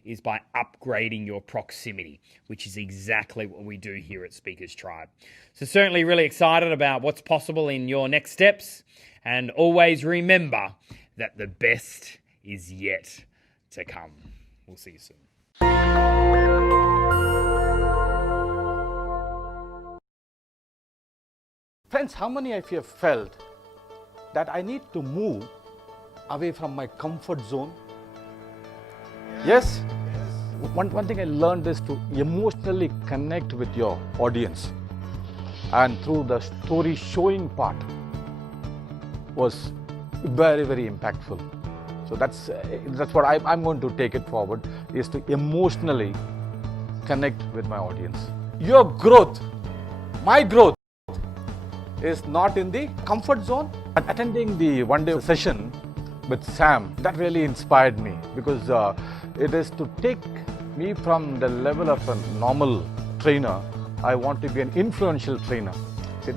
is by upgrading your proximity, which is exactly what we do here at Speakers Tribe. So certainly really excited about what's possible in your next steps, and always remember that the best is yet to come. We'll see you soon. Friends, how many of you have felt that I need to move away from my comfort zone? Yes? One thing I learned is to emotionally connect with your audience, and through the story showing part was very, very impactful. So that's what I'm going to take it forward, is to emotionally connect with my audience. Your growth, my growth, is not in the comfort zone. Attending the one-day session with Sam, that really inspired me, because it is to take me from the level of a normal trainer. I want to be an influential trainer. See,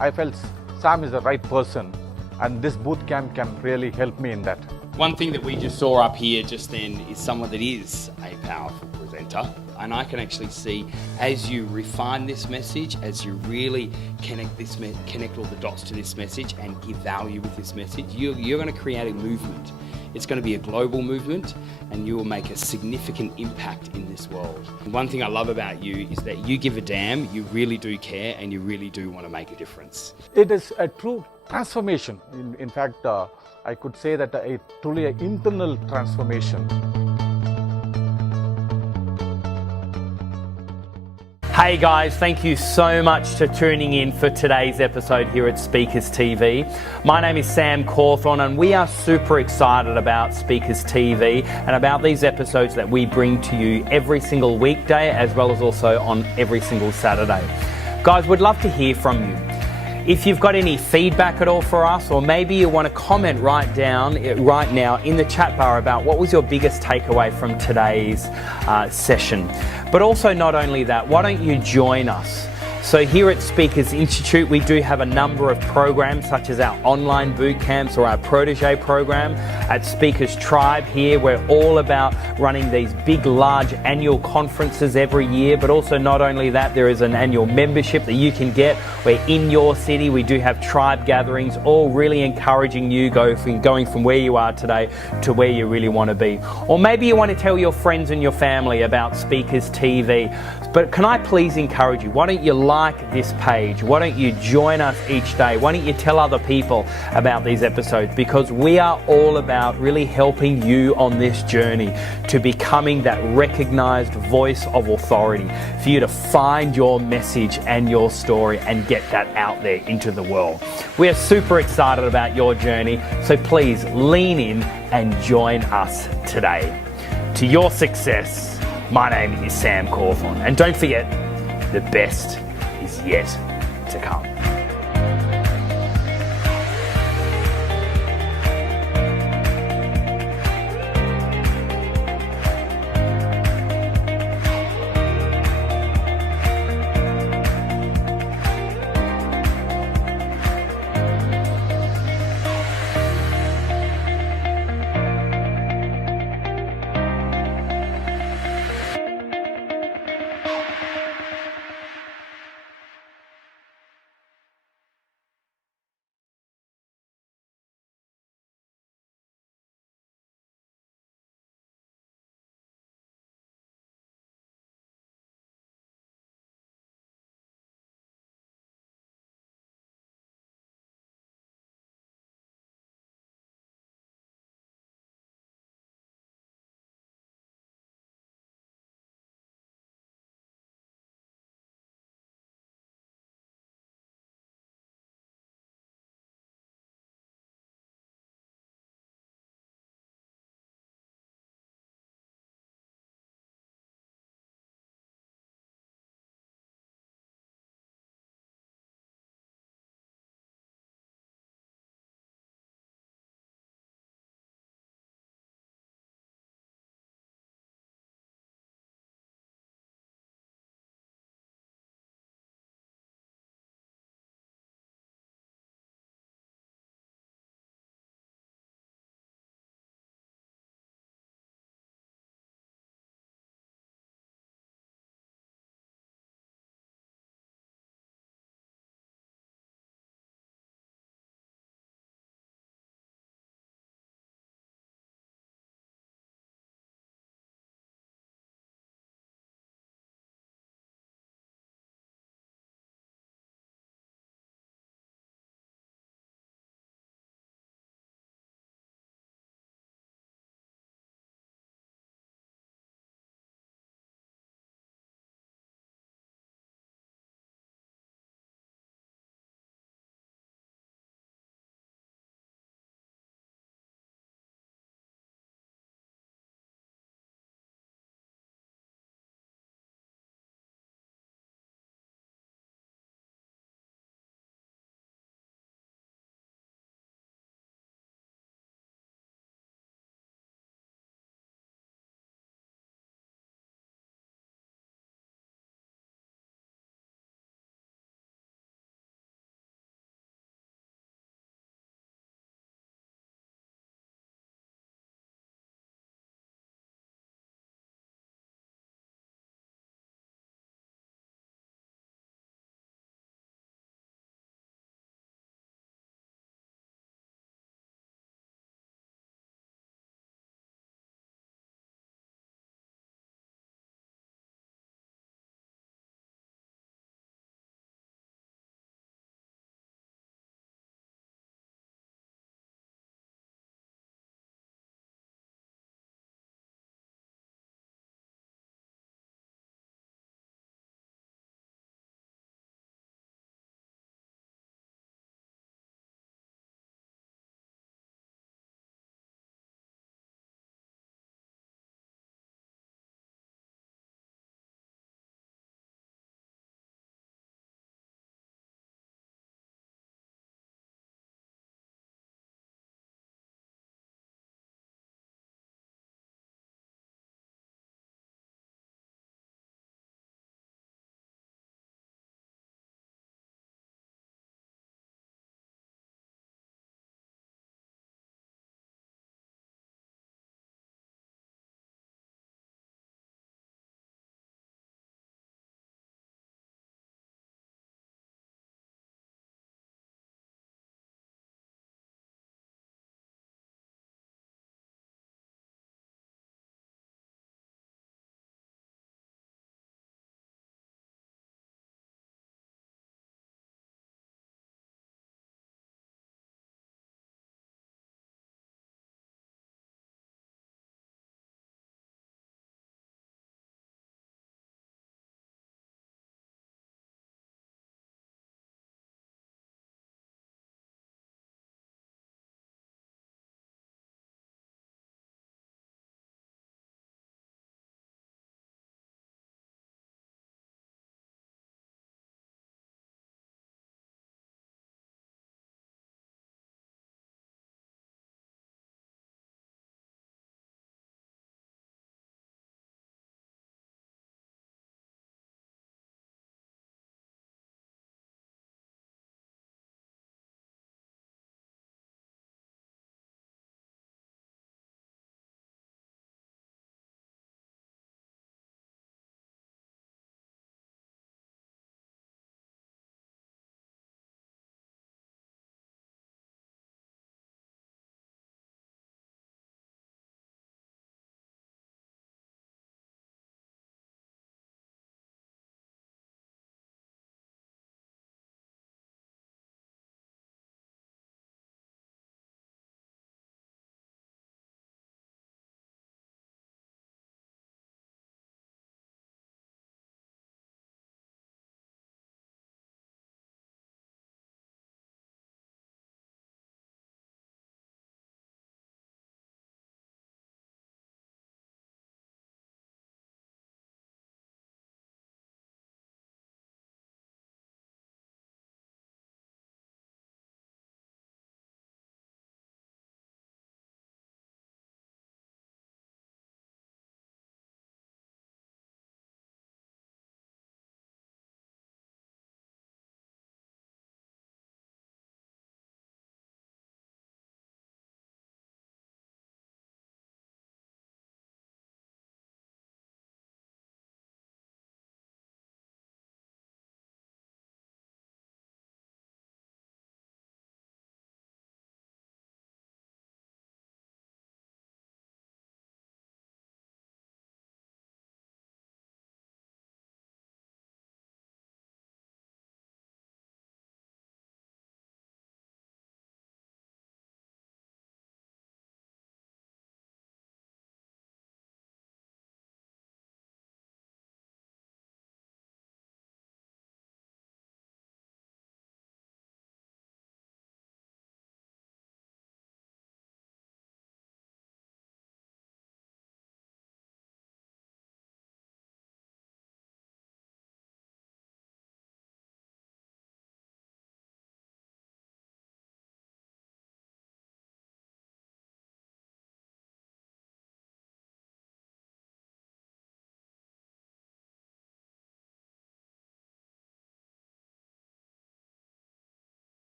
I felt Sam is the right person, and this boot camp can really help me in that. One thing that we just saw up here just then is someone that is a powerful presenter. And I can actually see, as you refine this message, as you really connect all the dots to this message and give value with this message, you're going to create a movement. It's going to be a global movement, and you will make a significant impact in this world. And one thing I love about you is that you give a damn, you really do care, and you really do want to make a difference. It is a true transformation. In fact, I could say that truly an internal transformation. Hey guys, thank you so much for tuning in for today's episode here at Speakers TV. My name is Sam Cawthorn, and we are super excited about Speakers TV and about these episodes that we bring to you every single weekday, as well as also on every single Saturday. Guys, we'd love to hear from you. If you've got any feedback at all for us, or maybe you want to comment right now in the chat bar about what was your biggest takeaway from today's session. But also, not only that, why don't you join us So here at Speakers Institute, we do have a number of programs such as our online boot camps or our protege program. At Speakers Tribe here, we're all about running these big, large annual conferences every year, but also not only that, there is an annual membership that you can get where in your city we do have tribe gatherings, all really encouraging you going from where you are today to where you really want to be. Or maybe you want to tell your friends and your family about Speakers TV. But can I please encourage you, why don't you like this page? Why don't you join us each day? Why don't you tell other people about these episodes? Because we are all about really helping you on this journey to becoming that recognized voice of authority, for you to find your message and your story and get that out there into the world. We are super excited about your journey, so please lean in and join us today. To your success, my name is Sam Cawthorn, and don't forget, the best is yet to come.